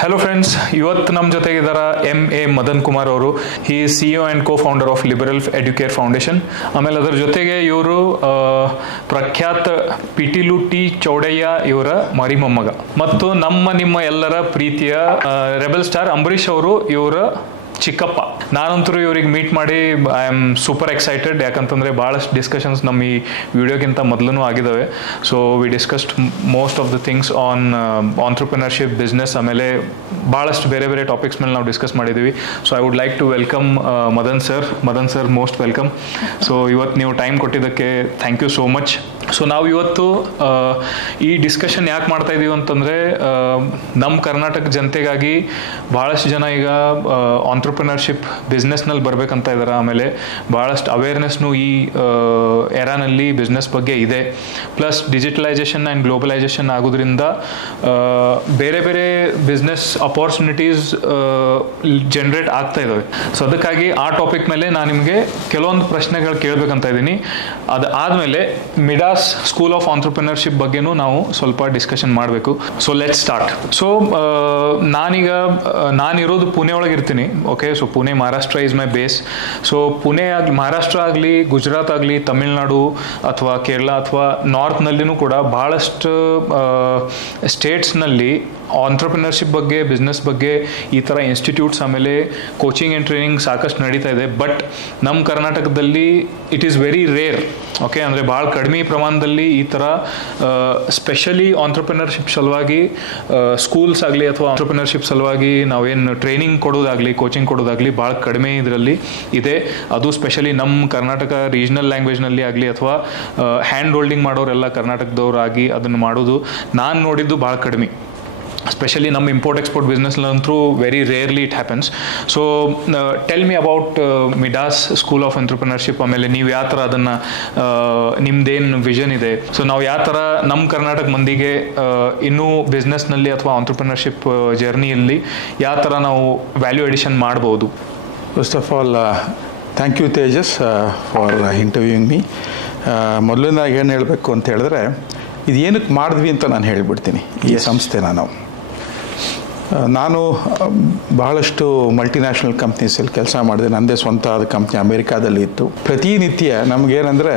Hello friends, ಇವತ್ತು ನಮ್ಮ ಜೊತೆಗಿದ್ದಾರ M A. Madan Kumar ಅವರು. He is CEO and co-founder of Liberal Educare Foundation. ಆಮೇಲೆ ಅದರ ಜೊತೆಗೆ ಇವರು ಪ್ರಖ್ಯಾತ ಪಿಟೀಲು ಟಿ ಚೌಡಯ್ಯ ಇವರ ಮರಿ ಮೊಮ್ಮಗ ಮತ್ತು ನಿಮ್ಮ ಎಲ್ಲರ ಪ್ರೀತಿಯ ರೆಬಲ್ ಸ್ಟಾರ್ ಅಂಬರೀಷ್ ಅವರು ಇವರ ಚಿಕ್ಕಪ್ಪ. ನಾನಂತರೂ ಇವ್ರಿಗೆ ಮೀಟ್ ಮಾಡಿ ಐ ಆಮ್ ಸೂಪರ್ ಎಕ್ಸೈಟೆಡ್. ಯಾಕಂತಂದರೆ ಭಾಳಷ್ಟು ಡಿಸ್ಕಷನ್ಸ್ ನಮ್ಮ ಈ ವಿಡಿಯೋಗಿಂತ ಮೊದಲು ಆಗಿದ್ದಾವೆ. So we discussed most of the things on entrepreneurship, business, ಆಮೇಲೆ ಭಾಳಷ್ಟು ಬೇರೆ ಬೇರೆ ಟಾಪಿಕ್ಸ್ ಮೇಲೆ ನಾವು ಡಿಸ್ಕಸ್ ಮಾಡಿದ್ದೀವಿ. So I would like to welcome Madan sir most welcome. So ಇವತ್ತು ನೀವು ಟೈಮ್ ಕೊಟ್ಟಿದ್ದಕ್ಕೆ thank you so much. So ನಾವು ಇವತ್ತು ಈ ಡಿಸ್ಕಷನ್ ಯಾಕೆ ಮಾಡ್ತಾ ಇದ್ದೀವಿ ಅಂತಂದರೆ, ನಮ್ಮ ಕರ್ನಾಟಕ ಜನತೆಗಾಗಿ ಭಾಳಷ್ಟು ಜನ ಈಗ ಆಂಟ್ರಪ್ರಿನರ್ಶಿಪ್ ಬಿಸ್ನೆಸ್ನಲ್ಲಿ ಬರಬೇಕಂತ ಇದ್ದಾರೆ. ಆಮೇಲೆ ಭಾಳಷ್ಟು ಅವೇರ್ನೆಸ್ನು ಈ ಎರಾನಲ್ಲಿ ಬಿಸ್ನೆಸ್ ಬಗ್ಗೆ ಇದೆ. ಪ್ಲಸ್ ಡಿಜಿಟಲೈಸೇಷನ್ ಆ್ಯಂಡ್ ಗ್ಲೋಬಲೈಸೇಷನ್ ಆಗೋದ್ರಿಂದ ಬೇರೆ ಬೇರೆ ಬಿಸ್ನೆಸ್ ಅಪಾರ್ಚುನಿಟೀಸ್ ಜನ್ರೇಟ್ ಆಗ್ತಾ ಇದ್ದಾವೆ. ಸೊ ಅದಕ್ಕಾಗಿ ಆ ಟಾಪಿಕ್ ಮೇಲೆ ನಾನು ನಿಮಗೆ ಕೆಲವೊಂದು ಪ್ರಶ್ನೆಗಳು ಕೇಳಬೇಕಂತ ಇದ್ದೀನಿ. ಅದು ಆದಮೇಲೆ ಮಿಡಾಸ್ ಸ್ಕೂಲ್ ಆಫ್ ಆಂಟ್ರಪ್ರಿನರ್ಶಿಪ್ ಬಗ್ಗೆನೂ ನಾವು ಸ್ವಲ್ಪ ಡಿಸ್ಕಷನ್ ಮಾಡಬೇಕು. So let's start. ಸೊ ನಾನಿರೋದು ಪುಣೆ ಒಳಗೆ ಇರ್ತೀನಿ. Okay, so Pune Maharashtra is my base. So Pune ಆಗಲಿ, ಮಹಾರಾಷ್ಟ್ರ ಆಗಲಿ, ಗುಜರಾತ್ ಆಗಲಿ, ತಮಿಳ್ನಾಡು ಅಥವಾ ಕೇರಳ ಅಥವಾ ನಾರ್ತ್ನಲ್ಲಿನೂ ಕೂಡ ಭಾಳಷ್ಟು ಸ್ಟೇಟ್ಸ್ನಲ್ಲಿ ಆಂಟ್ರಪ್ರಿನರ್ಶಿಪ್ ಬಗ್ಗೆ, ಬಿಸ್ನೆಸ್ ಬಗ್ಗೆ ಈ ಥರ ಇನ್ಸ್ಟಿಟ್ಯೂಟ್ಸ್ ಆಮೇಲೆ ಕೋಚಿಂಗ್ ಆ್ಯಂಡ್ ಟ್ರೈನಿಂಗ್ ಸಾಕಷ್ಟು ನಡೀತಾ ಇದೆ. ಬಟ್ ನಮ್ಮ ಕರ್ನಾಟಕದಲ್ಲಿ it is very rare. Okay, ಅಂದರೆ ಭಾಳ ಕಡಿಮೆ ಪ್ರಮಾಣದಲ್ಲಿ ಈ ಥರ ಸ್ಪೆಷಲಿ ಆಂಟ್ರಪ್ರಿನರ್ಶಿಪ್ ಸಲುವಾಗಿ ಸ್ಕೂಲ್ಸ್ ಆಗಲಿ ಅಥವಾ ಆಂಟ್ರಪ್ರಿನರ್ಶಿಪ್ ಸಲುವಾಗಿ ನಾವೇನು ಟ್ರೈನಿಂಗ್ ಕೊಡೋದಾಗಲಿ, ಕೋಚಿಂಗ್ ಕೊಡೋದಾಗಲಿ ಭಾಳ ಕಡಿಮೆ ಇದರಲ್ಲಿ ಇದೆ. ಅದು ಸ್ಪೆಷಲಿ ನಮ್ಮ ಕರ್ನಾಟಕ ರೀಜ್ನಲ್ ಲ್ಯಾಂಗ್ವೇಜ್ನಲ್ಲಿ ಆಗಲಿ ಅಥವಾ ಹ್ಯಾಂಡ್ ಹೋಲ್ಡಿಂಗ್ ಮಾಡೋರೆಲ್ಲ ಕರ್ನಾಟಕದವರಾಗಿ ಅದನ್ನು ಮಾಡೋದು ನಾನು ನೋಡಿದ್ದು ಭಾಳ ಕಡಿಮೆ. ಸ್ಪೆಷಲಿ ನಮ್ಮ ಇಂಪೋರ್ಟ್ ಎಕ್ಸ್ಪೋರ್ಟ್ ಬಿಸ್ನೆಸ್ನಂತೂ very rarely it happens. So tell me about Midas School of Entrepreneurship. ಆಮೇಲೆ ನೀವು ಯಾವ ಥರ ಅದನ್ನು, ನಿಮ್ದೇನು ವಿಷನ್ ಇದೆ, ಸೊ ನಾವು ಯಾವ ಥರ ನಮ್ಮ ಕರ್ನಾಟಕ ಮಂದಿಗೆ ಇನ್ನೂ ಬಿಸ್ನೆಸ್ನಲ್ಲಿ ಅಥವಾ ಆಂಟ್ರಪ್ರಿನರ್ಶಿಪ್ ಜರ್ನಿಯಲ್ಲಿ ಯಾವ ಥರ ನಾವು ವ್ಯಾಲ್ಯೂ ಎಡಿಷನ್ ಮಾಡ್ಬೋದು? First of all thank you Tejas for interviewing me. ಮೊದಲನೇದಾಗಿ ಏನು ಹೇಳಬೇಕು ಅಂತ ಹೇಳಿದ್ರೆ, ಇದು ಏನಕ್ಕೆ ಮಾಡಿದ್ವಿ ಅಂತ ನಾನು ಹೇಳಿಬಿಡ್ತೀನಿ. ಈ ಸಂಸ್ಥೆನ ನಾನು ಬಹಳಷ್ಟು ಮಲ್ಟಿನ್ಯಾಷನಲ್ ಕಂಪ್ನೀಸಲ್ಲಿ ಕೆಲಸ ಮಾಡಿದೆ. ನನ್ನದೇ ಸ್ವಂತ ಆದ ಕಂಪ್ನಿ ಅಮೇರಿಕಾದಲ್ಲಿ ಇತ್ತು. ಪ್ರತಿನಿತ್ಯ ನಮಗೇನೆಂದರೆ,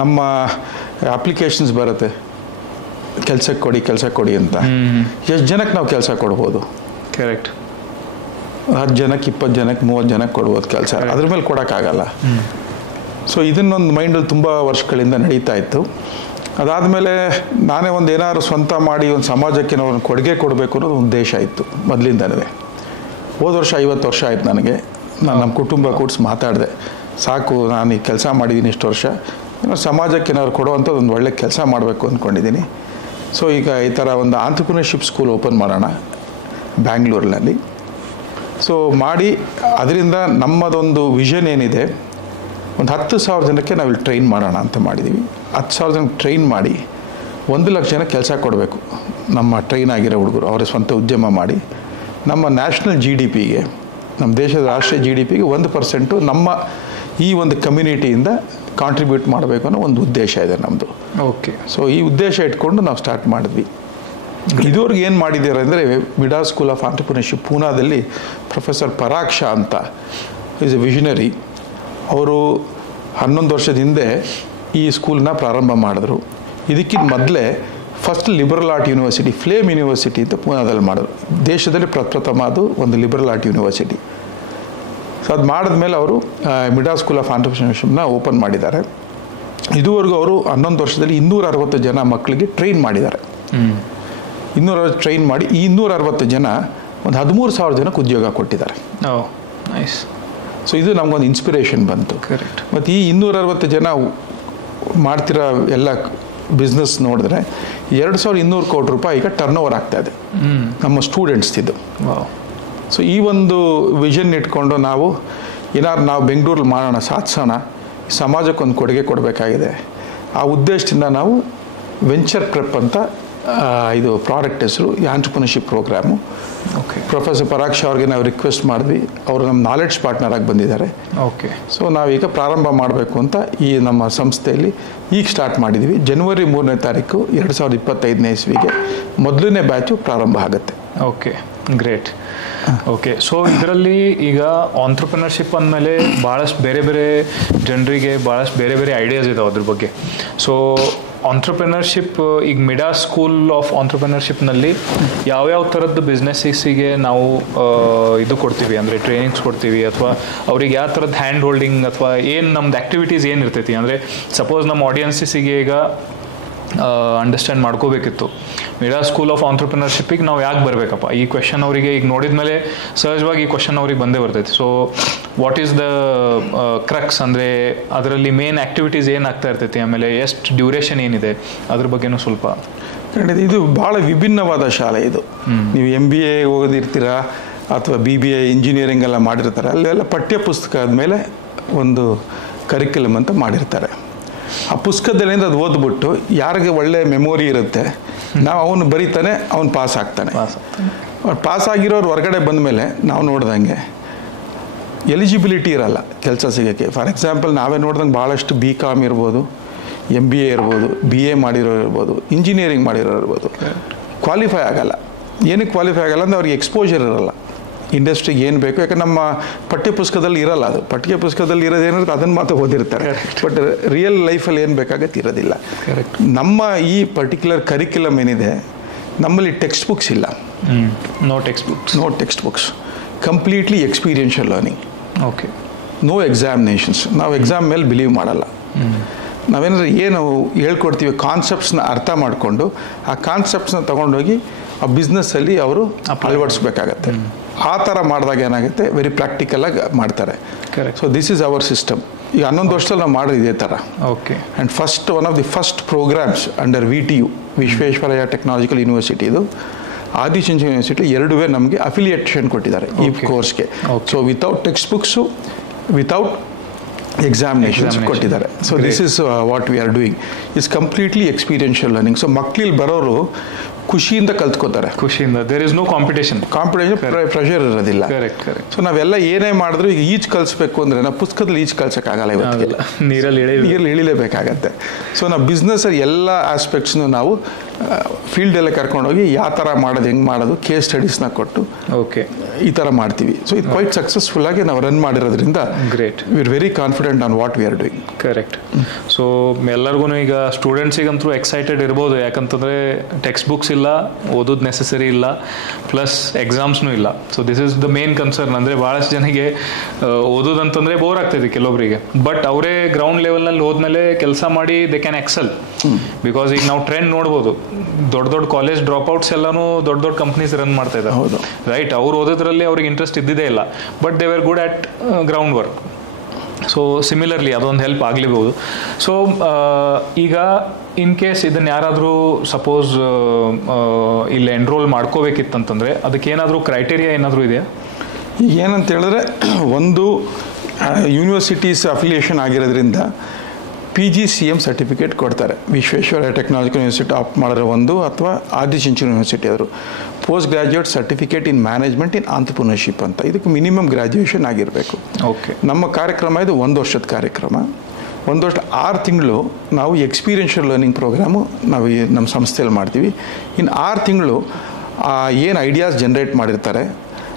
ನಮ್ಮ ಅಪ್ಲಿಕೇಶನ್ಸ್ ಬರುತ್ತೆ, ಕೆಲಸ ಕೊಡಿ ಅಂತ. ಎಷ್ಟು ಜನಕ್ಕೆ ನಾವು ಕೆಲಸ ಕೊಡ್ಬೋದು? ಕರೆಕ್ಟ್. 10 ಜನಕ್ಕೆ, 20 ಜನಕ್ಕೆ, 30 ಜನಕ್ಕೆ ಕೊಡ್ಬೋದು ಕೆಲಸ. ಅದ್ರ ಮೇಲೆ ಕೊಡೋಕ್ಕಾಗಲ್ಲ. ಸೊ ಇದನ್ನೊಂದು ಮೈಂಡಲ್ಲಿ ತುಂಬ ವರ್ಷಗಳಿಂದ ನಡೀತಾ ಇತ್ತು. ಅದಾದಮೇಲೆ ನಾನೇ ಒಂದು ಏನಾದ್ರು ಸ್ವಂತ ಮಾಡಿ ಒಂದು ಸಮಾಜಕ್ಕೆ ನಾವು ಒಂದು ಕೊಡುಗೆ ಕೊಡಬೇಕು ಅನ್ನೋದು ಒಂದು ಉದ್ದೇಶ ಇತ್ತು ಮೊದಲಿಂದಲೇ. ಹೋದ ವರ್ಷ 50 ವರ್ಷ ಆಯಿತು ನನಗೆ. ನಾನು ನಮ್ಮ ಕುಟುಂಬ ಕೂಡಿಸಿ ಮಾತಾಡಿದೆ, ಸಾಕು ನಾನು ಈ ಕೆಲಸ ಮಾಡಿದ್ದೀನಿ ಇಷ್ಟು ವರ್ಷ, ಸಮಾಜಕ್ಕೆ ಏನಾದ್ರು ಕೊಡುವಂಥದ್ದು ಒಂದು ಒಳ್ಳೆ ಕೆಲಸ ಮಾಡಬೇಕು ಅಂದ್ಕೊಂಡಿದ್ದೀನಿ. ಸೊ ಈಗ ಈ ಥರ ಒಂದು ಆಂಟ್ರಪ್ರಿನರ್ಶಿಪ್ ಸ್ಕೂಲ್ ಓಪನ್ ಮಾಡೋಣ ಬ್ಯಾಂಗ್ಳೂರಿನಲ್ಲಿ. ಸೊ ಮಾಡಿ ಅದರಿಂದ ನಮ್ಮದೊಂದು ವಿಷನ್ ಏನಿದೆ, ಒಂದು 10,000 ಜನಕ್ಕೆ ನಾವಿಲ್ಲಿ ಟ್ರೈನ್ ಮಾಡೋಣ ಅಂತ ಮಾಡಿದ್ದೀವಿ. 10,000 ಜನಕ್ಕೆ ಟ್ರೈನ್ ಮಾಡಿ 1,00,000 ಜನಕ್ಕೆ ಕೆಲಸ ಕೊಡಬೇಕು. ನಮ್ಮ ಟ್ರೈನ್ ಆಗಿರೋ ಹುಡುಗರು ಅವರ ಸ್ವಂತ ಉದ್ಯಮ ಮಾಡಿ ನಮ್ಮ ನ್ಯಾಷನಲ್ GDPಗೆ, ನಮ್ಮ ದೇಶದ ರಾಷ್ಟ್ರೀಯ GDPಗೆ 1% ನಮ್ಮ ಈ ಒಂದು ಕಮ್ಯುನಿಟಿಯಿಂದ ಕಾಂಟ್ರಿಬ್ಯೂಟ್ ಮಾಡಬೇಕು ಅನ್ನೋ ಒಂದು ಉದ್ದೇಶ ಇದೆ ನಮ್ಮದು. ಓಕೆ. ಸೊ ಈ ಉದ್ದೇಶ ಇಟ್ಕೊಂಡು ನಾವು ಸ್ಟಾರ್ಟ್ ಮಾಡಿದ್ವಿ. ಇದುವರೆಗೆ ಏನು ಮಾಡಿದ್ದಾರೆ ಅಂದರೆ, ಮಿಡಾಸ್ ಸ್ಕೂಲ್ ಆಫ್ ಆಂಟ್ರಪ್ರಿನರ್ಶಿಪ್ ಪೂನಾದಲ್ಲಿ ಪ್ರೊಫೆಸರ್ ಪರಾಗ್ ಶಾ ಅಂತ ಈಸ್ ಎ ವಿಷನರಿ. ಅವರು 11 ವರ್ಷದ ಹಿಂದೆ ಈ ಸ್ಕೂಲ್ನ ಪ್ರಾರಂಭ ಮಾಡಿದ್ರು. ಇದಕ್ಕಿಂತ ಮೊದಲೇ first liberal art university, flame university ಅಂತ ಪೂನಾದಲ್ಲಿ ಮಾಡಿದ್ರು. ದೇಶದಲ್ಲಿ ಪ್ರಪ್ರಥಮ ಅದು ಒಂದು ಲಿಬರಲ್ ಆರ್ಟ್ ಯೂನಿವರ್ಸಿಟಿ. ಸೊ ಅದು ಮಾಡಿದ್ಮೇಲೆ ಅವರು ಮಿಡಾಸ್ ಸ್ಕೂಲ್ ಆಫ್ ಆಂಟ್ರಪ್ರಿನರ್ಶಿಪ್ನ ಓಪನ್ ಮಾಡಿದ್ದಾರೆ. ಇದುವರೆಗೂ ಅವರು 11 ವರ್ಷದಲ್ಲಿ 260 ಜನ ಮಕ್ಕಳಿಗೆ ಟ್ರೈನ್ ಮಾಡಿದ್ದಾರೆ. 260 ಟ್ರೈನ್ ಮಾಡಿ ಈ 260 ಜನ ಒಂದು 13,000 ಜನಕ್ಕೆ ಉದ್ಯೋಗ ಕೊಟ್ಟಿದ್ದಾರೆ. ನೈಸ್. ಸೊ ಇದು ನಮಗೊಂದು ಇನ್ಸ್ಪಿರೇಷನ್ ಬಂತು. ಕರೆಕ್ಟ್. ಮತ್ತು ಈ 260 ಜನ ಮಾಡ್ತಿರೋ ಎಲ್ಲ ಬಿಸ್ನೆಸ್ ನೋಡಿದ್ರೆ 2,200 ಕೋಟಿ ರೂಪಾಯಿ ಈಗ ಟರ್ನ್ ಓವರ್ ಆಗ್ತಾಯಿದೆ ನಮ್ಮ ಸ್ಟೂಡೆಂಟ್ಸ್ದಿದ್ದು. ಸೊ ಈ ಒಂದು ವಿಷನ್ ಇಟ್ಕೊಂಡು ನಾವು ಬೆಂಗಳೂರಲ್ಲಿ ಮಾಡೋಣ, ಸಾಧಿಸೋಣ, ಸಮಾಜಕ್ಕೊಂದು ಕೊಡುಗೆ ಕೊಡಬೇಕಾಗಿದೆ. ಆ ಉದ್ದೇಶದಿಂದ ನಾವು ವೆಂಚರ್ ಪ್ರೆಪ್ ಅಂತ ಇದು ಪ್ರಾಡಕ್ಟ್ ಹೆಸರು, ಈ entrepreneurship programme. Okay. Professor Parag Shah ಅವ್ರಿಗೆ ನಾವು ರಿಕ್ವೆಸ್ಟ್ ಮಾಡಿದ್ವಿ. ಅವರು ನಮ್ಮ ನಾಲೆಡ್ಜ್ ಪಾರ್ಟ್ನರ್ ಆಗಿ ಬಂದಿದ್ದಾರೆ. ಓಕೆ. ಸೊ ನಾವೀಗ ಪ್ರಾರಂಭ ಮಾಡಬೇಕು ಅಂತ ಈ ನಮ್ಮ ಸಂಸ್ಥೆಯಲ್ಲಿ ಈಗ ಸ್ಟಾರ್ಟ್ ಮಾಡಿದ್ದೀವಿ. ಜನವರಿ 3ನೇ ತಾರೀಕು 2025ನೇ ಇಸ್ವಿಗೆ ಮೊದಲನೇ ಬ್ಯಾಚು ಪ್ರಾರಂಭ ಆಗುತ್ತೆ. ಓಕೆ. ಗ್ರೇಟ್. ಓಕೆ, ಸೊ ಇದರಲ್ಲಿ ಈಗ ಆಂಟ್ರಪ್ರಿನರ್ಶಿಪ್ ಅಂದಮೇಲೆ ಭಾಳಷ್ಟು ಬೇರೆ ಬೇರೆ ಜನರಿಗೆ ಭಾಳಷ್ಟು ಬೇರೆ ಬೇರೆ ಐಡಿಯಾಸ್ ಇದಾವೆ ಅದ್ರ ಬಗ್ಗೆ. ಸೊ ಆಂಟ್ರಪ್ರಿನರ್ಶಿಪ್ ಈಗ ಮಿಡಾಸ್ ಸ್ಕೂಲ್ ಆಫ್ ಆಂಟ್ರಪ್ರಿನರ್ಶಿಪ್ನಲ್ಲಿ ಯಾವ್ಯಾವ ಥರದ್ದು ಬಿಸ್ನೆಸ್ಸಿಗೆ ನಾವು ಇದು ಕೊಡ್ತೀವಿ, ಅಂದರೆ ಟ್ರೈನಿಂಗ್ಸ್ ಕೊಡ್ತೀವಿ, ಅಥವಾ ಅವ್ರಿಗೆ ಯಾವ ಥರದ್ದು ಹ್ಯಾಂಡ್ ಹೋಲ್ಡಿಂಗ್ ಅಥವಾ ಏನು ನಮ್ದು ಆ್ಯಕ್ಟಿವಿಟೀಸ್ ಏನು ಇರ್ತೈತಿ? ಅಂದರೆ ಸಪೋಸ್ ನಮ್ಮ ಆಡಿಯನ್ಸಿಗೆ ಈಗ ಅಂಡರ್ಸ್ಟ್ಯಾಂಡ್ ಮಾಡ್ಕೋಬೇಕಿತ್ತು, ಮಿಡಾಸ್ ಸ್ಕೂಲ್ ಆಫ್ ಆಂಟ್ರಪ್ರಿನರ್ಶಿಪ್ಪಿಗೆ ನಾವು ಯಾಕೆ ಬರಬೇಕಪ್ಪ, ಈ ಕ್ವೆಶನ್ ಅವರಿಗೆ ಈಗ ನೋಡಿದ ಮೇಲೆ ಸಹಜವಾಗಿ ಈ ಕ್ವೆಶನ್ ಅವ್ರಿಗೆ ಬಂದೇ ಬರ್ತೈತಿ. So what is the crux, ಅಂದರೆ ಅದರಲ್ಲಿ ಮೇನ್ ಆ್ಯಕ್ಟಿವಿಟೀಸ್ ಏನಾಗ್ತಾ ಇರ್ತೈತಿ, ಆಮೇಲೆ ಎಷ್ಟು ಡ್ಯೂರೇಷನ್ ಏನಿದೆ, ಅದ್ರ ಬಗ್ಗೆನೂ ಸ್ವಲ್ಪ. ಇದು ಭಾಳ ವಿಭಿನ್ನವಾದ ಶಾಲೆ ಇದು. ನೀವು MBA ಓದಿರ್ತೀರಾ ಅಥವಾ BBA ಇಂಜಿನಿಯರಿಂಗ್ ಎಲ್ಲ ಮಾಡಿರ್ತಾರೆ, ಅಲ್ಲೆಲ್ಲ ಪಠ್ಯ ಪುಸ್ತಕದ ಮೇಲೆ ಒಂದು ಕರಿಕ್ಯುಲಮ್ ಅಂತ ಮಾಡಿರ್ತಾರೆ. ಆ ಪುಸ್ತಕದಲ್ಲಿಂದ ಅದು ಓದ್ಬಿಟ್ಟು ಯಾರಿಗೆ ಒಳ್ಳೆ ಮೆಮೊರಿ ಇರುತ್ತೆ, ನಾವು ಅವನು ಬರೀತಾನೆ, ಅವನು ಪಾಸ್ ಆಗ್ತಾನೆ. ಪಾಸ್ ಆಗಿರೋರು ಹೊರಗಡೆ ಬಂದ ಮೇಲೆ ನಾವು ನೋಡ್ದಂಗೆ ಎಲಿಜಿಬಿಲಿಟಿ ಇರಲ್ಲ ಕೆಲಸ ಸಿಗೋಕ್ಕೆ. ಫಾರ್ ಎಕ್ಸಾಂಪಲ್ ನಾವೇ ನೋಡ್ದಂಗೆ ಭಾಳಷ್ಟು BCom ಇರ್ಬೋದು, MBA ಇರ್ಬೋದು, BA ಮಾಡಿರೋರು ಇರ್ಬೋದು, ಇಂಜಿನಿಯರಿಂಗ್ ಮಾಡಿರೋರು ಇರ್ಬೋದು, ಕ್ವಾಲಿಫೈ ಆಗಲ್ಲ. ಏನಕ್ಕೆ ಕ್ವಾಲಿಫೈ ಆಗಲ್ಲ ಅಂದರೆ ಅವ್ರಿಗೆ ಎಕ್ಸ್ಪೋಜರ್ ಇರಲ್ಲ ಇಂಡಸ್ಟ್ರಿಗೆ ಏನು ಬೇಕು. ಯಾಕಂದ್ರೆ ನಮ್ಮ ಪಠ್ಯ ಪುಸ್ತಕದಲ್ಲಿ ಇರಲ್ಲ ಅದು. ಪಠ್ಯ ಪುಸ್ತಕದಲ್ಲಿ ಇರೋದೇನಿರುತ್ತೆ ಅದನ್ನು ಮಾತ್ರ ಓದಿರ್ತಾರೆ, ಬಟ್ ರಿಯಲ್ ಲೈಫಲ್ಲಿ ಏನು ಬೇಕಾಗತ್ತೆ ಇರೋದಿಲ್ಲ. ನಮ್ಮ ಈ ಪರ್ಟಿಕ್ಯುಲರ್ ಕರಿಕ್ಯುಲಮ್ ಏನಿದೆ, ನಮ್ಮಲ್ಲಿ ಟೆಕ್ಸ್ಟ್ ಬುಕ್ಸ್ ಇಲ್ಲ. No textbooks, completely experiential learning. Okay, no examinations. ನಾವು ಎಕ್ಸಾಮ್ ಮೇಲೆ ಬಿಲೀವ್ ಮಾಡಲ್ಲ. ನಾವೇನಾದ್ರೂ ಏನು ಹೇಳ್ಕೊಡ್ತೀವಿ ಕಾನ್ಸೆಪ್ಟ್ಸ್ನ ಅರ್ಥ ಮಾಡಿಕೊಂಡು ಆ ಕಾನ್ಸೆಪ್ಟ್ಸ್ನ ತೊಗೊಂಡೋಗಿ ಆ ಬಿಸ್ನೆಸ್ಸಲ್ಲಿ ಅವರು ಅಳವಡಿಸ್ಬೇಕಾಗತ್ತೆ. ಆ ಥರ ಮಾಡಿದಾಗ ಏನಾಗುತ್ತೆ, ವೆರಿ ಪ್ರಾಕ್ಟಿಕಲಾಗಿ ಮಾಡ್ತಾರೆ. So this is our system. ಈಗ 11 ವರ್ಷದಲ್ಲಿ ನಾವು ಮಾಡೋದು ಇದೇ ಥರ. Okay. And one of the first programmes under VTU, Visvesvaraya technological university, ಇದು ಆದಿಚುಂಚನಗಿರಿ ಯೂನಿವರ್ಸಿಟಿ, ಎರಡುವೇ ನಮಗೆ ಅಫಿಲಿಯೇಷನ್ ಕೊಟ್ಟಿದ್ದಾರೆ ಈ ಕೋರ್ಸ್ಗೆ. So without text books, without examinations ಕೊಟ್ಟಿದ್ದಾರೆ. So this is what we are doing, is completely experiential learning. So ಮಕ್ಕಳಿಲ್ಲಿ ಬರೋರು ಖುಷಿಯಿಂದ ಕಲ್ತ್ಕೋತಾರೆ. ಖುಷಿಯಿಂದ. There is no competition, pressure ಇರೋದಿಲ್ಲ. ಕರೆಕ್ಟ್. ಸೊ ನಾವೆಲ್ಲ ಏನೇ ಮಾಡಿದ್ರು ಈಗ ಈಜು ಕಲಿಸ್ಬೇಕು ಅಂದರೆ ನಾವು ಪುಸ್ತಕದಲ್ಲಿ ಈಜು ಕಲ್ಸೋಕ್ಕಾಗಲ್ಲ, ಇವತ್ತಿಗೆ ನೀರಲ್ಲಿ ಇಳಿಲೇಬೇಕಾಗತ್ತೆ. ಸೊ ನಾವು ಬಿಸ್ನೆಸ್ಸಲ್ಲಿ ಎಲ್ಲ ಆಸ್ಪೆಕ್ಟ್ಸ್ನು ನಾವು ಫೀಲ್ಡಲ್ಲೇ ಕರ್ಕೊಂಡೋಗಿ ಯಾವ ಥರ ಮಾಡೋದು, ಹೆಂಗೆ ಮಾಡೋದು, ಕೇಸ್ ಸ್ಟಡೀಸ್ನ ಕೊಟ್ಟು ಓಕೆ ಈ ಥರ ಮಾಡ್ತೀವಿ. ಸೊ ಇದು ಕ್ವೈಟ್ ಸಕ್ಸಸ್ಫುಲ್ಲಾಗಿ ನಾವು ರನ್ ಮಾಡಿರೋದ್ರಿಂದ great, we are very confident on what we are doing. Correct. So ಎಲ್ಲರಿಗೂ ಈಗ ಸ್ಟೂಡೆಂಟ್ಸಿಗಂತೂ ಎಕ್ಸೈಟೆಡ್ ಇರ್ಬೋದು, ಯಾಕಂತಂದರೆ ಟೆಕ್ಸ್ಟ್ ಬುಕ್ಸ್ ಇಲ್ಲ, ಓದೋದು ನೆಸೆಸರಿ ಇಲ್ಲ, ಪ್ಲಸ್ ಎಕ್ಸಾಮ್ಸ್ನೂ ಇಲ್ಲ. So this is the main concern. ಅಂದರೆ ಭಾಳಷ್ಟು ಜನಕ್ಕೆ ಓದೋದಂತಂದರೆ ಬೋರ್ ಆಗ್ತೈತಿ ಕೆಲವೊಬ್ಬರಿಗೆ, ಬಟ್ ಅವರೇ ಗ್ರೌಂಡ್ ಲೆವೆಲ್ನಲ್ಲಿ ಹೋದ್ಮೇಲೆ ಕೆಲಸ ಮಾಡಿ ದೇ ಕ್ಯಾನ್ ಎಕ್ಸೆಲ್. ಬಿಕಾಸ್ ಈಗ ನಾವು ಟ್ರೆಂಡ್ ನೋಡ್ಬೋದು, ದೊಡ್ಡ ದೊಡ್ಡ ಕಾಲೇಜ್ ಡ್ರಾಪ್ ಔಟ್ಸ್ ಎಲ್ಲಾನು ದೊಡ್ಡ ದೊಡ್ಡ ಕಂಪ್ನೀಸ್ ರನ್ ಮಾಡ್ತಾ ಇದ್ದಾರೆ. ಹೌದು, ರೈಟ್. ಅವ್ರು ಓದೋದ್ರಲ್ಲಿ ಅವ್ರಿಗೆ ಇಂಟ್ರೆಸ್ಟ್ ಇದ್ದಿದ್ದೇ ಇಲ್ಲ, but they were good at ground work. So similarly ಅದೊಂದು ಹೆಲ್ಪ್ ಆಗಲೇಬಹುದು. ಸೊ ಈಗ ಇನ್ ಕೇಸ್ ಇದನ್ನು ಯಾರಾದರೂ ಸಪೋಸ್ ಇಲ್ಲಿ ಎನ್ರೋಲ್ ಮಾಡ್ಕೋಬೇಕಿತ್ತಂತಂದರೆ ಅದಕ್ಕೇನಾದರೂ ಕ್ರೈಟೇರಿಯಾ ಏನಾದರೂ ಇದೆಯಾ? ಈಗ ಏನಂತ ಹೇಳಿದ್ರೆ, ಒಂದು ಯೂನಿವರ್ಸಿಟೀಸ್ ಅಫಿಲಿಯೇಷನ್ ಆಗಿರೋದ್ರಿಂದ PGCM ಸರ್ಟಿಫಿಕೇಟ್ ಕೊಡ್ತಾರೆ. ವಿಶ್ವೇಶ್ವರಯ್ಯ ಟೆಕ್ನಾಲಜಿಕಲ್ ಯೂನಿವರ್ಸಿಟಿ ಆಪ್ಟ್ ಮಾಡಿರೋ ಒಂದು, ಅಥವಾ ಆದಿಚುಂಚನಗಿರಿ ಯೂನಿವರ್ಸಿಟಿ ಅವರು ಪೋಸ್ಟ್ ಗ್ರಾಜ್ಯುಯೇಟ್ ಸರ್ಟಿಫಿಕೇಟ್ ಇನ್ ಮ್ಯಾನೇಜ್ಮೆಂಟ್ ಇನ್ ಆಂಟ್ರಪ್ರಿನರ್ಶಿಪ್ ಅಂತ. ಇದಕ್ಕೆ ಮಿನಿಮಮ್ ಗ್ರಾಜ್ಯುಯೇಷನ್ ಆಗಿರಬೇಕು. ಓಕೆ. ನಮ್ಮ ಕಾರ್ಯಕ್ರಮ ಇದು 1 ವರ್ಷದ ಕಾರ್ಯಕ್ರಮ. 1 ವರ್ಷ 6 ತಿಂಗಳು ನಾವು ಎಕ್ಸ್ಪೀರಿಯನ್ಷಿಯಲ್ ಲರ್ನಿಂಗ್ ಪ್ರೋಗ್ರಾಮು ನಾವು ನಮ್ಮ ಸಂಸ್ಥೆಯಲ್ಲಿ ಮಾಡ್ತೀವಿ. ಇನ್ನು 6 ತಿಂಗಳು ಏನು ಐಡಿಯಾಸ್ ಜನ್ರೇಟ್ ಮಾಡಿರ್ತಾರೆ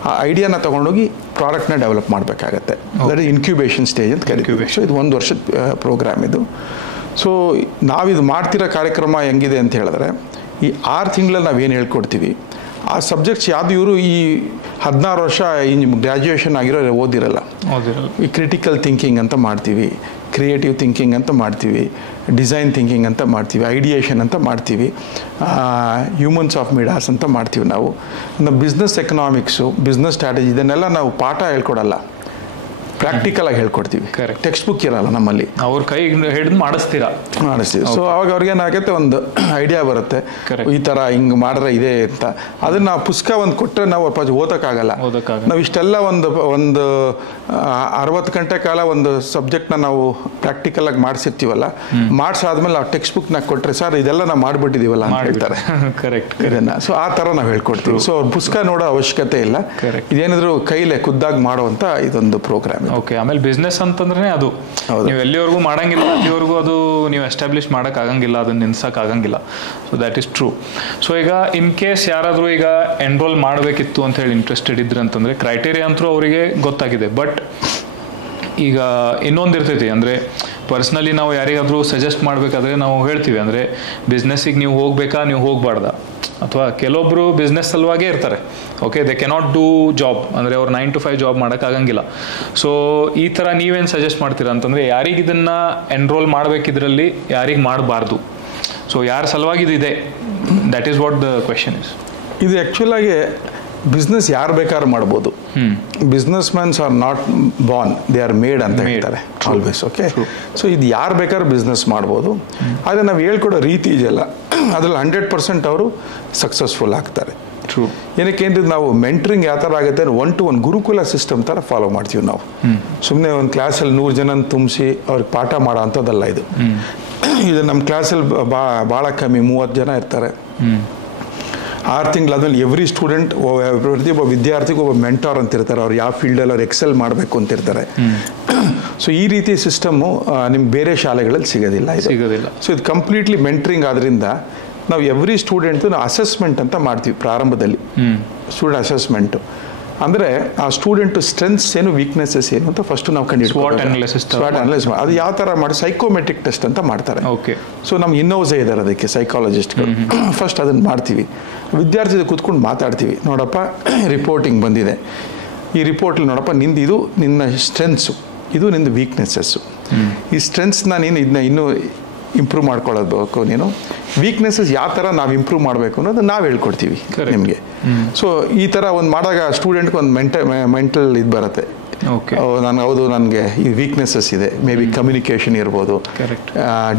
ಆ ಐಡಿಯಾನ ತೊಗೊಂಡೋಗಿ ಪ್ರಾಡಕ್ಟ್ನ ಡೆವಲಪ್ ಮಾಡಬೇಕಾಗತ್ತೆ. ದಟ್ ಇಸ್ ಇನ್ಕ್ಯುಬೇಷನ್ ಸ್ಟೇಜ್ ಅಂತ ಕರಿತೀವಿ. ಸೊ ಇದು 1 ವರ್ಷದ ಪ್ರೋಗ್ರಾಮ್ ಇದು. ಸೊ ನಾವಿದು ಮಾಡ್ತಿರೋ ಕಾರ್ಯಕ್ರಮ ಹೆಂಗಿದೆ ಅಂತ ಹೇಳಿದ್ರೆ, ಈ 6 ತಿಂಗಳಲ್ಲಿ ನಾವೇನು ಹೇಳ್ಕೊಡ್ತೀವಿ ಆ ಸಬ್ಜೆಕ್ಟ್ಸ್ ಯಾವುದು ಇವರು ಈ 16 ವರ್ಷ ಗ್ರ್ಯಾಜುಯೇಷನ್ ಆಗಿರೋ ಓದಿರಲ್ಲ. ಈ ಕ್ರಿಟಿಕಲ್ ಥಿಂಕಿಂಗ್ ಅಂತ ಮಾಡ್ತೀವಿ, ಕ್ರಿಯೇಟಿವ್ ಥಿಂಕಿಂಗ್ ಅಂತ ಮಾಡ್ತೀವಿ, ಡಿಸೈನ್ ಥಿಂಕಿಂಗ್ ಅಂತ ಮಾಡ್ತೀವಿ, ಐಡಿಯೇಷನ್ ಅಂತ ಮಾಡ್ತೀವಿ, ಹ್ಯೂಮನ್ಸ್ ಆಫ್ ಮಿಡಾಸ್ ಅಂತ ಮಾಡ್ತೀವಿ. ನಾವು ಬಿಸ್ನೆಸ್ ಎಕನಾಮಿಕ್ಸು, ಬಿಸ್ನೆಸ್ ಸ್ಟ್ರಾಟಜಿ, ಇದನ್ನೆಲ್ಲ ನಾವು ಪಾಠ ಹೇಳ್ಕೊಡಲ್ಲ, ಪ್ರಾಕ್ಟಿಕಲ್ ಆಗಿ ಹೇಳ್ಕೊಡ್ತೀವಿ. ಟೆಕ್ಸ್ಟ್ ಬುಕ್ ಇರಲ್ಲ ನಮ್ಮಲ್ಲಿ, ಅವ್ರ ಕೈ ಹಿಡಿದು ಮಾಡಿಸ್ತೀವಿ. ಸೊ ಅವಾಗ ಅವ್ರಿಗೆ ಏನಾಗುತ್ತೆ, ಒಂದು ಐಡಿಯಾ ಬರುತ್ತೆ, ಈ ಥರ ಹಿಂಗೆ ಮಾಡಿದ್ರೆ ಇದೆ ಅಂತ. ಅದನ್ನ ನಾವು ಪುಸ್ತಕ ಒಂದು ಕೊಟ್ಟರೆ ನಾವು ಓದೋಕ್ಕಾಗಲ್ಲ. ನಾವು ಇಷ್ಟೆಲ್ಲ ಒಂದು 60 ಗಂಟೆ ಕಾಲ ಒಂದು ಸಬ್ಜೆಕ್ಟ್ನ ನಾವು ಪ್ರಾಕ್ಟಿಕಲ್ ಆಗಿ ಮಾಡಿಸಿರ್ತೀವಲ್ಲ, ಮಾಡಿಸಾದ್ಮೇಲೆ ಆ ಟೆಕ್ಸ್ಟ್ ಬುಕ್ನ ಕೊಟ್ಟರೆ ಸರ್ ಇದೆಲ್ಲ ನಾವು ಮಾಡಿಬಿಟ್ಟಿದ್ದೀವಲ್ಲ ಅಂತ ಹೇಳ್ತಾರೆ. ಕರೆಕ್ಟ್. ಇದನ್ನು ಸೊ ಆ ಥರ ನಾವು ಹೇಳ್ಕೊಡ್ತೀವಿ. ಸೊ ಅವ್ರ ಪುಸ್ತಕ ನೋಡೋ ಅವಶ್ಯಕತೆ ಇಲ್ಲ, ಇದೇನಾದರೂ ಕೈಲೇ ಖುದ್ದಾಗಿ ಮಾಡುವಂಥ ಇದೊಂದು ಪ್ರೋಗ್ರಾಮ್. ಓಕೆ. ಆಮೇಲೆ ಬಿಸ್ನೆಸ್ ಅಂತಂದ್ರೆ ಅದು ನೀವು ಎಲ್ಲಿವರೆಗೂ ಮಾಡಂಗಿಲ್ಲ ಅಲ್ಲಿವರೆಗೂ ಅದು ನೀವು ಎಸ್ಟಾಬ್ಲಿಷ್ ಮಾಡಕ್ ಆಗಂಗಿಲ್ಲ, ಅದನ್ನ ನಿಲ್ಸಕ್ ಆಗಂಗಿಲ್ಲ. So that is true. So ಈಗ ಇನ್ ಕೇಸ್ ಯಾರಾದರೂ ಈಗ ಎನ್ರೋಲ್ ಮಾಡಬೇಕಿತ್ತು ಅಂತ ಹೇಳಿ ಇಂಟ್ರೆಸ್ಟೆಡ್ ಇದ್ರೆ ಅಂತಂದ್ರೆ ಕ್ರೈಟೇರಿಯಾ ಅಂತೂ ಅವರಿಗೆ ಗೊತ್ತಾಗಿದೆ. ಬಟ್ ಈಗ ಇನ್ನೊಂದು ಇರ್ತೈತಿ, ಅಂದರೆ ಪರ್ಸ್ನಲಿ ನಾವು ಯಾರಿಗಾದರೂ ಸಜೆಸ್ಟ್ ಮಾಡಬೇಕಾದ್ರೆ ನಾವು ಹೇಳ್ತೀವಿ, ಅಂದರೆ ಬಿಸ್ನೆಸ್ಸಿಗೆ ನೀವು ಹೋಗ್ಬೇಕಾ ನೀವು ಹೋಗಬಾರ್ದ, ಅಥವಾ ಕೆಲವೊಬ್ಬರು ಬಿಸ್ನೆಸ್ ಸಲುವಾಗೇ ಇರ್ತಾರೆ. Okay, they cannot do job, ಅಂದರೆ ಅವ್ರು 9 to 5 ಜಾಬ್ ಮಾಡೋಕ್ಕಾಗಂಗಿಲ್ಲ. ಸೊ ಈ ಥರ ನೀವೇನು ಸಜೆಸ್ಟ್ ಮಾಡ್ತೀರಾ ಅಂತಂದರೆ ಯಾರಿಗೆ ಇದನ್ನು ಎನ್ರೋಲ್ ಮಾಡಬೇಕಿದ್ರಲ್ಲಿ ಯಾರಿಗೆ ಮಾಡಬಾರ್ದು? ಸೊ ಯಾರ ಸಲುವಾಗಿದಿದೆ, that is what the question is. ಇದು ಆ್ಯಕ್ಚುಲಾಗಿ ಬಿಸ್ನೆಸ್ ಯಾರು ಬೇಕಾದ್ರೂ ಮಾಡ್ಬೋದು. Business mans are not born, they are made ಅಂತ ಹೇಳ್ತಾರೆ ಆಲ್ವೇಸ್. ಓಕೆ, ಸೊ ಇದು ಯಾರು ಬೇಕಾದ್ರೂ ಬಿಸ್ನೆಸ್ ಮಾಡ್ಬೋದು. ಆದರೆ ನಾವು ಹೇಳ್ಕೊಡೋ ರೀತಿ ಇದೆಯಲ್ಲ, ಅದರಲ್ಲಿ 100% ಅವರು ಸಕ್ಸಸ್ಫುಲ್ ಆಗ್ತಾರೆ. ಟ್ರೂ. ಏನಕ್ಕೆ ನಾವು ಮೆಂಟ್ರಿಂಗ್ ಯಾವ ಥರ ಆಗುತ್ತೆ, 1 to 1 ಗುರುಕುಲ ಸಿಸ್ಟಮ್ ಥರ ಫಾಲೋ ಮಾಡ್ತೀವಿ ನಾವು. ಸುಮ್ಮನೆ ಒಂದು ಕ್ಲಾಸಲ್ಲಿ 100 ಜನ ತುಂಬಿಸಿ ಅವ್ರಿಗೆ ಪಾಠ ಮಾಡೋ ಅಂಥದ್ದಲ್ಲ ಇದು. ಇದು ನಮ್ಮ ಕ್ಲಾಸಲ್ಲಿ ಭಾಳ ಕಮ್ಮಿ 30 ಜನ ಇರ್ತಾರೆ. 6 ತಿಂಗಳಾದ್ಮೇಲೆ ಎವ್ರಿ ಸ್ಟೂಡೆಂಟ್, ಪ್ರತಿಯೊಬ್ಬ ವಿದ್ಯಾರ್ಥಿಗೂ ಒಬ್ಬ ಮೆಂಟಾರ್ ಅಂತ ಇರ್ತಾರೆ. ಅವ್ರು ಯಾವ ಫೀಲ್ಡಲ್ಲಿ ಅವ್ರು ಎಕ್ಸೆಲ್ ಮಾಡಬೇಕು ಅಂತಿರ್ತಾರೆ. ಸೊ ಈ ರೀತಿ ಸಿಸ್ಟಮ್ಮು ನಿಮ್ಗೆ ಬೇರೆ ಶಾಲೆಗಳಲ್ಲಿ ಸಿಗೋದಿಲ್ಲ. ಸೊ ಇದು ಕಂಪ್ಲೀಟ್ಲಿ ಮೆಂಟ್ರಿಂಗ್ ಆದ್ರಿಂದ ನಾವು ಎವ್ರಿ ಸ್ಟೂಡೆಂಟು ನಾವು ಅಸೆಸ್ಮೆಂಟ್ ಅಂತ ಮಾಡ್ತೀವಿ ಪ್ರಾರಂಭದಲ್ಲಿ. ಸ್ಟೂಡೆಂಟ್ ಅಸೆಸ್ಮೆಂಟು ಅಂದರೆ ಆ ಸ್ಟೂಡೆಂಟ್ ಸ್ಟ್ರೆಂತ್ಸ್ ಏನು, ವೀಕ್ನೆಸಸ್ ಏನು ಅಂತ ಫಸ್ಟ್ ನಾವು SWOT ಅನಲೈಸ್ ಅದು ಯಾವ ಥರ ಮಾಡಿ ಸೈಕೋಮೆಟ್ರಿಕ್ ಟೆಸ್ಟ್ ಅಂತ ಮಾಡ್ತಾರೆ. ಓಕೆ. ಸೊ ನಮ್ಗೆ ಇನ್ನೋಸೇ ಇದ್ದಾರೆ ಅದಕ್ಕೆ ಸೈಕಾಲಜಿಸ್ಟ್ಗಳು. ಫಸ್ಟ್ ಅದನ್ನು ಮಾಡ್ತೀವಿ, ವಿದ್ಯಾರ್ಥಿ ಕೂತ್ಕೊಂಡು ಮಾತಾಡ್ತೀವಿ. ನೋಡಪ್ಪ, ರಿಪೋರ್ಟಿಂಗ್ ಬಂದಿದೆ, ಈ ರಿಪೋರ್ಟಲ್ಲಿ ನೋಡಪ್ಪ ನಿಂದು ಇದು ನಿನ್ನ ಸ್ಟ್ರೆಂತ್ಸು, ಇದು ನಿಂದು ವೀಕ್ನೆಸ್ಸಸ್ಸು. ಈ ಸ್ಟ್ರೆಂತ್ಸ್ನ ನೀನು ಇದನ್ನ ಇನ್ನೂ ಇಂಪ್ರೂವ್ ಮಾಡ್ಕೊಳ್ಳೋದು, ನೀನು ವೀಕ್ನೆಸಸ್ ಯಾವ ಥರ ನಾವು ಇಂಪ್ರೂವ್ ಮಾಡಬೇಕು ಅನ್ನೋದು ನಾವು ಹೇಳ್ಕೊಡ್ತೀವಿ ನಿಮಗೆ. ಸೊ ಈ ಥರ ಒಂದು ಮಾಡಿದಾಗ ಸ್ಟೂಡೆಂಟ್ಗೆ ಒಂದು ಮೆಂಟಲ್ ಇದು ಬರುತ್ತೆ. ನನಗೆ ಈ ವೀಕ್ನೆಸಸ್ ಇದೆ, ಮೇ ಬಿ ಕಮ್ಯುನಿಕೇಷನ್ ಇರ್ಬೋದು,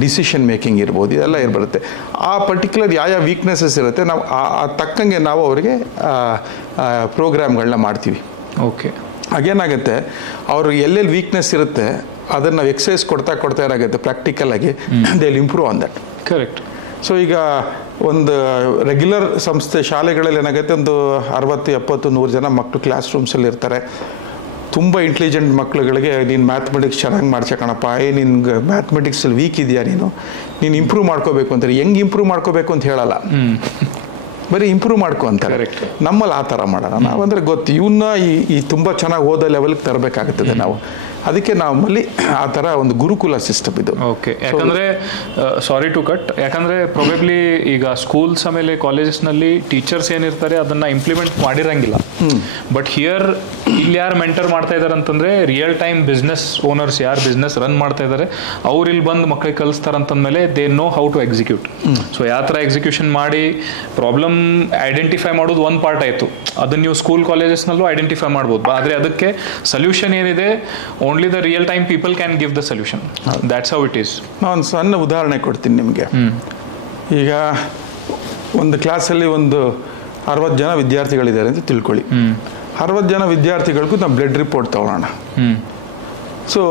ಡಿಸಿಷನ್ ಮೇಕಿಂಗ್ ಇರ್ಬೋದು, ಇದೆಲ್ಲ ಬರುತ್ತೆ. ಆ ಪರ್ಟಿಕ್ಯುಲರ್ ಯಾವ ವೀಕ್ನೆಸಸ್ ಇರುತ್ತೆ ನಾವು ತಕ್ಕಂಗೆ ನಾವು ಅವರಿಗೆ ಪ್ರೋಗ್ರಾಮ್ಗಳನ್ನ ಮಾಡ್ತೀವಿ. ಓಕೆ. ಹಾಗೇನಾಗುತ್ತೆ, ಅವ್ರಿಗೆ ಎಲ್ಲೆಲ್ಲಿ ವೀಕ್ನೆಸ್ ಇರುತ್ತೆ ಅದನ್ನು ನಾವು ಎಕ್ಸಸೈಸ್ ಕೊಡ್ತಾ ಏನಾಗುತ್ತೆ, ಪ್ರಾಕ್ಟಿಕಲ್ ಆಗಿ they will improve on that. Correct. So ಈಗ ಒಂದು ರೆಗ್ಯುಲರ್ ಸಂಸ್ಥೆ ಶಾಲೆಗಳಲ್ಲಿ ಏನಾಗುತ್ತೆ, ಒಂದು 60, 70, 100 ಜನ ಮಕ್ಕಳು ಕ್ಲಾಸ್ ರೂಮ್ಸಲ್ಲಿ ಇರ್ತಾರೆ. ತುಂಬ ಇಂಟೆಲಿಜೆಂಟ್ ಮಕ್ಕಳುಗಳಿಗೆ ನೀನು ಮ್ಯಾಥಮೆಟಿಕ್ಸ್ ಚೆನ್ನಾಗಿ ಮಾಡ್ಸೋಕಣಪ್ಪ, ನಿನ್ಗೆ ಮ್ಯಾಥಮೆಟಿಕ್ಸಲ್ಲಿ ವೀಕ್ ಇದೆಯಾ, ನೀನು ಇಂಪ್ರೂವ್ ಮಾಡ್ಕೋಬೇಕು ಅಂತಾರೆ. ಹೆಂಗೆ ಇಂಪ್ರೂವ್ ಮಾಡ್ಕೋಬೇಕು ಅಂತ ಹೇಳಲ್ಲ, ಬರೀ ಇಂಪ್ರೂವ್ ಮಾಡ್ಕೊ ಅಂತಾರೆ. ನಮ್ಮಲ್ಲಿ ಆ ಥರ ಮಾಡೋಣ ನಾವು. ಅಂದರೆ ಗೊತ್ತು ಇವನ್ನ ಈ ತುಂಬ ಚೆನ್ನಾಗಿ ಓದೋ ಲೆವೆಲ್ಗೆ ತರಬೇಕಾಗುತ್ತದೆ ನಾವು. ಅದಕ್ಕೆ ನಮ್ಮಲ್ಲಿ ಆ ಥರ ಒಂದು ಗುರುಕುಲ ಸಿಸ್ಟಮ್ ಇದು. ಓಕೆ. ಯಾಕಂದರೆ ಸಾರಿ ಟು ಕಟ್, ಯಾಕಂದರೆ ಪ್ರೊಬೆಬ್ಲಿ ಈಗ ಸ್ಕೂಲ್ಸ್ ಆಮೇಲೆ ಕಾಲೇಜಸ್ನಲ್ಲಿ ಟೀಚರ್ಸ್ ಏನಿರ್ತಾರೆ ಅದನ್ನು ಇಂಪ್ಲಿಮೆಂಟ್ ಮಾಡಿರಂಗಿಲ್ಲ. ಬಟ್ ಹಿಯರ್ ಇಲ್ಲಿ ಯಾರು ಮೆಂಟರ್ ಮಾಡ್ತಾ ಇದ್ದಾರೆ ಅಂತಂದರೆ ರಿಯಲ್ ಟೈಮ್ ಬಿಸ್ನೆಸ್ ಓನರ್ಸ್, ಯಾರು ಬಿಸ್ನೆಸ್ ರನ್ ಮಾಡ್ತಾ ಇದ್ದಾರೆ ಅವ್ರು ಇಲ್ಲಿ ಬಂದು ಮಕ್ಕಳಿಗೆ ಕಲಿಸ್ತಾರೆ ಅಂತಂದಮೇಲೆ they know how to execute. So ಯಾವ ಥರ ಎಕ್ಸಿಕ್ಯೂಷನ್ ಮಾಡಿ ಪ್ರಾಬ್ಲಮ್ ಐಡೆಂಟಿಫೈ ಮಾಡೋದು ಒಂದು ಪಾರ್ಟ್ ಆಯಿತು, ಅದನ್ನು ನೀವು ಸ್ಕೂಲ್ ಕಾಲೇಜಸ್ನಲ್ಲೂ ಐಡೆಂಟಿಫೈ ಮಾಡ್ಬೋದು. ಆದರೆ ಅದಕ್ಕೆ ಸೊಲ್ಯೂಷನ್ ಏನಿದೆ, only the real time people can give the solution. That's how it is. ನಾನು ಸಣ್ಣ ಉದಾಹರಣೆ ಕೊಡ್ತೀನಿ ನಿಮಗೆ. ಈಗ ಒಂದು ಕ್ಲಾಸಲ್ಲಿ ಒಂದು 60 ಜನ ವಿದ್ಯಾರ್ಥಿಗಳಿದ್ದಾರೆ ಅಂತ ತಿಳ್ಕೊಳ್ಳಿ. 60 ಜನ ವಿದ್ಯಾರ್ಥಿಗಳಿಗೂ ನಾವು ಬ್ಲಡ್ ರಿಪೋರ್ಟ್ ತಗೊಳ್ಳೋಣ. ಸೊ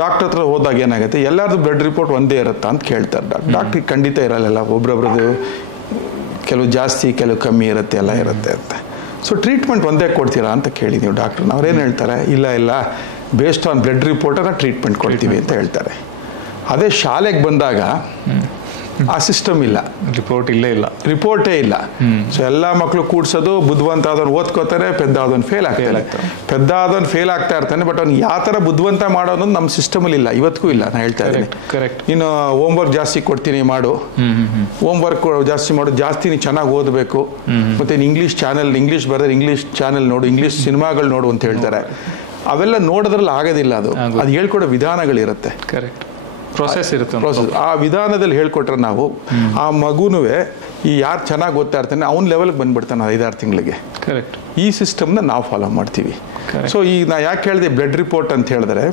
ಡಾಕ್ಟರ್ ಹತ್ರ ಹೋದಾಗ ಏನಾಗುತ್ತೆ, ಎಲ್ಲರದು ಬ್ಲಡ್ ರಿಪೋರ್ಟ್ ಒಂದೇ ಇರುತ್ತಾ ಅಂತ ಕೇಳ್ತಾರೆ. ಡಾಕ್ಟ್ರಿಗೆ ಖಂಡಿತ ಇರಲ್ಲ, ಒಬ್ರೊಬ್ರದ್ದು ಕೆಲವು ಜಾಸ್ತಿ ಕೆಲವು ಕಮ್ಮಿ ಇರುತ್ತೆ, ಎಲ್ಲ ಇರುತ್ತೆ ಅಂತ. ಸೊ ಟ್ರೀಟ್ಮೆಂಟ್ ಒಂದೇ ಕೊಡ್ತೀರಾ ಅಂತ ಕೇಳಿ ನೀವು ಡಾಕ್ಟ್ರನ್ನ. ಅವ್ರೇನು ಹೇಳ್ತಾರೆ, ಇಲ್ಲ ಬೇಸ್ಡ್ ಆನ್ ಬ್ಲಡ್ ರಿಪೋರ್ಟನ್ನು ಟ್ರೀಟ್ಮೆಂಟ್ ಕೊಡ್ತೀವಿ ಅಂತ ಹೇಳ್ತಾರೆ. ಅದೇ ಶಾಲೆಗೆ ಬಂದಾಗ ಆ ಸಿಸ್ಟಮ್ ಇಲ್ಲ, ರಿಪೋರ್ಟೇ ಇಲ್ಲ. ಸೊ ಎಲ್ಲ ಮಕ್ಕಳು ಕೂಡ್ಸೋದು, ಬುದ್ಧಿವಂತ ಆದವ್ನು ಓದ್ಕೋತಾರೆ, ಪೆದ್ದ ಆದವ್ನು ಫೇಲ್ ಆಗ್ತಾ ಇರ್ತಾನೆ. ಬಟ್ ಅವ್ನು ಯಾವ ಥರ ಬುದ್ಧಿವಂತ ಮಾಡೋದು ನಮ್ಮ ಸಿಸ್ಟಮಲ್ಲಿ ಇಲ್ಲ, ಇವತ್ತಿಗೂ ಇಲ್ಲ. ನಾನು ಹೇಳ್ತಾ ಇದ್ದೀನಿ, ನೀನು ಹೋಮ್ವರ್ಕ್ ಜಾಸ್ತಿ ಕೊಡ್ತೀನಿ ಮಾಡು, ಹೋಮ್ವರ್ಕ್ ಜಾಸ್ತಿ ಮಾಡು, ಜಾಸ್ತಿ ನೀನು ಚೆನ್ನಾಗಿ ಓದಬೇಕು, ಮತ್ತೆ ಇಂಗ್ಲೀಷ್ ಬರೆದ್ರೆ ಇಂಗ್ಲೀಷ್ ಚಾನೆಲ್ ನೋಡು, ಇಂಗ್ಲೀಷ್ ಸಿನಿಮಾಗಳು ನೋಡು ಅಂತ ಹೇಳ್ತಾರೆ. ಅವೆಲ್ಲ ನೋಡೋದ್ರಲ್ಲಿ ಆಗೋದಿಲ್ಲ. ಅದು ಹೇಳ್ಕೊಡೋ ವಿಧಾನಗಳಿರುತ್ತೆ, ಪ್ರೊಸೆಸ್ ಇರುತ್ತೆ. ಆ ವಿಧಾನದಲ್ಲಿ ಹೇಳ್ಕೊಟ್ರೆ ನಾವು ಆ ಮಗುನುವೆ ಈ ಯಾರು ಚೆನ್ನಾಗಿ ಓದ್ತಾ ಇರ್ತಾನೆ ಅವ್ನ ಲೆವೆಲ್ಗೆ ಬಂದ್ಬಿಡ್ತಾನೆ 5-6 ತಿಂಗಳಿಗೆ. ಕರೆಕ್ಟ್. ಈ ಸಿಸ್ಟಮ್ನ ನಾವು ಫಾಲೋ ಮಾಡ್ತೀವಿ. ಸೊ ಈಗ ನಾ ಯಾಕೆ ಹೇಳಿದೆ ಬ್ಲಡ್ ರಿಪೋರ್ಟ್ ಅಂತ ಹೇಳಿದ್ರೆ,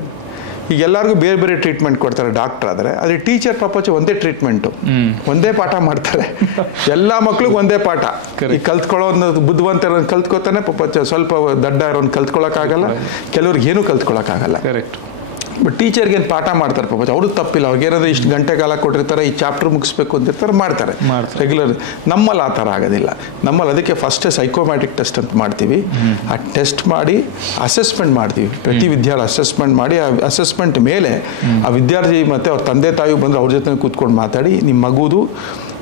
ಈಗ ಎಲ್ಲರಿಗೂ ಬೇರೆ ಬೇರೆ ಟ್ರೀಟ್ಮೆಂಟ್ ಕೊಡ್ತಾರೆ ಡಾಕ್ಟರ್. ಆದರೆ ಟೀಚರ್ ಪ್ರಪಂಚ ಒಂದೇ ಟ್ರೀಟ್ಮೆಂಟು, ಒಂದೇ ಪಾಠ ಮಾಡ್ತಾರೆ. ಎಲ್ಲ ಮಕ್ಳಿಗೆ ಒಂದೇ ಪಾಠ. ಈಗ ಕಲ್ತ್ಕೊಳ್ಳೋ ಬುದ್ಧಿವಂತ ಕಲ್ತ್ಕೋತಾನೆ, ಪ್ರಪಂಚ ಸ್ವಲ್ಪ ದಡ್ಡ ಇರೋನ್ ಕಲ್ತ್ಕೊಳ್ಳೋಕ್ಕಾಗಲ್ಲ, ಕೆಲವ್ರಿಗೆ ಏನೂ ಕಲ್ತ್ಕೊಳ್ಳೋಕ್ಕಾಗಲ್ಲ. ಕರೆಕ್ಟ್. ಬಟ್ ಟೀಚರ್ಗೆ ಏನು ಪಾಠ ಮಾಡ್ತಾರೆ ಪಾಪ, ಅವ್ರಿಗೆ ತಪ್ಪಿಲ್ಲ. ಅವ್ರಿಗೇನಾದ್ರು ಇಷ್ಟು ಗಂಟೆ ಕಾಲ ಕೊಟ್ಟಿರ್ತಾರೆ, ಈ ಚಾಪ್ಟರ್ ಮುಗಿಸ್ಬೇಕು ಅಂತಿರ್ತಾರೆ, ಮಾಡ್ತಾರೆ ರೆಗ್ಯುಲರ್. ನಮ್ಮಲ್ಲಿ ಆ ಥರ ಆಗೋದಿಲ್ಲ. ನಮ್ಮಲ್ಲಿ ಅದಕ್ಕೆ ಫಸ್ಟೇ ಸೈಕೋಮ್ಯಾಟಿಕ್ ಟೆಸ್ಟ್ ಅಂತ ಮಾಡ್ತೀವಿ. ಆ ಟೆಸ್ಟ್ ಮಾಡಿ ಅಸೆಸ್ಮೆಂಟ್ ಮಾಡ್ತೀವಿ. ಪ್ರತಿ ವಿದ್ಯಾರ್ಥಿ ಅಸೆಸ್ಮೆಂಟ್ ಮಾಡಿ, ಆ ಅಸೆಸ್ಮೆಂಟ್ ಮೇಲೆ ಆ ವಿದ್ಯಾರ್ಥಿ ಮತ್ತು ಅವ್ರ ತಂದೆ ತಾಯಿ ಬಂದರೆ ಅವ್ರ ಜೊತೆ ಕೂತ್ಕೊಂಡು ಮಾತಾಡಿ, ನಿಮ್ಮ ಮಗುದು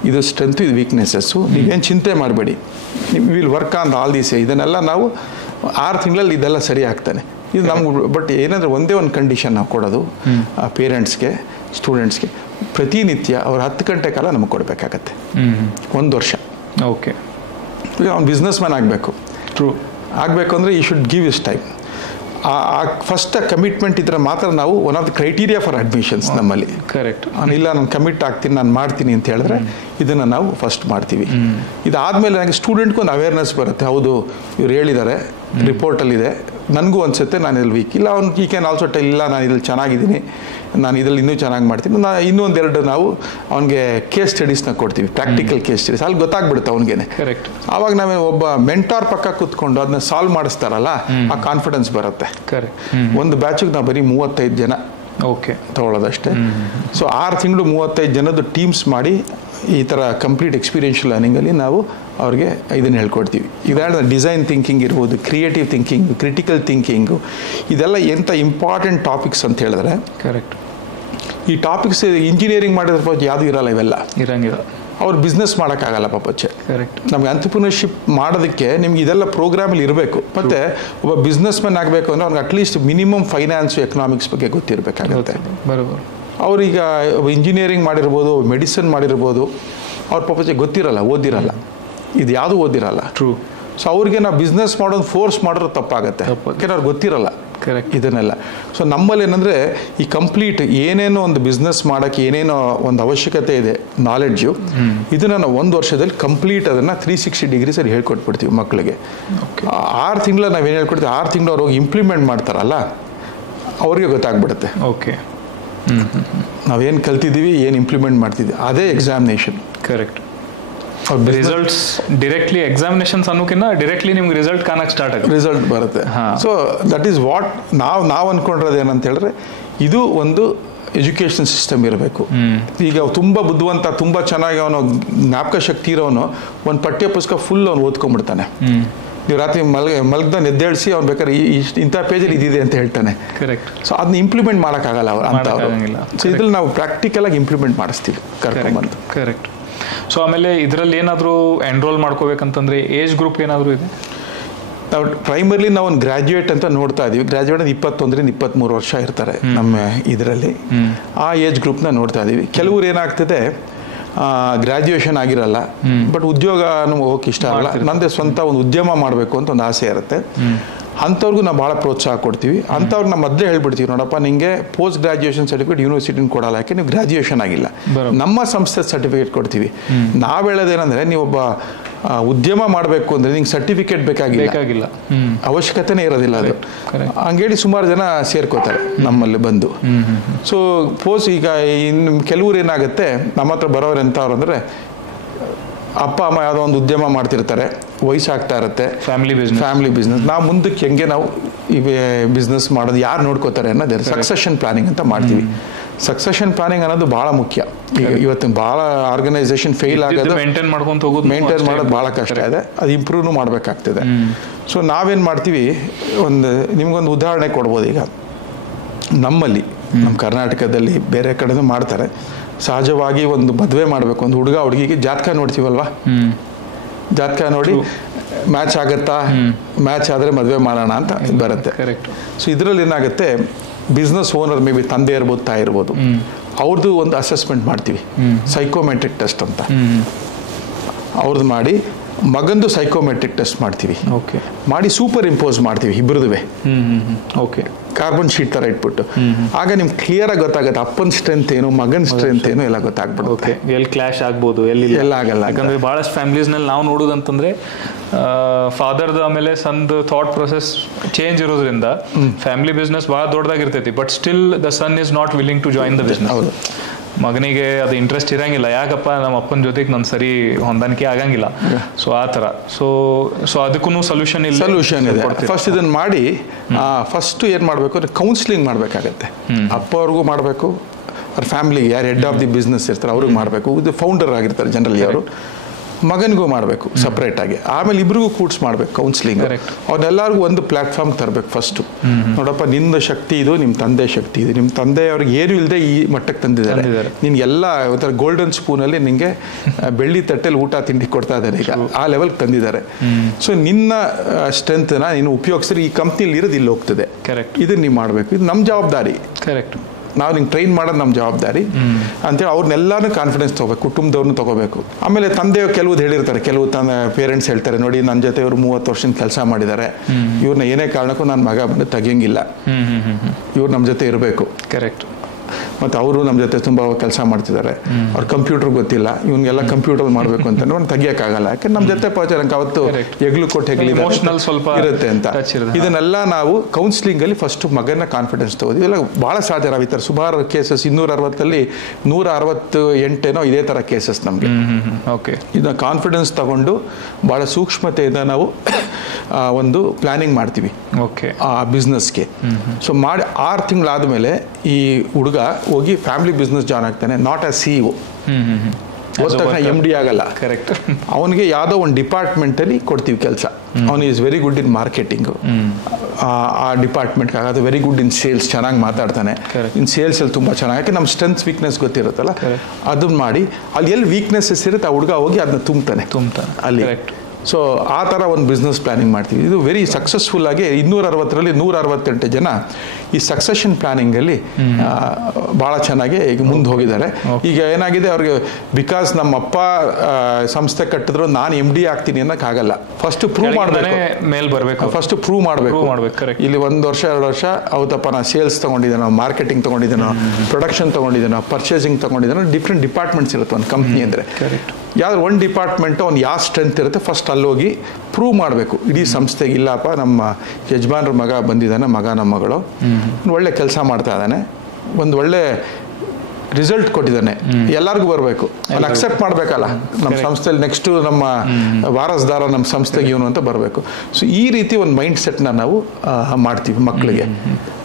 ಇದು ಸ್ಟ್ರೆಂತು, ಇದು ವೀಕ್ನೆಸ್ಸಸ್ಸು, ನೀವೇನು ಚಿಂತೆ ಮಾಡಬೇಡಿ, will work on all these. ಇದನ್ನೆಲ್ಲ ನಾವು 6 ತಿಂಗಳಲ್ಲಿ ಇದೆಲ್ಲ ಸರಿ ಆಗ್ತಾನೆ. ಇದು ನಮ್ಗೆ ಬಟ್ ಏನಂದರೆ ಒಂದೇ ಒಂದು ಕಂಡೀಷನ್ ನಾವು ಕೊಡೋದು ಪೇರೆಂಟ್ಸ್ಗೆ, ಸ್ಟೂಡೆಂಟ್ಸ್ಗೆ, ಪ್ರತಿನಿತ್ಯ ಅವ್ರು 10 ಗಂಟೆ ಕಾಲ ನಮಗೆ ಕೊಡಬೇಕಾಗತ್ತೆ 1 ವರ್ಷ. ಓಕೆ. ಈಗ ಅವ್ನು ಬಿಸ್ನೆಸ್ ಮ್ಯಾನ್ ಆಗಬೇಕು. ಟ್ರೂ. ಆಗಬೇಕು ಅಂದರೆ ಈ should give is time. First commitment ಇದ್ರೆ ಮಾತ್ರ ನಾವು one of the criteria for admissions ನಮ್ಮಲ್ಲಿ. ಕರೆಕ್ಟ್. ಇಲ್ಲ ನಾನು ಕಮಿಟ್ ಆಗ್ತೀನಿ, ನಾನು ಮಾಡ್ತೀನಿ ಅಂತ ಹೇಳಿದ್ರೆ ಇದನ್ನು ನಾವು ಫಸ್ಟ್ ಮಾಡ್ತೀವಿ. ಇದಾದಮೇಲೆ ನನಗೆ ಸ್ಟೂಡೆಂಟ್ಗೂ ಒಂದು ಅವೇರ್ನೆಸ್ ಬರುತ್ತೆ. ಹೌದು ಇವ್ರು ಹೇಳಿದ್ದಾರೆ, ರಿಪೋರ್ಟಲ್ಲಿದೆ, ನನಗೂ ಅನಿಸುತ್ತೆ ನಾನು ಇದ್ರಲ್ಲಿ ವೀಕ್ ಇಲ್ಲ. ಅವ್ನು ಈ ಕ್ಯಾನ್ ಆಲ್ಸೋ ಟೆಲ್, ಇಲ್ಲ ನಾನು ಇದ್ರಲ್ಲಿ ಚೆನ್ನಾಗಿದ್ದೀನಿ, ನಾನು ಇದರಲ್ಲಿ ಇನ್ನೂ ಚೆನ್ನಾಗಿ ಮಾಡ್ತೀನಿ. ಇನ್ನೂ ಒಂದೆರಡು ನಾವು ಅವನಿಗೆ ಕೇಸ್ ಸ್ಟಡೀಸ್ನ ಕೊಡ್ತೀವಿ, ಪ್ರಾಕ್ಟಿಕಲ್ ಕೇಸ್ ಸ್ಟಡೀಸ್. ಅಲ್ಲಿ ಗೊತ್ತಾಗ್ಬಿಡುತ್ತೆ ಅವನಿಗೇನೆ. ಕರೆಕ್ಟ್. ಆವಾಗ ನಾವು ಒಬ್ಬ ಮೆಂಟಾರ್ ಪಕ್ಕ ಕೂತ್ಕೊಂಡು ಅದನ್ನ ಸಾಲ್ವ್ ಮಾಡಿಸ್ತಾರಲ್ಲ, ಆ ಕಾನ್ಫಿಡೆನ್ಸ್ ಬರುತ್ತೆ. ಕರೆಕ್ಟ್. ಒಂದು ಬ್ಯಾಚಿಗೆ ನಾವು ಬರೀ 35 ಜನ ಓಕೆ ತಗೊಳ್ಳೋದಷ್ಟೇ. ಸೊ 6 ತಿಂಗಳು 35 ಜನದ್ದು ಟೀಮ್ಸ್ ಮಾಡಿ ಈ ಥರ ಕಂಪ್ಲೀಟ್ ಎಕ್ಸ್ಪೀರಿಯನ್ಷಿಯಲ್ ಲರ್ನಿಂಗಲ್ಲಿ ನಾವು ಅವ್ರಿಗೆ ಇದನ್ನು ಹೇಳ್ಕೊಡ್ತೀವಿ. ಇದಾದ ಡಿಸೈನ್ ಥಿಂಕಿಂಗ್ ಇರ್ಬೋದು, ಕ್ರಿಯೇಟಿವ್ ಥಿಂಕಿಂಗ್, ಕ್ರಿಟಿಕಲ್ ಥಿಂಕಿಂಗು, ಇದೆಲ್ಲ ಎಂಥ ಇಂಪಾರ್ಟೆಂಟ್ ಟಾಪಿಕ್ಸ್ ಅಂತ ಹೇಳಿದ್ರೆ. ಕರೆಕ್ಟ್. ಈ ಟಾಪಿಕ್ಸ್ ಇಂಜಿನಿಯರಿಂಗ್ ಮಾಡಿದ್ರೆ ಪಾಪ ಯಾವುದೂ ಇರಲ್ಲ, ಇವೆಲ್ಲ ಇರಂಗಿಲ್ಲ. ಅವ್ರು ಬಿಸ್ನೆಸ್ ಮಾಡೋಕ್ಕಾಗಲ್ಲ ಪಾಪಚ್ಚೆ. ಕರೆಕ್ಟ್. ನಮ್ಗೆ ಎಂಟ್ರಪ್ರಿನರ್ಶಿಪ್ ಮಾಡೋದಕ್ಕೆ ನಿಮ್ಗೆ ಇದೆಲ್ಲ ಪ್ರೋಗ್ರಾಮಲ್ಲಿ ಇರಬೇಕು. ಮತ್ತು ಒಬ್ಬ ಬಿಸ್ನೆಸ್ ಮ್ಯಾನ್ ಆಗಬೇಕು ಅಂದರೆ ಅವ್ನಿಗೆ ಅಟ್ಲೀಸ್ಟ್ ಮಿನಿಮಮ್ ಫೈನಾನ್ಸು, ಎಕನಾಮಿಕ್ಸ್ ಬಗ್ಗೆ ಗೊತ್ತಿರಬೇಕಾಗುತ್ತೆ. ಬರೋಬರ್. ಅವ್ರೀಗ ಇಂಜಿನಿಯರಿಂಗ್ ಮಾಡಿರ್ಬೋದು, ಮೆಡಿಸಿನ್ ಮಾಡಿರ್ಬೋದು, ಅವ್ರ ಪಾಪಚ್ಚೆ ಗೊತ್ತಿರಲ್ಲ, ಓದಿರಲ್ಲ, ಇದು ಯಾವುದು ಓದಿರಲ್ಲ. ಟ್ರೂ. ಸೊ ಅವ್ರಿಗೆ ನಾವು ಬಿಸ್ನೆಸ್ ಮಾಡೋದು ಫೋರ್ಸ್ ಮಾಡಿದ್ರೆ ತಪ್ಪಾಗುತ್ತೆ, ಯಾಕೆಂದ್ರೆ ಅವ್ರಿಗೆ ಗೊತ್ತಿರಲ್ಲ. ಕರೆಕ್ಟ್. ಇದನ್ನೆಲ್ಲ. ಸೊ ನಮ್ಮಲ್ಲಿ ಏನಂದರೆ ಈ ಕಂಪ್ಲೀಟ್ ಏನೇನೋ ಒಂದು ಬಿಸ್ನೆಸ್ ಮಾಡೋಕ್ಕೆ ಏನೇನೋ ಒಂದು ಅವಶ್ಯಕತೆ ಇದೆ ನಾಲೆಡ್ಜು, ಇದನ್ನು ನಾವು 1 ವರ್ಷದಲ್ಲಿ ಕಂಪ್ಲೀಟ್ ಅದನ್ನು 360 ಡಿಗ್ರೀಸಲ್ಲಿ ಹೇಳ್ಕೊಟ್ಬಿಡ್ತೀವಿ ಮಕ್ಕಳಿಗೆ. 6 ತಿಂಗಳ ನಾವೇನು ಹೇಳ್ಕೊಡ್ತೀವಿ, 6 ತಿಂಗಳು ಅವ್ರು ಹೋಗಿ ಇಂಪ್ಲಿಮೆಂಟ್ ಮಾಡ್ತಾರಲ್ಲ, ಅವ್ರಿಗೆ ಗೊತ್ತಾಗ್ಬಿಡುತ್ತೆ. ಓಕೆ. ನಾವೇನು ಕಲ್ತಿದ್ದೀವಿ, ಏನು ಇಂಪ್ಲಿಮೆಂಟ್ ಮಾಡ್ತಿದ್ವಿ, ಅದೇ examination. Correct. Results directly examinations ಅನ್ನೋಕ್ಕಿಂತ ಡೈರೆಕ್ಟ್ಲಿ ನಿಮ್ಗೆ ರಿಸಲ್ಟ್ ಕಾಣಕ್ಕೆ ಸ್ಟಾರ್ಟ್ ಆಗುತ್ತೆ, ರಿಸಲ್ಟ್ ಬರುತ್ತೆ. ಸೊ ದಟ್ ಈಸ್ ವಾಟ್ ನಾವು ಅಂದ್ಕೊಂಡಿರೋದು ಏನಂತ ಹೇಳಿದ್ರೆ, ಇದು ಒಂದು ಎಜುಕೇಷನ್ ಸಿಸ್ಟಮ್ ಇರಬೇಕು. ಈಗ ತುಂಬ ಬುದ್ಧಿವಂತ, ತುಂಬ ಚೆನ್ನಾಗಿ ಅವನು ಜ್ಞಾಪಕ ಶಕ್ತಿ ಇರೋನು ಒಂದು ಪಠ್ಯ ಪುಸ್ತಕ ಫುಲ್ ಅವನು ಓದ್ಕೊಂಡ್ಬಿಡ್ತಾನೆ. ನೀವು ರಾತ್ರಿ ಮಲಗ್ದ ಎದ್ದೇಳಿಸಿ ಅವ್ನು ಬೇಕಾದ್ರೆ ಇಂಥ ಪೇಜಲ್ಲಿ ಇದಿದೆ ಅಂತ ಹೇಳ್ತಾನೆ. ಕರೆಕ್ಟ್. ಸೊ ಅದನ್ನ ಇಂಪ್ಲಿಮೆಂಟ್ ಮಾಡೋಕ್ಕಾಗಲ್ಲ ಅವ್ರು ಅಂತವ್ರು. ಸೊ ಇದ್ರಲ್ಲಿ ನಾವು ಪ್ರಾಕ್ಟಿಕಲಾಗಿ ಇಂಪ್ಲಿಮೆಂಟ್ ಮಾಡಿಸ್ತೀವಿ ಕರ್ಕೊಂಡ್ಬಂದು. ಕರೆಕ್ಟ್. ಸೊ ಆಮೇಲೆ ಇದರಲ್ಲಿ ಏನಾದರೂ ಎನ್ರೋಲ್ ಮಾಡ್ಕೋಬೇಕಂತಂದ್ರೆ ಏಜ್ ಗ್ರೂಪ್ ಏನಾದರೂ ಇದೆ? ನಾವು ಪ್ರೈಮರ್ಲಿ ನಾವು ಒಂದು ಗ್ರ್ಯಾಜುಯೇಟ್ ಅಂತ ನೋಡ್ತಾ ಇದೀವಿ. ಗ್ರ್ಯಾಜುಯೇಟ್ 21ರಿಂದ 23 ವರ್ಷ ಇರ್ತಾರೆ ನಮ್ಮ ಇದರಲ್ಲಿ. ಆ ಏಜ್ ಗ್ರೂಪ್ನ ನೋಡ್ತಾ ಇದೀವಿ. ಕೆಲವ್ರು ಏನಾಗ್ತದೆ, ಗ್ರ್ಯಾಜುಯೇಷನ್ ಆಗಿರಲ್ಲ, ಬಟ್ ಉದ್ಯೋಗ ಹೋಗಕ್ಕೆ ಇಷ್ಟ ಆಗಲ್ಲ, ನಂದೇ ಸ್ವಂತ ಒಂದು ಉದ್ಯಮ ಮಾಡಬೇಕು ಅಂತ ಒಂದು ಆಸೆ ಇರುತ್ತೆ. ಅಂಥವ್ರಿಗೂ ನಾವು ಭಾಳ ಪ್ರೋತ್ಸಾಹ ಕೊಡ್ತೀವಿ. ಅಂಥವ್ರಿಗೆ ನಾವು ಮೊದಲೇ ಹೇಳ್ಬಿಡ್ತೀವಿ, ನೋಡಪ್ಪ ನಿಮಗೆ ಪೋಸ್ಟ್ ಗ್ರಾಜುಯೇಷನ್ ಸರ್ಟಿಫಿಕೇಟ್ ಯೂನಿವರ್ಸಿಟಿನ ಕೊಡಲ್ಲ, ಯಾಕೆ ನೀವು ಗ್ರಾಜುಯೇಷನ್ ಆಗಿಲ್ಲ, ನಮ್ಮ ಸಂಸ್ಥೆ ಸರ್ಟಿಫಿಕೇಟ್ ಕೊಡ್ತೀವಿ. ನಾವು ಹೇಳೋದೇನೆಂದರೆ, ನೀವೊಬ್ಬ ಉದ್ಯಮ ಮಾಡಬೇಕು ಅಂದರೆ ನಿಂಗೆ ಸರ್ಟಿಫಿಕೇಟ್ ಬೇಕಾಗಿಲ್ಲ, ಅವಶ್ಯಕತೆನೇ ಇರೋದಿಲ್ಲ ಅದು. ಹಂಗೇಳಿ ಸುಮಾರು ಜನ ಸೇರ್ಕೋತಾರೆ ನಮ್ಮಲ್ಲಿ ಬಂದು. ಸೊ ಈಗ ಇನ್ನು ಕೆಲವ್ರು ಏನಾಗುತ್ತೆ, ನಮ್ಮ ಹತ್ರ ಬರೋರು ಎಂಥವ್ರು ಅಂದರೆ, ಅಪ್ಪ ಅಮ್ಮ ಯಾವುದೋ ಒಂದು ಉದ್ಯಮ ಮಾಡ್ತಿರ್ತಾರೆ, ವಯಸ್ಸಾಗ್ತಾ ಇರುತ್ತೆ, ಫ್ಯಾಮಿಲಿ ಬಿಸ್ನೆಸ್. ನಾವು ಮುಂದಕ್ಕೆ ಹೆಂಗೆ ನಾವು ಈ ಬಿಸ್ನೆಸ್ ಮಾಡೋದು ಯಾರು ನೋಡ್ಕೋತಾರೆ ಅನ್ನೋದು ಸಕ್ಸೆಷನ್ ಪ್ಲಾನಿಂಗ್ ಅಂತ ಮಾಡ್ತೀವಿ. ಸಕ್ಸೆಷನ್ ಪ್ಲಾನಿಂಗ್ ಅನ್ನೋದು ಭಾಳ ಮುಖ್ಯ. ಇವತ್ತಿನ ಭಾಳ ಆರ್ಗನೈಸೇಷನ್ ಫೇಲ್ ಆಗೋದು, ಮೇಂಟೈನ್ ಮಾಡೋದು ಭಾಳ ಕಷ್ಟ ಇದೆ, ಅದು ಇಂಪ್ರೂವ್ನು ಮಾಡಬೇಕಾಗ್ತದೆ. ಸೊ ನಾವೇನು ಮಾಡ್ತೀವಿ, ನಿಮ್ಗೊಂದು ಉದಾಹರಣೆ ಕೊಡ್ಬೋದು. ಈಗ ನಮ್ಮಲ್ಲಿ, ನಮ್ಮ ಕರ್ನಾಟಕದಲ್ಲಿ, ಬೇರೆ ಕಡೆನೂ ಮಾಡ್ತಾರೆ. ಸಹಜವಾಗಿ ಒಂದು ಮದುವೆ ಮಾಡಬೇಕು, ಒಂದು ಹುಡುಗ ಹುಡುಗಿಗೆ ಜಾತಕ ನೋಡ್ತೀವಲ್ವಾ, ಜಾತಕ ನೋಡಿ ಮ್ಯಾಚ್ ಆಗುತ್ತಾ, ಮ್ಯಾಚ್ ಆದರೆ ಮದುವೆ ಮಾಡೋಣ ಅಂತ ಬರುತ್ತೆ. ಸೊ ಇದರಲ್ಲಿ ಏನಾಗುತ್ತೆ, ಬಿಸ್ನೆಸ್ ಓನರ್ ಮೇ ಬಿ ತಂದೆ ಇರ್ಬೋದು, ತಾಯಿ ಇರ್ಬೋದು, ಅವ್ರದ್ದು ಒಂದು ಅಸೆಸ್ಮೆಂಟ್ ಮಾಡ್ತೀವಿ, ಸೈಕೋಮೆಟ್ರಿಕ್ ಟೆಸ್ಟ್ ಅಂತ. ಅವ್ರದ್ದು ಮಾಡಿ ಮಗಂದು ಸೈಕೋಮೆಟ್ರಿಕ್ ಟೆಸ್ಟ್ ಮಾಡ್ತೀವಿ. ಮಾಡಿ ಸೂಪರ್ ಇಂಪೋಸ್ ಮಾಡ್ತೀವಿ ಇಬ್ಬರದುವೆ. ಓಕೆ, ಕಾರ್ಬನ್ ಶೀಟ್ ಥರ ಇಟ್ಬಿಟ್ಟು ಆಗ ನಿಮ್ಗೆ ಕ್ಲಿಯರ್ ಆಗಿ ಗೊತ್ತಾಗುತ್ತೆ ಅಪ್ಪನ ಸ್ಟ್ರೆಂತ್ ಏನು, ಮಗನ ಸ್ಟ್ರೆಂತ್ ಏನು ಎಲ್ಲ ಗೊತ್ತಾಗ್ಬಿಡುತ್ತೆ. ಎಲ್ಲಿ ಕ್ಲಾಶ್ ಆಗ್ಬೋದು, ಎಲ್ಲ ಆಗಲ್ಲ. ಯಾಕಂದ್ರೆ ಬಹಳಷ್ಟು ಫ್ಯಾಮಿಲೀಸ್ನಲ್ಲಿ ನಾವು ನೋಡೋದಂತಂದ್ರೆ ಫಾದರ್ದು ಆಮೇಲೆ ಸನ್ದು ಥಾಟ್ ಪ್ರೊಸೆಸ್ ಚೇಂಜ್ ಇರೋದ್ರಿಂದ ಫ್ಯಾಮಿಲಿ ಬಿಸ್ನೆಸ್ ಭಾಳ ದೊಡ್ಡದಾಗಿರ್ತೈತಿ, but still the son is not willing to join the business. ಮಗನಿಗೆ ಅದು ಇಂಟ್ರೆಸ್ಟ್ ಇರಂಗಿಲ್ಲ, ಯಾಕಪ್ಪ ನಮ್ಮ ಅಪ್ಪನ ಜೊತೆಗೆ ನಾನು ಸರಿ ಹೊಂದಾಣಿಕೆ ಆಗಂಗಿಲ್ಲ. ಸೊ ಆ ಥರ ಸೊ ಅದಕ್ಕೂ ಸೊಲ್ಯೂಷನ್ ಇದೆ. ಫಸ್ಟ್ ಇದನ್ನು ಮಾಡಿ ಫಸ್ಟ್ ಏನು ಮಾಡಬೇಕು ಅಂದರೆ ಕೌನ್ಸಿಲಿಂಗ್ ಮಾಡಬೇಕಾಗತ್ತೆ. ಅಪ್ಪ ಅವ್ರಿಗೂ ಮಾಡಬೇಕು, ಅವ್ರ ಫ್ಯಾಮಿಲಿಗೆ ಯಾರು ಹೆಡ್ ಆಫ್ ದಿ ಬಿಸ್ನೆಸ್ ಇರ್ತಾರೆ ಅವ್ರಿಗೆ ಮಾಡಬೇಕು. ಇದು ಫೌಂಡರ್ ಆಗಿರ್ತಾರೆ ಜನರಲಿ ಅವರು, ಮಗನಿಗೂ ಮಾಡಬೇಕು ಸಪ್ರೇಟಾಗಿ. ಆಮೇಲೆ ಇಬ್ರಿಗೂ ಕೂಡ್ಸ್ ಮಾಡಬೇಕು ಕೌನ್ಸಿಲಿಂಗ್. ಅವ್ರನ್ನೆಲ್ಲರಿಗೂ ಒಂದು ಪ್ಲಾಟ್ಫಾರ್ಮ್ ತರಬೇಕು ಫಸ್ಟು. ನೋಡಪ್ಪ, ನಿಂದು ಶಕ್ತಿ ಇದು, ನಿಮ್ಮ ತಂದೆ ಶಕ್ತಿ ಇದು. ನಿಮ್ಮ ತಂದೆ ಅವ್ರಿಗೆ ಏನು ಇಲ್ಲದೆ ಈ ಮಟ್ಟಕ್ಕೆ ತಂದಿದ್ದಾರೆ. ನಿನ್ಗೆಲ್ಲ ಒಂಥರ ಗೋಲ್ಡನ್ ಸ್ಪೂನಲ್ಲಿ ನಿಮಗೆ ಬೆಳ್ಳಿ ತಟ್ಟೆಲಿ ಊಟ ತಿಂಡಿ ಕೊಡ್ತಾ ಇದ್ದಾರೆ, ಈಗ ಆ ಲೆವೆಲ್ಗೆ ತಂದಿದ್ದಾರೆ. ಸೊ ನಿನ್ನ ಸ್ಟ್ರೆಂತ್ನ ನೀನು ಉಪಯೋಗಿಸಿದ್ರೆ ಈ ಕಂಪ್ನಿಲಿ ಇರೋದು ಇಲ್ಲಿ ಹೋಗ್ತದೆ. ಇದನ್ನು ನೀವು ಮಾಡಬೇಕು. ಇದು ನಮ್ಮ ಜವಾಬ್ದಾರಿ. ಕರೆಕ್ಟ್. ನಾವು ನಿಂಗೆ ಟ್ರೈನ್ ಮಾಡೋದು ನಮ್ಮ ಜವಾಬ್ದಾರಿ ಅಂತೇಳಿ ಅವ್ರನ್ನೆಲ್ಲನೂ ಕಾನ್ಫಿಡೆನ್ಸ್ ತೊಗೋಬೇಕು, ಕುಟುಂಬದವ್ರನ್ನೂ ತೊಗೋಬೇಕು. ಆಮೇಲೆ ತಂದೆ ಕೆಲವು ಹೇಳಿರ್ತಾರೆ, ಕೆಲವು ತನ್ನ ಪೇರೆಂಟ್ಸ್ ಹೇಳ್ತಾರೆ, ನೋಡಿ ನನ್ನ ಜೊತೆ ಇವರು 30 ವರ್ಷದ ಕೆಲಸ ಮಾಡಿದ್ದಾರೆ, ಇವ್ರನ್ನ ಏನೇ ಕಾರಣಕ್ಕೂ ನನ್ನ ಮಗ ಬಂದು ತೆಗಿಯಂಗಿಲ್ಲ, ಇವ್ರು ನಮ್ಮ ಜೊತೆ ಇರಬೇಕು. ಕರೆಕ್ಟ್. ಮತ್ತು ಅವರು ನಮ್ಮ ಜೊತೆ ತುಂಬ ಕೆಲಸ ಮಾಡ್ತಿದ್ದಾರೆ, ಅವ್ರ ಕಂಪ್ಯೂಟರ್ ಗೊತ್ತಿಲ್ಲ, ಇವನ್ನೆಲ್ಲ ಕಂಪ್ಯೂಟರ್ ಮಾಡಬೇಕು ಅಂತ ತೆಗಿಯೋಕ್ಕಾಗಲ್ಲ. ಯಾಕೆ ನಮ್ಮ ಜೊತೆ ನಂಗೆ ಅವತ್ತು ಹೆಗ್ಲು ಕೊಟ್ಟು ಸ್ವಲ್ಪ ಇರುತ್ತೆ ಅಂತ. ಇದನ್ನೆಲ್ಲ ನಾವು ಕೌನ್ಸಿಲಿಂಗಲ್ಲಿ ಫಸ್ಟ್ ಮಗನ ಕಾನ್ಫಿಡೆನ್ಸ್ ತಗೋದು. ಇದೆಲ್ಲ ಭಾಳ ಸಹಜ. ನಾವು ಈ ಥರ ಸುಮಾರು ಕೇಸಸ್ 260 168 ಇದೇ ಥರ ಕೇಸಸ್ ನಮಗೆ. ಓಕೆ. ಇದನ್ನ ಕಾನ್ಫಿಡೆನ್ಸ್ ತಗೊಂಡು ಭಾಳ ಸೂಕ್ಷ್ಮತೆಯಿಂದ ನಾವು ಒಂದು ಪ್ಲಾನಿಂಗ್ ಮಾಡ್ತೀವಿ ಆ ಬಿಸ್ನೆಸ್ಗೆ. ಸೊ ಮಾಡಿ 6 ತಿಂಗಳಾದಮೇಲೆ ಈ ಹುಡುಗ ಹೋಗಿ ಫ್ಯಾಮಿಲಿ ಬಿಸ್ನೆಸ್ ಜಾಯ್ನ್ ಆಗ್ತಾನೆ. ನಾಟ್ ಆಸ್ CEO, MD ಆಗಲ್ಲ. ಕರೆಕ್ಟ್. ಅವನಿಗೆ ಯಾವುದೋ ಒಂದು ಡಿಪಾರ್ಟ್ಮೆಂಟಲ್ಲಿ ಕೊಡ್ತೀವಿ ಕೆಲಸ. ಅವನು is very good in marketing, ಆ ಡಿಪಾರ್ಟ್ಮೆಂಟ್ಗೆ ಆಗೋದು. ವೆರಿ ಗುಡ್ ಇನ್ ಸೇಲ್ಸ್, ಚೆನ್ನಾಗಿ ಮಾತಾಡ್ತಾನೆ. ಇನ್ ಸೇಲ್ಸಲ್ಲಿ ತುಂಬ ಚೆನ್ನಾಗಿ, ಯಾಕೆ ನಮ್ಮ ಸ್ಟ್ರೆಂತ್ ವೀಕ್ನೆಸ್ ಗೊತ್ತಿರುತ್ತಲ್ಲ, ಅದನ್ನ ಮಾಡಿ ಅಲ್ಲಿ ಎಲ್ಲಿ ವೀಕ್ನೆಸ್ಸಸ್ ಇರುತ್ತೆ ಆ ಹುಡುಗ ಹೋಗಿ ಅದನ್ನ ತುಂಬ್ತಾನೆ ಅಲ್ಲಿ. ಸೊ ಆ ಥರ ಒಂದು ಬಿಸ್ನೆಸ್ ಪ್ಲಾನಿಂಗ್ ಮಾಡ್ತೀವಿ. ಇದು ವೆರಿ ಸಕ್ಸಸ್ಫುಲ್ ಆಗಿ 260ರಲ್ಲಿ 168 ಜನ ಈ ಸಕ್ಸೆಷನ್ ಪ್ಲಾನಿಂಗಲ್ಲಿ ಭಾಳ ಚೆನ್ನಾಗಿ ಈಗ ಮುಂದೆ ಹೋಗಿದ್ದಾರೆ. ಈಗ ಏನಾಗಿದೆ ಅವ್ರಿಗೆ, ಬಿಕಾಸ್ ನಮ್ಮ ಅಪ್ಪ ಸಂಸ್ಥೆ ಕಟ್ಟಿದ್ರು ನಾನು MD ಆಗ್ತೀನಿ ಅನ್ನೋಕ್ಕಾಗಲ್ಲ. ಫಸ್ಟ್ ಪ್ರೂವ್ ಮಾಡಬೇಕು, ಮೇಲ್ ಬರಬೇಕು. ಫಸ್ಟ್ ಪ್ರೂವ್ ಮಾಡಬೇಕು. ಇಲ್ಲಿ 1 ವರ್ಷ 2 ವರ್ಷ ಹೌದಪ್ಪ, ನಾನು ಸೇಲ್ಸ್ ತೊಗೊಂಡಿದ್ದೇನೋ, ಮಾರ್ಕೆಟಿಂಗ್ ತೊಗೊಂಡಿದ್ದೇನೋ, ಪ್ರೊಡಕ್ಷನ್ ತೊಗೊಂಡಿದ್ದೇನೋ, ಪರ್ಚೇಸಿಂಗ್ ತೊಗೊಂಡಿದ್ದೇನೋ. ಡಿಫ್ರೆಂಟ್ ಡಿಪಾರ್ಟ್ಮೆಂಟ್ಸ್ ಇರುತ್ತೆ ಒಂದು ಕಂಪ್ನಿ ಅಂದರೆ. ಯಾವ್ದು ಒಂದು ಡಿಪಾರ್ಟ್ಮೆಂಟು ಅವ್ನು ಯಾವ ಸ್ಟ್ರೆಂತ್ ಇರುತ್ತೆ ಫಸ್ಟ್ ಅಲ್ಲೋಗಿ ಪ್ರೂವ್ ಮಾಡಬೇಕು ಇಡೀ ಸಂಸ್ಥೆಗೆ. ಇಲ್ಲಪ್ಪ, ನಮ್ಮ ಯಜಮಾನ್ರ ಮಗ ಬಂದಿದ್ದಾನೆ, ನಮ್ಮ ಮಗಳು ಒಳ್ಳೆ ಕೆಲಸ ಮಾಡ್ತಾ ಇದ್ದಾನೆ, ಒಂದು ಒಳ್ಳೆ ರಿಸಲ್ಟ್ ಕೊಟ್ಟಿದ್ದಾನೆ, ಎಲ್ಲರಿಗೂ ಬರಬೇಕು, ಅಲ್ಲಿ ಅಕ್ಸೆಪ್ಟ್ ಮಾಡಬೇಕಲ್ಲ ನಮ್ಮ ಸಂಸ್ಥೆಯಲ್ಲಿ. ನೆಕ್ಸ್ಟು ನಮ್ಮ ವಾರಸ್ದಾರ ನಮ್ಮ ಸಂಸ್ಥೆಗೆ ಇವನು ಅಂತ ಬರಬೇಕು. ಸೊ ಈ ರೀತಿ ಒಂದು ಮೈಂಡ್ ಸೆಟ್ನ ನಾವು ಮಾಡ್ತೀವಿ ಮಕ್ಕಳಿಗೆ.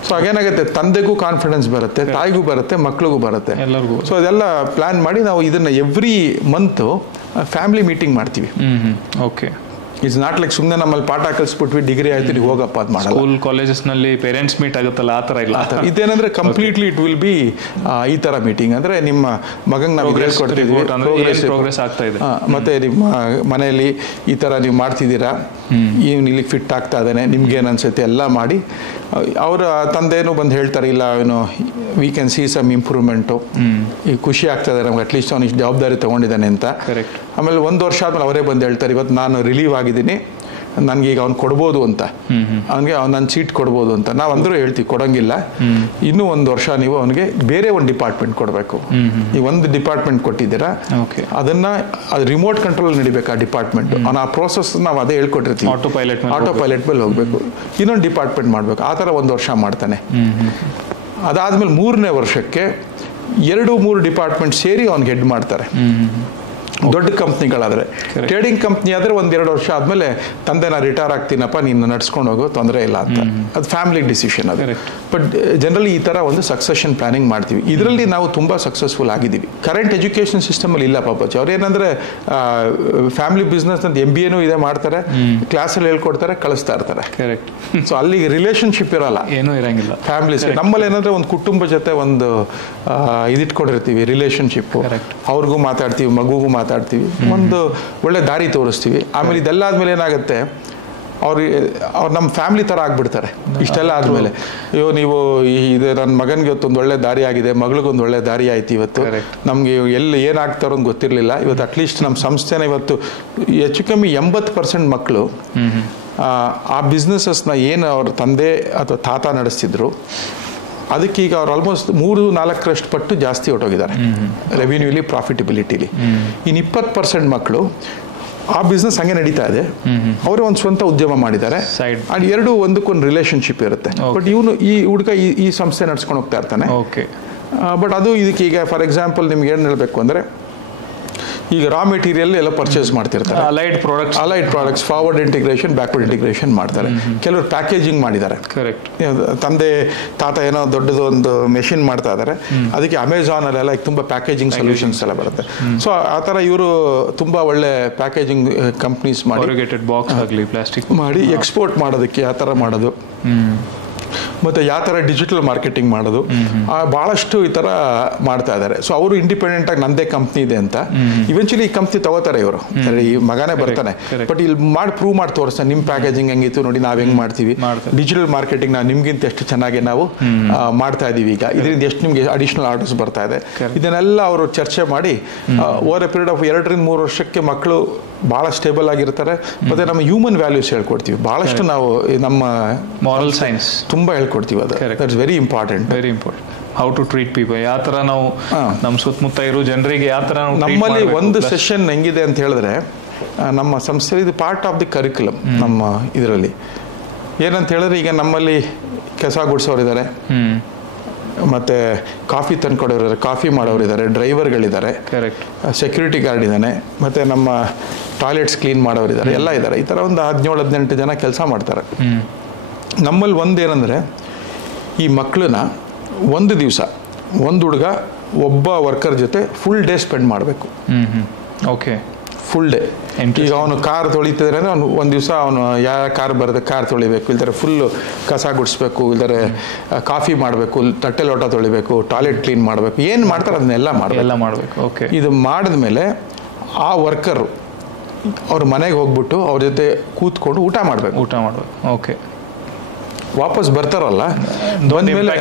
ಸೊ ಹಾಗೇನಾಗುತ್ತೆ, ತಂದೆಗೂ ಕಾನ್ಫಿಡೆನ್ಸ್ ಬರುತ್ತೆ, ತಾಯಿಗೂ ಬರುತ್ತೆ, ಮಕ್ಳಿಗೂ ಬರುತ್ತೆ. ಸೊ ಅದೆಲ್ಲ ಪ್ಲಾನ್ ಮಾಡಿ ನಾವು ಇದನ್ನು ಎವ್ರಿ ಮಂತು ಫ್ಯಾಮಿಲಿ ಮೀಟಿಂಗ್ ಮಾಡ್ತೀವಿ. ಓಕೆ. ಇಟ್ಸ್ ನಾಟ್ ಲೈಕ್ ಸುಮ್ಮನೆ ನಮ್ಮಲ್ಲಿ ಪಾಠ ಕಲಿಸ್ಬಿಟ್ವಿ, ಡಿಗ್ರಿ ಆಯ್ತು ನೀವು ಹೋಗಪ್ಪ ಅದು ಮಾಡಲ್ಲ. ಸ್ಕೂಲ್ ಕಾಲೇಜಸ್ನಲ್ಲಿ ಪೇರೆಂಟ್ಸ್ ಮೀಟ್ ಆಗುತ್ತಲ್ಲ, ಆ ಥರ ಇಲ್ಲ. ಇದೇನಂದ್ರೆ ಕಂಪ್ಲೀಟ್ಲಿ ಇಟ್ ವಿಲ್ ಬಿ ಈ ಥರ ಮೀಟಿಂಗ್. ಅಂದರೆ ನಿಮ್ಮ ಮಗಂಗೆ ನಾವು ಹೇಳ್ಕೊಡ್ತೀವಿ, ಪ್ರೋಗ್ರೆಸ್ ಆಗ್ತಾ ಇದೆ, ಮತ್ತೆ ನಿಮ್ಮ ಮನೆಯಲ್ಲಿ ಈ ಥರ ನೀವು ಮಾಡ್ತಿದ್ದೀರಾ, ಇವನು ಇಲ್ಲಿಗೆ ಫಿಟ್ ಆಗ್ತಾ ಇದ್ದಾನೆ, ನಿಮ್ಗೇನು ಅನ್ಸುತ್ತೆ ಎಲ್ಲ ಮಾಡಿ. ಅವರ ತಂದೆನೂ ಬಂದು ಹೇಳ್ತಾರೆ, ಇಲ್ಲ ಅವನು we can see some improvement, ಈಗ ಖುಷಿ ಆಗ್ತದೆ ನಮ್ಗೆ, ಅಟ್ಲೀಸ್ಟ್ ಅವನು ಇಷ್ಟು ಜವಾಬ್ದಾರಿ ತೊಗೊಂಡಿದ್ದಾನೆ ಅಂತ. ಆಮೇಲೆ 1 ವರ್ಷ ಆದ್ಮೇಲೆ ಅವರೇ ಬಂದು ಹೇಳ್ತಾರೆ, ಇವತ್ತು ನಾನು ರಿಲೀವ್ ಆಗಿದ್ದೀನಿ, ನನಗೀಗ ಅವ್ನು ಕೊಡ್ಬೋದು ಅಂತ, ಅವನಿಗೆ ನನ್ನ ಸೀಟ್ ಕೊಡ್ಬೋದು ಅಂತ. ನಾವು ಅಂದರೂ ಹೇಳ್ತೀವಿ ಕೊಡೋಂಗಿಲ್ಲ, ಇನ್ನೂ 1 ವರ್ಷ ನೀವು ಅವನಿಗೆ ಬೇರೆ ಒಂದು ಡಿಪಾರ್ಟ್ಮೆಂಟ್ ಕೊಡಬೇಕು. ಈ ಒಂದು ಡಿಪಾರ್ಟ್ಮೆಂಟ್ ಕೊಟ್ಟಿದ್ದೀರಾ, ಅದನ್ನು ಅದು ರಿಮೋಟ್ ಕಂಟ್ರೋಲ್ ನಡಿಬೇಕು ಆ ಡಿಪಾರ್ಟ್ಮೆಂಟ್. ಆ ಪ್ರೋಸೆಸ್ ನಾವು ಅದೇ ಹೇಳ್ಕೊಟ್ಟಿರ್ತೀವಿ, ಆಟೋ ಪೈಲಟ್ ಮೇಲೆ ಹೋಗಬೇಕು, ಇನ್ನೊಂದು ಡಿಪಾರ್ಟ್ಮೆಂಟ್ ಮಾಡಬೇಕು. ಆ ಥರ 1 ವರ್ಷ ಮಾಡ್ತಾನೆ. ಅದಾದಮೇಲೆ 3ನೇ ವರ್ಷಕ್ಕೆ 2-3 ಡಿಪಾರ್ಟ್ಮೆಂಟ್ ಸೇರಿ ಅವ್ನಿಗೆ ಹೆಡ್ ಮಾಡ್ತಾರೆ. ದೊಡ್ಡ ಕಂಪ್ನಿಗಳಾದರೆ, ಟ್ರೇಡಿಂಗ್ ಕಂಪ್ನಿ ಆದರೆ 1-2 ವರ್ಷ ಆದಮೇಲೆ ತಂದೆ ನಾ ರಿಟೈರ್ ಆಗ್ತೀನಪ್ಪ, ನೀನು ನಡ್ಸ್ಕೊಂಡು ಹೋಗೋ, ತೊಂದರೆ ಇಲ್ಲ ಅಂತ. ಅದು ಫ್ಯಾಮಿಲಿ ಡಿಸಿಷನ್ ಅದು. ಬಟ್ ಜನರಲಿ ಈ ಥರ ಒಂದು ಸಕ್ಸೆಷನ್ ಪ್ಲಾನಿಂಗ್ ಮಾಡ್ತೀವಿ. ಇದರಲ್ಲಿ ನಾವು ತುಂಬ ಸಕ್ಸಸ್ಫುಲ್ ಆಗಿದ್ದೀವಿ. ಕರೆಂಟ್ ಎಜುಕೇಷನ್ ಸಿಸ್ಟಮಲ್ಲಿ ಇಲ್ಲ ಪಾಪಚ್ಚಿ. ಅವ್ರೇನಂದರೆ ಫ್ಯಾಮಿಲಿ ಬಿಸ್ನೆಸ್ ಅಂತ MBAನೂ ಇದೆ ಮಾಡ್ತಾರೆ, ಕ್ಲಾಸಲ್ಲಿ ಹೇಳ್ಕೊಡ್ತಾರೆ, ಕಳಿಸ್ತಾ ಇರ್ತಾರೆ. ಸೊ ಅಲ್ಲಿಗೆ ರಿಲೇಷನ್ಶಿಪ್ ಇರಲ್ಲ, ಏನೂ ಇರೋಂಗಿಲ್ಲ ಫ್ಯಾಮಿಲೀಸ್. ನಮ್ಮಲ್ಲಿ ಏನಂದರೆ ಒಂದು ಕುಟುಂಬ ಜೊತೆ ಒಂದು ಇದಿಟ್ಕೊಂಡಿರ್ತೀವಿ ರಿಲೇಷನ್ಶಿಪ್ಪು. ಅವ್ರಿಗೂ ಮಾತಾಡ್ತೀವಿ, ಮಗುಗೂ ಮಾತಾಡ್ತೀವಿ, ಒಂದು ಒಳ್ಳೆ ದಾರಿ ತೋರಿಸ್ತೀವಿ. ಆಮೇಲೆ ಇದೆಲ್ಲ ಆದಮೇಲೆ ಏನಾಗುತ್ತೆ, ಅವ್ರು ನಮ್ಮ ಫ್ಯಾಮಿಲಿ ಥರ ಆಗಿಬಿಡ್ತಾರೆ. ಇಷ್ಟೆಲ್ಲ ಆದಮೇಲೆ, ಅಯ್ಯೋ ನೀವು ಇದು ನನ್ನ ಮಗನಿಗೆ ಇವತ್ತೊಂದು ಒಳ್ಳೆ ದಾರಿ ಆಗಿದೆ, ಮಗಳಿಗೊಂದು ಒಳ್ಳೆ ದಾರಿ ಆಯ್ತು, ಇವತ್ತು ನಮಗೆ ಎಲ್ಲಿ ಏನಾಗ್ತಾರೋ ಅಂತ ಗೊತ್ತಿರಲಿಲ್ಲ, ಇವತ್ತು ಅಟ್ಲೀಸ್ಟ್ ನಮ್ಮ ಸಂಸ್ಥೆನ ಇವತ್ತು ಹೆಚ್ಚು ಕಮ್ಮಿ 80% ಮಕ್ಕಳು ಆ ಬಿಸ್ನೆಸಸ್ನ ಏನು ಅವ್ರ ತಂದೆ ಅಥವಾ ತಾತ ನಡೆಸ್ತಿದ್ರು ಅದಕ್ಕೀಗ ಅವ್ರು ಆಲ್ಮೋಸ್ಟ್ 3-4 ಪಟ್ಟು ಜಾಸ್ತಿ ಹೊಟ್ಟೋಗಿದ್ದಾರೆ ರೆವಿನ್ಯೂಲಿ, ಪ್ರಾಫಿಟಬಿಲಿಟಿಲಿ. ಇನ್ನು 20% ಮಕ್ಕಳು ಆ ಬಿಸ್ನೆಸ್ ಹಂಗೆ ನಡೀತಾ ಇದೆ, ಅವರೇ ಒಂದು ಸ್ವಂತ ಉದ್ಯಮ ಮಾಡಿದ್ದಾರೆ. ಅಂಡ್ ಒಂದಕ್ಕೊಂದು ರಿಲೇಷನ್ಶಿಪ್ ಇರುತ್ತೆ. ಬಟ್ ಇವನು ಈ ಹುಡುಗ ಈ ಸಂಸ್ಥೆ ನಡ್ಸ್ಕೊಂಡು ಹೋಗ್ತಾ ಇರ್ತಾನೆ. ಬಟ್ ಅದು ಇದಕ್ಕೆ ಈಗ ಫಾರ್ ಎಕ್ಸಾಂಪಲ್ ನಿಮ್ಗೆ ಏನು ಹೇಳಬೇಕು ಅಂದರೆ, ಈಗ ರಾ ಮೆಟೀರಿಯಲ್ ಎಲ್ಲ ಪರ್ಚೇಸ್ ಮಾಡ್ತಿರ್ತಾರೆ, allied products forward integration backward integration ಮಾಡ್ತಾರೆ. ಕೆಲವರು ಪ್ಯಾಕೇಜಿಂಗ್ ಮಾಡಿದ್ದಾರೆ. ಕರೆಕ್ಟ್. ತಂದೆ ತಾತ ಏನೋ ದೊಡ್ಡದು ಒಂದು ಮೆಷಿನ್ ಮಾಡ್ತಾ ಇದ್ದಾರೆ, ಅದಕ್ಕೆ ಅಮೆಝಾನ್ ಅಲ್ಲೆಲ್ಲ ತುಂಬ ಪ್ಯಾಕೇಜಿಂಗ್ ಸೊಲ್ಯೂಷನ್ಸ್ ಎಲ್ಲ ಬರುತ್ತೆ. ಸೊ ಆ ಥರ ಇವರು ತುಂಬ ಒಳ್ಳೆ ಪ್ಯಾಕೇಜಿಂಗ್ ಕಂಪ್ನೀಸ್ ಮಾಡಿ ಬಾಕ್ಸ್ ಆಗಲಿ ಪ್ಲಾಸ್ಟಿಕ್ ಮಾಡಿ ಎಕ್ಸ್ಪೋರ್ಟ್ ಮಾಡೋದಕ್ಕೆ ಆ ಥರ ಮಾಡೋದು, ಮತ್ತು ಯಾವ ಥರ ಡಿಜಿಟಲ್ ಮಾರ್ಕೆಟಿಂಗ್ ಮಾಡೋದು, ಭಾಳಷ್ಟು ಈ ಥರ ಮಾಡ್ತಾ ಇದ್ದಾರೆ. ಸೊ ಅವರು ಇಂಡಿಪೆಂಡೆಂಟಾಗಿ ನಂದೇ ಕಂಪ್ನಿ ಇದೆ ಅಂತ ಇವೆಂಚುಲಿ ಈ ಕಂಪ್ನಿ ತಗೋತಾರೆ ಇವರು, ಈ ಮಗನೇ ಬರ್ತಾನೆ, ಬಟ್ ಇಲ್ಲಿ ಪ್ರೂವ್ ಮಾಡಿ ತೋರಿಸ್ತಾನೆ ನಿಮ್ಮ ಪ್ಯಾಕೇಜಿಂಗ್ ಹೆಂಗಿತ್ತು ನೋಡಿ, ನಾವು ಹೆಂಗೆ ಮಾಡ್ತೀವಿ, ಡಿಜಿಟಲ್ ಮಾರ್ಕೆಟಿಂಗ್ ನಾವು ನಿಮ್ಗಿಂತ ಎಷ್ಟು ಚೆನ್ನಾಗಿ ನಾವು ಮಾಡ್ತಾ ಇದ್ದೀವಿ, ಈಗ ಇದರಿಂದ ಎಷ್ಟು ನಿಮಗೆ ಅಡಿಷನಲ್ ಆರ್ಡರ್ಸ್ ಬರ್ತಾ ಇದೆ, ಇದನ್ನೆಲ್ಲ ಅವರು ಚರ್ಚೆ ಮಾಡಿ ಓವರ್ ಎ ಪೀರಿಯಡ್ ಆಫ್ 2-3 ವರ್ಷಕ್ಕೆ ಮಕ್ಕಳು ಭಾಳ ಸ್ಟೇಬಲ್ ಆಗಿರ್ತಾರೆ. ಮತ್ತು ನಮ್ಮ ಹ್ಯೂಮನ್ ವ್ಯಾಲ್ಯೂಸ್ ಹೇಳ್ಕೊಡ್ತೀವಿ ಭಾಳಷ್ಟು, ನಾವು ನಮ್ಮ ಮಾರಲ್ ಸೈನ್ಸ್ ತುಂಬ ಹೇಳ್ಕೊಡ್ತೀವಿ. ಅದು that's very important. How to treat people, ಯಾವ ಥರ ನಾವು ನಮ್ಮ ಸುತ್ತಮುತ್ತ ಇರೋ ಜನರಿಗೆ ಯಾವ ಥರ ನಮ್ಮಲ್ಲಿ ಒಂದು ಸೆಷನ್ ಹೆಂಗಿದೆ ಅಂತ ಹೇಳಿದ್ರೆ, ನಮ್ಮ ಸಂಸ್ಥೆ ಇದು ಪಾರ್ಟ್ ಆಫ್ ದಿ ಕರಿಕ್ಯುಲಮ್. ನಮ್ಮ ಇದರಲ್ಲಿ ಏನಂತ ಹೇಳಿದ್ರೆ, ಈಗ ನಮ್ಮಲ್ಲಿ ಕಸ ಗುಡಿಸೋರಿದ್ದಾರೆ, ಮತ್ತು ಕಾಫಿ ತಂದ್ಕೊಡೋರಿದ್ದಾರೆ, ಕಾಫಿ ಮಾಡೋರಿದ್ದಾರೆ, ಡ್ರೈವರ್ಗಳಿದ್ದಾರೆ, ಸೆಕ್ಯೂರಿಟಿ ಗಾರ್ಡ್ ಇದ್ದಾನೆ, ಮತ್ತು ನಮ್ಮ ಟಾಯ್ಲೆಟ್ಸ್ ಕ್ಲೀನ್ ಮಾಡೋರಿದ್ದಾರೆ, ಎಲ್ಲ ಇದ್ದಾರೆ. ಈ ಥರ ಒಂದು 17-18 ಜನ ಕೆಲಸ ಮಾಡ್ತಾರೆ. ನಮ್ಮಲ್ಲಿ ಒಂದೇನೆಂದರೆ, ಈ ಮಕ್ಕಳನ್ನ ಒಂದು ದಿವಸ ಒಂದು ಹುಡುಗ ಒಬ್ಬ ವರ್ಕರ್ ಜೊತೆ ಫುಲ್ ಡೇ ಸ್ಪೆಂಡ್ ಮಾಡಬೇಕು. Okay, full day. ಈಗ ಅವನು ಕಾರ್ ತೊಳಿತಿದ್ರೆ ಅಂದರೆ ಅವನು ಒಂದು ದಿವಸ ಅವನು ಯಾವ ಕಾರ್ ಬರುತ್ತೆ ಕಾರ್ ತೊಳಿಬೇಕು, ಇಲ್ದರೆ ಫುಲ್ಲು ಕಸ ಗುಡಿಸ್ಬೇಕು, ಇಲ್ದರೆ ಕಾಫಿ ಮಾಡಬೇಕು, ತಟ್ಟೆ ಲೋಟ ತೊಳಿಬೇಕು, ಟಾಯ್ಲೆಟ್ ಕ್ಲೀನ್ ಮಾಡಬೇಕು, ಏನು ಮಾಡ್ತಾರೆ ಅದನ್ನೆಲ್ಲ ಮಾಡಬೇಕು. ಓಕೆ, ಇದು ಮಾಡಿದ್ಮೇಲೆ ಆ ವರ್ಕರು ಅವ್ರ ಮನೆಗೆ ಹೋಗ್ಬಿಟ್ಟು ಅವ್ರ ಜೊತೆ ಕೂತ್ಕೊಂಡು ಊಟ ಮಾಡಬೇಕು. ಓಕೆ, ವಾಪಸ್ ಬರ್ತಾರಲ್ಲ ಬಂದಮೇಲೆ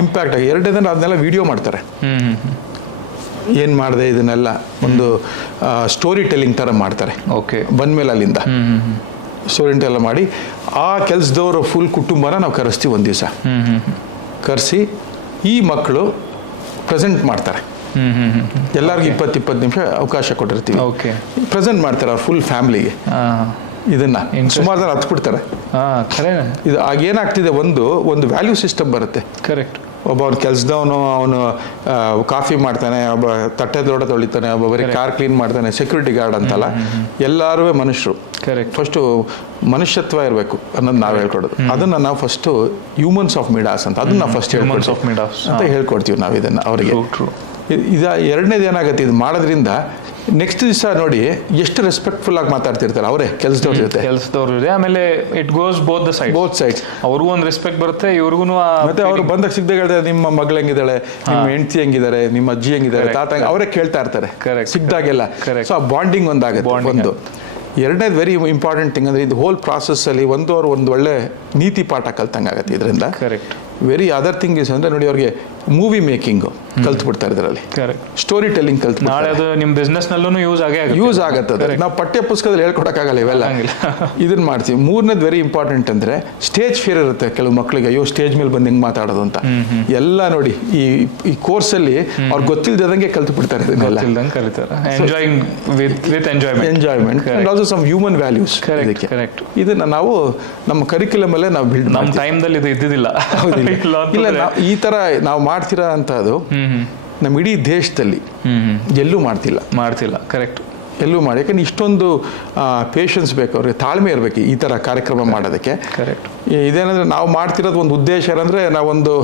ಇಂಪ್ಯಾಕ್ಟ್ ಆಗಿ 2 ದಿನ ಅದನ್ನೆಲ್ಲ ವಿಡಿಯೋ ಮಾಡ್ತಾರೆ. ಏನು ಮಾಡಿದೆ ಇದನ್ನೆಲ್ಲ ಒಂದು ಸ್ಟೋರಿ ಟೆಲ್ಲಿಂಗ್ ಥರ ಮಾಡ್ತಾರೆ. ಓಕೆ, ಬಂದಮೇಲೆ ಅಲ್ಲಿಂದ ಸ್ಟೋರಿ ಎಲ್ಲ ಮಾಡಿ ಆ ಕೆಲಸದವರು ಫುಲ್ ಕುಟುಂಬನ ನಾವು ಕರೆಸ್ತೀವಿ. ಒಂದು ದಿವಸ ಕರೆಸಿ ಈ ಮಕ್ಕಳು ಪ್ರೆಸೆಂಟ್ ಮಾಡ್ತಾರೆ. ಎಲ್ಲರಿಗೂ 20-20 ನಿಮಿಷ ಅವಕಾಶ ಕೊಟ್ಟಿರ್ತೀವಿ. ಓಕೆ, ಪ್ರೆಸೆಂಟ್ ಮಾಡ್ತಾರೆ ಅವ್ರ ಫುಲ್ ಫ್ಯಾಮಿಲಿಗೆ. ಇದನ್ನ ಸುಮಾರು ಜನ ಹತ್ಬಿಡ್ತಾರೆ. ಇದು ಆಗೇನಾಗ್ತಿದೆ, ಒಂದು ವ್ಯಾಲ್ಯೂ ಸಿಸ್ಟಮ್ ಬರುತ್ತೆ. ಕರೆಕ್ಟ್. ಒಬ್ಬ ಅವ್ನ ಕೆಲಸದವನು ಅವನು ಕಾಫಿ ಮಾಡ್ತಾನೆ, ಒಬ್ಬ ತಟ್ಟೆ ದೊಡ್ಡ ತೊಳಿತಾನೆ, ಒಬ್ಬ ಬರೀ ಕಾರ್ ಕ್ಲೀನ್ ಮಾಡ್ತಾನೆ, ಸೆಕ್ಯೂರಿಟಿ ಗಾರ್ಡ್ ಅಂತಲ್ಲ, ಎಲ್ಲರೂ ಮನುಷ್ಯರು. ಕರೆಕ್ಟ್. ಫಸ್ಟು ಮನುಷ್ಯತ್ವ ಇರಬೇಕು ಅನ್ನೋದು ನಾವು ಹೇಳ್ಕೊಡೋದು. ಅದನ್ನು ನಾವು ಫಸ್ಟು ಹ್ಯೂಮನ್ಸ್ ಆಫ್ ಮಿಡಾಸ್ ಅಂತ ಅದನ್ನು ನಾವು ಫಸ್ಟ್ ಅಂತ ಹೇಳ್ಕೊಡ್ತೀವಿ ನಾವು ಇದನ್ನು ಅವರಿಗೆ. ಇದು ಎರಡನೇದು ಏನಾಗುತ್ತೆ, ಇದು ಮಾಡೋದ್ರಿಂದ ನೆಕ್ಸ್ಟ್ ದಿವಸ ನೋಡಿ ಎಷ್ಟು ರೆಸ್ಪೆಕ್ಟ್ಫುಲ್ ಆಗಿ ಮಾತಾಡ್ತಿರ್ತಾರೆ ಅವರೇ ಕೆಲಸದವ್ರ ಜೊತೆ. ಆಮೇಲೆ ಇಟ್ ಗೋಸ್ ಬೋತ್ ಸೈಡ್ಸ್. ಅವ್ರಿಗೂ ಒಂದು ರೆಸ್ಪೆಕ್ಟ್ ಬರುತ್ತೆ, ಇವ್ರಿಗೂ. ಮತ್ತೆ ಅವ್ರು ಬಂದಾಗ ಸಿಗದೆ ಹೇಳಿದ್ರೆ ನಿಮ್ಮ ಮಗಳು ಹೆಂಗಿದ್ದಾಳೆ, ನಿಮ್ಮ ಹೆಂಡತಿ ಹೆಂಗಿದ್ದಾರೆ, ನಿಮ್ಮ ಅಜ್ಜಿ ಹೆಂಗಿದ್ದಾರೆ, ತಾತ ಅವರೇ ಕೇಳ್ತಾ ಇರ್ತಾರೆ ಸಿಗ್ದಾಗೆಲ್ಲ. ಸೊ ಆ ಬಾಂಡಿಂಗ್ ಒಂದಾಗುತ್ತೆ. ಒಂದು ಎರಡನೇದು ವೆರಿ ಇಂಪಾರ್ಟೆಂಟ್ ಥಿಂಗ್ ಅಂದರೆ, ಇದು ಹೋಲ್ ಪ್ರಾಸೆಸ್ಸಲ್ಲಿ ಒಂದು ಒಳ್ಳೆ ನೀತಿ ಪಾಠ ಕಲ್ತಂಗಾಗತ್ತೆ ಇದರಿಂದ. Correct. Very other thing is ಅಂದರೆ ನೋಡಿ, ಅವ್ರಿಗೆ ಮೂವಿ ಮೇಕಿಂಗು ಕಲ್ತ್ಬಿಡ್ತಾರೆ ಇದರಲ್ಲಿ, ಸ್ಟೋರಿ ಟೆಲ್ಲಿಂಗ್ ಕಲ್ತು. ನಾಳೆ ಅದು ನಿಮ್ಮ ಬಿಸ್ನೆಸ್ನಲ್ಲೂ ಯೂಸ್ ಆಗುತ್ತೆ. ನಾವು ಪಠ್ಯ ಪುಸ್ತಕದಲ್ಲಿ ಹೇಳ್ಕೊಡಕ್ಕಾಗಲ್ಲ ಇವೆಲ್ಲ, ಇದನ್ನ ಮಾಡ್ತೀವಿ. ಮೂರನೇದು ವೆರಿ ಇಂಪಾರ್ಟೆಂಟ್ ಅಂದರೆ, ಸ್ಟೇಜ್ ಫಿಯರ್ ಇರುತ್ತೆ ಕೆಲವು ಮಕ್ಕಳಿಗೆ. ಅಯ್ಯೋ ಸ್ಟೇಜ್ ಮೇಲೆ ಬಂದು ಹೆಂಗೆ ಮಾತಾಡೋದು ಅಂತ ಎಲ್ಲ ನೋಡಿ ಈ ಕೋರ್ಸಲ್ಲಿ ಅವ್ರು ಗೊತ್ತಿಲ್ಲದಂಗೆ ಕಲ್ತು ಬಿಡ್ತಾರೆ ಇದನ್ನೆಲ್ಲ. Enjoyment and also some human values. ಇದನ್ನ ನಾವು ನಮ್ಮ ಕರಿಕ್ಯುಲಮ್ ಅಲ್ಲೇ ನಾವು ಬಿಲ್ಡ್ ನಮ್ಮ ಟೈಮ್ದಲ್ಲಿ ಇದು ಇದ್ದಿದ್ದಿಲ್ಲ. ಇಲ್ಲ, ಈ ತರ ನಾವು ಮಾಡ್ತಿರೋ ಅಂತದ್ದು ನಮ್ಮ ಇಡೀ ದೇಶದಲ್ಲಿ ಎಲ್ಲೂ ಮಾಡ್ತಿಲ್ಲ. ಕರೆಕ್ಟ್. ಎಲ್ಲೂ ಮಾಡಿ, ಯಾಕಂದ್ರೆ ಇಷ್ಟೊಂದು ಪೇಷನ್ಸ್ ಬೇಕು, ಅವ್ರಿಗೆ ತಾಳ್ಮೆ ಇರಬೇಕು ಈ ಥರ ಕಾರ್ಯಕ್ರಮ ಮಾಡೋದಕ್ಕೆ. ಕರೆಕ್ಟ್. ಇದೇನಂದ್ರೆ ನಾವು ಮಾಡ್ತಿರೋದು ಒಂದು ಉದ್ದೇಶ ಏನಂದರೆ, ನಾವೊಂದು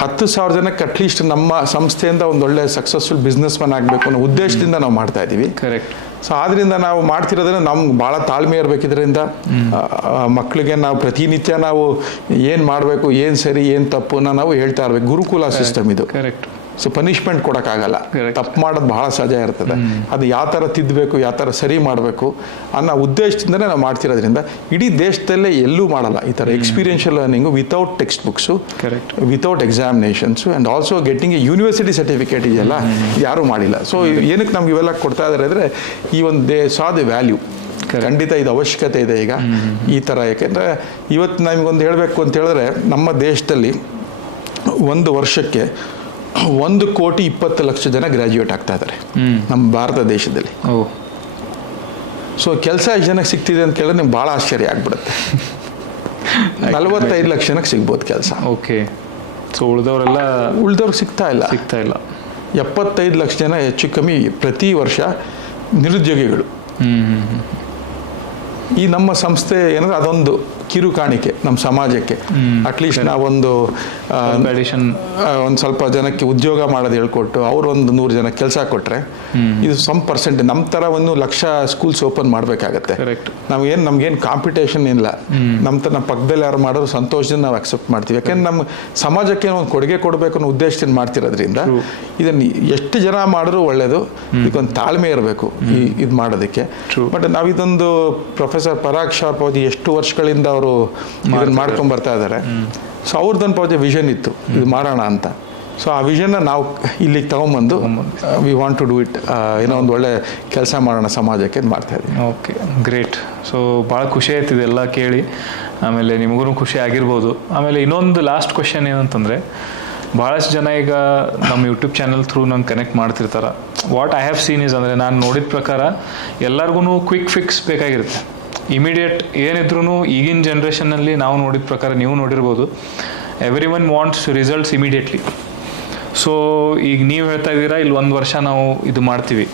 10,000 ಜನಕ್ಕೆ ಅಟ್ಲೀಸ್ಟ್ ನಮ್ಮ ಸಂಸ್ಥೆಯಿಂದ ಒಂದು ಒಳ್ಳೆ ಸಕ್ಸಸ್ಫುಲ್ ಬಿಸ್ನೆಸ್ ಮ್ಯಾನ್ ಆಗಬೇಕು ಅನ್ನೋ ಉದ್ದೇಶದಿಂದ ನಾವು ಮಾಡ್ತಾ ಇದ್ದೀವಿ. ಕರೆಕ್ಟ್. ಸೊ ಆದ್ದರಿಂದ ನಾವು ಮಾಡ್ತಿರೋದ್ರೆ ನಮ್ಗೆ ಭಾಳ ತಾಳ್ಮೆ ಇರಬೇಕಿದ್ರಿಂದ ಮಕ್ಕಳಿಗೆ ನಾವು ಪ್ರತಿನಿತ್ಯ ನಾವು ಏನು ಮಾಡಬೇಕು, ಏನು ಸರಿ ಏನು ತಪ್ಪು ನಾವು ಹೇಳ್ತಾ ಇರ್ಬೇಕು. ಗುರುಕುಲ ಸಿಸ್ಟಮ್ ಇದು. ಕರೆಕ್ಟ್. ಸೊ ಪನಿಷ್ಮೆಂಟ್ ಕೊಡೋಕ್ಕಾಗಲ್ಲ. ತಪ್ಪು ಮಾಡೋದು ಬಹಳ ಸಹಜ ಇರ್ತದೆ. ಅದು ಯಾವ ಥರ ತಿದ್ದಬೇಕು, ಯಾವ ಥರ ಸರಿ ಮಾಡಬೇಕು ಅನ್ನೋ ಉದ್ದೇಶದಿಂದಲೇ ನಾವು ಮಾಡ್ತಿರೋದ್ರಿಂದ ಇಡೀ ದೇಶದಲ್ಲೇ ಎಲ್ಲೂ ಮಾಡಲ್ಲ ಈ ಥರ experiential learning without text books, without examinations and also getting A university certificate ಇದೆಯಲ್ಲ, ಯಾರೂ ಮಾಡಿಲ್ಲ. ಸೊ ಏನಕ್ಕೆ ನಮ್ಗೆ ಇವೆಲ್ಲ ಕೊಡ್ತಾ ಇದ್ದಾರೆ ಅಂದರೆ, ಈ ಒಂದು ದೇ ಸಾ ದಿ ವ್ಯಾಲ್ಯೂ. ಖಂಡಿತ ಇದು ಅವಶ್ಯಕತೆ ಇದೆ ಈಗ ಈ ಥರ. ಯಾಕೆಂದರೆ ಇವತ್ತು ನಮಗೊಂದು ಹೇಳಬೇಕು ಅಂತ ಹೇಳಿದ್ರೆ, ನಮ್ಮ ದೇಶದಲ್ಲಿ ಒಂದು ವರ್ಷಕ್ಕೆ 1,20,00,000 ಜನ ಗ್ರ್ಯಾಜುಯೇಟ್ ಆಗ್ತಾ ಇದ್ದಾರೆ ನಮ್ಮ ಭಾರತ ದೇಶದಲ್ಲಿ. ಸೊ ಕೆಲಸ ಎಷ್ಟು ಜನಕ್ಕೆ ಸಿಗ್ತಿದೆ ಅಂತ ಕೇಳಿದ್ರೆ ನಿಮ್ಗೆ ಭಾಳ ಆಶ್ಚರ್ಯ ಆಗ್ಬಿಡುತ್ತೆ. 45 ಲಕ್ಷ ಜನಕ್ಕೆ ಸಿಗ್ಬೋದು ಕೆಲಸ. ಓಕೆ. ಸೊ ಉಳಿದವ್ರಿಗೆ ಸಿಗ್ತಾ ಇಲ್ಲ 75 ಲಕ್ಷ ಜನ ಹೆಚ್ಚು ಕಮ್ಮಿ ಪ್ರತಿ ವರ್ಷ ನಿರುದ್ಯೋಗಿಗಳು. ಈ ನಮ್ಮ ಸಂಸ್ಥೆ ಏನಂದ್ರೆ ಅದೊಂದು ಕಿರು ಕಾಣಿಕೆ ನಮ್ಮ ಸಮಾಜಕ್ಕೆ. ಅಟ್ಲೀಸ್ಟ್ ನಾವೊಂದು ಒಂದು ಸ್ವಲ್ಪ ಜನಕ್ಕೆ ಉದ್ಯೋಗ ಮಾಡೋದು ಹೇಳ್ಕೊಟ್ಟು ಅವ್ರು ಒಂದು 100 ಜನ ಕೆಲಸ ಕೊಟ್ರೆ ಇದು ಸಮ್ ಪರ್ಸೆಂಟ್ ನಮ್ಮ ಥರ 1,00,000 ಸ್ಕೂಲ್ಸ್ ಓಪನ್ ಮಾಡಬೇಕಾಗತ್ತೆ. ನಮ್ಗೇನು ಕಾಂಪಿಟೇಷನ್ ಇಲ್ಲ. ನಮ್ಮ ಪಕ್ಕದಲ್ಲಿ ಯಾರು ಮಾಡೋರು ಸಂತೋಷದಿಂದ ನಾವು ಅಕ್ಸೆಪ್ಟ್ ಮಾಡ್ತೀವಿ. ಯಾಕೆಂದ್ರೆ ನಮ್ಮ ಸಮಾಜಕ್ಕೆ ಒಂದು ಕೊಡುಗೆ ಕೊಡಬೇಕು ಅನ್ನೋ ಉದ್ದೇಶದಿಂದ ಮಾಡ್ತಿರೋದ್ರಿಂದ ಇದನ್ನು ಎಷ್ಟು ಜನ ಮಾಡಿದ್ರು ಒಳ್ಳೇದು. ಇದಕ್ಕೊಂದು ತಾಳ್ಮೆ ಇರಬೇಕು ಇದು ಮಾಡೋದಕ್ಕೆ. ಬಟ್ ನಾವು ಇದೊಂದು ಪ್ರೊಫೆಸರ್ ಪರಾಗ್ ಶಾರ್ಪ್ ಅವಧಿ ಎಷ್ಟು ವರ್ಷಗಳಿಂದ ಅವರು ಇದನ್ನು ಮಾಡ್ಕೊಂಡು ಬರ್ತಾ ಇದ್ದಾರೆ. ಸೊ ಅವ್ರದ್ದೊಂದು ಪೌಜೆ ವಿಷನ್ ಇತ್ತು ಇದು ಮಾಡೋಣ ಅಂತ. ಸೊ ಆ ವಿಷನ್ನ ನಾವು ಇಲ್ಲಿಗೆ ತಗೊಂಬಂದು we want to do it, ಏನೋ ಒಂದು ಒಳ್ಳೆ ಕೆಲಸ ಮಾಡೋಣ ಸಮಾಜಕ್ಕೆ ಮಾಡ್ತಾ ಇದ್ದೀವಿ. Okay, great. ಸೊ ಭಾಳ ಖುಷಿ ಆಯ್ತಿದೆ ಎಲ್ಲ ಕೇಳಿ. ಆಮೇಲೆ ನಿಮಗೂ ಖುಷಿ ಆಗಿರ್ಬೋದು. ಆಮೇಲೆ ಇನ್ನೊಂದು ಲಾಸ್ಟ್ ಕ್ವೆಶನ್ ಏನಂತಂದರೆ, ಭಾಳಷ್ಟು ಜನ ಈಗ ನಮ್ಮ ಯೂಟ್ಯೂಬ್ ಚಾನಲ್ ಥ್ರೂ ನಂಗೆ ಕನೆಕ್ಟ್ ಮಾಡ್ತಿರ್ತಾರೆ. What I have seen is ಅಂದರೆ, ನಾನು ನೋಡಿದ ಪ್ರಕಾರ ಎಲ್ಲರಿಗೂ ಕ್ವಿಕ್ ಫಿಕ್ಸ್ ಬೇಕಾಗಿರುತ್ತೆ. ಇಮಿಡಿಯೇಟ್ ಏನಿದ್ರೂ ಈಗಿನ ಜನ್ರೇಷನ್ನಲ್ಲಿ ನಾವು ನೋಡಿದ ಪ್ರಕಾರ, ನೀವು ನೋಡಿರ್ಬೋದು, every one wants results immediately. So ಈಗ ನೀವು ಹೇಳ್ತಾ ಇದ್ದೀರಾ ಇಲ್ಲಿ 1 ವರ್ಷ ನಾವು ಇದು ಮಾಡ್ತೀವಿ.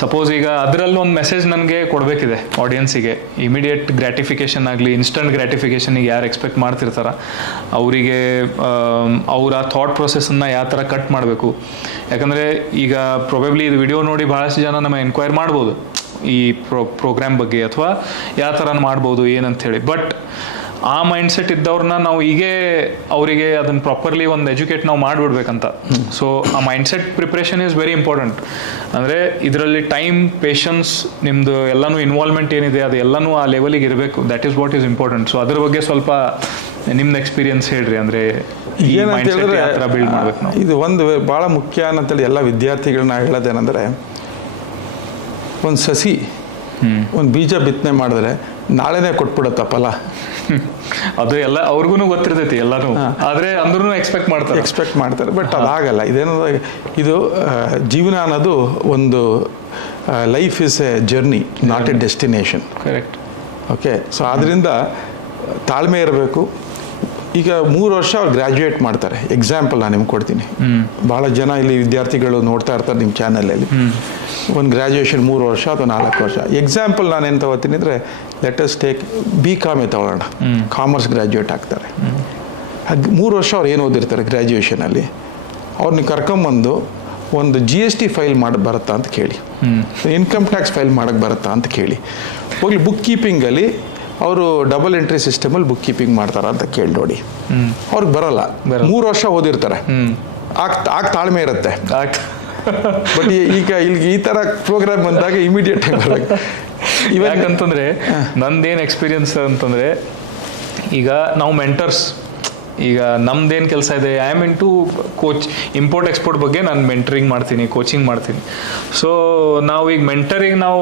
ಸಪೋಸ್ ಈಗ ಅದರಲ್ಲಿ ಒಂದು ಮೆಸೇಜ್ ನನಗೆ ಕೊಡಬೇಕಿದೆ ಆಡಿಯನ್ಸಿಗೆ. ಇಮಿಡಿಯೇಟ್ ಗ್ರ್ಯಾಟಿಫಿಕೇಷನ್ ಆಗಲಿ, ಇನ್ಸ್ಟಂಟ್ ಗ್ರ್ಯಾಟಿಫಿಕೇಷನಿಗೆ ಯಾರು ಎಕ್ಸ್ಪೆಕ್ಟ್ ಮಾಡ್ತಿರ್ತಾರ ಅವರಿಗೆ ಅವರ ಥಾಟ್ ಪ್ರೊಸೆಸನ್ನು ಯಾವ ಥರ ಕಟ್ ಮಾಡಬೇಕು. ಯಾಕಂದರೆ ಈಗ ಪ್ರೊಬೆಬ್ಲಿ ಇದು ವಿಡಿಯೋ ನೋಡಿ ಭಾಳಷ್ಟು ಜನ ನಮ್ಮ ಎನ್ಕ್ವೈರ್ ಮಾಡ್ಬೋದು ಈ ಪ್ರೋಗ್ರಾಮ್ ಬಗ್ಗೆ, ಅಥವಾ ಯಾವ ಥರ ಮಾಡ್ಬೋದು ಏನಂಥೇಳಿ. ಬಟ್ ಆ ಮೈಂಡ್ಸೆಟ್ ಇದ್ದವ್ರನ್ನ ನಾವು ಹೀಗೆ ಅವರಿಗೆ ಅದನ್ನು ಪ್ರಾಪರ್ಲಿ ಒಂದು ಎಜುಕೇಟ್ ನಾವು ಮಾಡಿಬಿಡ್ಬೇಕಂತ. ಸೊ ಆ mindset preparation is very important. ಅಂದರೆ ಇದರಲ್ಲಿ ಟೈಮ್, ಪೇಷನ್ಸ್, ನಿಮ್ಮದು ಎಲ್ಲನೂ ಇನ್ವಾಲ್ವ್ಮೆಂಟ್ ಏನಿದೆ ಅದು ಎಲ್ಲನೂ ಆ ಲೆವೆಲಿಗೆ ಇರಬೇಕು. That is what is important. So ಅದ್ರ ಬಗ್ಗೆ ಸ್ವಲ್ಪ ನಿಮ್ದು ಎಕ್ಸ್ಪೀರಿಯನ್ಸ್ ಹೇಳ್ರಿ. ಅಂದರೆ ಬಿಲ್ಡ್ ಮಾಡ್ಬೇಕು ನಾವು. ಇದು ಒಂದು ಭಾಳ ಮುಖ್ಯ ಅಂತೇಳಿ ಎಲ್ಲ ವಿದ್ಯಾರ್ಥಿಗಳನ್ನ ಹೇಳೋದೇನೆಂದರೆ, ಒಂದು ಸಸಿ ಒಂದು ಬೀಜ ಬಿತ್ತನೆ ಮಾಡಿದ್ರೆ ನಾಳೆನೇ ಕೊಟ್ಬಿಡುತ್ತ ಫಲ. ಅದು ಎಲ್ಲ ಅವ್ರಿಗೂ ಗೊತ್ತಿರ್ತೈತಿ ಎಲ್ಲರೂ, ಆದರೆ ಅಂದ್ರೂ ಎಕ್ಸ್ಪೆಕ್ಟ್ ಮಾಡ್ತಾರೆ. ಬಟ್ ಅದಾಗಲ್ಲ. ಇದು ಜೀವನ ಅನ್ನೋದು ಒಂದು life is A journey, not A destination. Correct. Okay. So ಅದರಿಂದ ತಾಳ್ಮೆ ಇರಬೇಕು. ಈಗ 3 ವರ್ಷ ಅವ್ರು ಗ್ರ್ಯಾಜುಯೇಟ್ ಮಾಡ್ತಾರೆ. ಎಕ್ಸಾಂಪಲ್ ನಾನು ನಿಮ್ಗೆ ಕೊಡ್ತೀನಿ. ಭಾಳ ಜನ ಇಲ್ಲಿ ವಿದ್ಯಾರ್ಥಿಗಳು ನೋಡ್ತಾ ಇರ್ತಾರೆ ನಿಮ್ಮ ಚಾನಲಲ್ಲಿ. ಒಂದು ಗ್ರ್ಯಾಜುಯೇಷನ್ 3 ವರ್ಷ ಅಥವಾ 4 ವರ್ಷ. ಎಕ್ಸಾಂಪಲ್ ನಾನು ಏನು ತಗೋತೀನಿ ಅಂದರೆ, ಲೆಟ್ ಅಸ್ ಟೇಕ್ BCom ತಗೊಳ್ಳೋಣ. ಕಾಮರ್ಸ್ ಗ್ರ್ಯಾಜುಯೇಟ್ ಆಗ್ತಾರೆ. 3 ವರ್ಷ ಅವ್ರು ಏನು ಓದಿರ್ತಾರೆ ಗ್ರ್ಯಾಜುಯೇಷನಲ್ಲಿ, ಅವ್ರನ್ನ ಕರ್ಕೊಂಬಂದು ಒಂದು GST ಫೈಲ್ ಮಾಡಿ ಬರುತ್ತಾ ಅಂತ ಕೇಳಿ, ಇನ್ಕಮ್ ಟ್ಯಾಕ್ಸ್ ಫೈಲ್ ಮಾಡೋಕ್ಕೆ ಬರುತ್ತಾ ಅಂತ ಕೇಳಿ, ಹೋಗ್ಲಿ ಬುಕ್ ಕೀಪಿಂಗಲ್ಲಿ ಅವರು ಡಬಲ್ ಎಂಟ್ರಿ ಸಿಸ್ಟಮಲ್ಲಿ ಬುಕ್ ಕೀಪಿಂಗ್ ಮಾಡ್ತಾರ ಅಂತ ಕೇಳಿ ನೋಡಿ. ಅವ್ರಿಗೆ ಬರಲ್ಲ. 3 ವರ್ಷ ಓದಿರ್ತಾರೆ. ಆಗ ತಾಳ್ಮೆ ಇರುತ್ತೆ. ಬಟ್ ಈಗ ಇಲ್ಲಿ ಈ ಥರ ಪ್ರೋಗ್ರಾಮ್ ಬಂದಾಗ ಇಮಿಡಿಯೇಟ್ ಆಗಿ ಬರಬೇಕು. ಯಾಕಂತಂದರೆ ನಂದೇನು ಎಕ್ಸ್ಪೀರಿಯನ್ಸ್ ಅಂತಂದರೆ, ಈಗ ನಾವು ಮೆಂಟರ್ಸ್, ಈಗ ನಮ್ದೇನು ಕೆಲಸ ಇದೆ, I am into import export ಬಗ್ಗೆ ನಾನು ಮೆಂಟರಿಂಗ್ ಮಾಡ್ತೀನಿ, ಕೋಚಿಂಗ್ ಮಾಡ್ತೀನಿ. ಸೊ ನಾವು ಈಗ ಮೆಂಟರಿಗೆ ನಾವು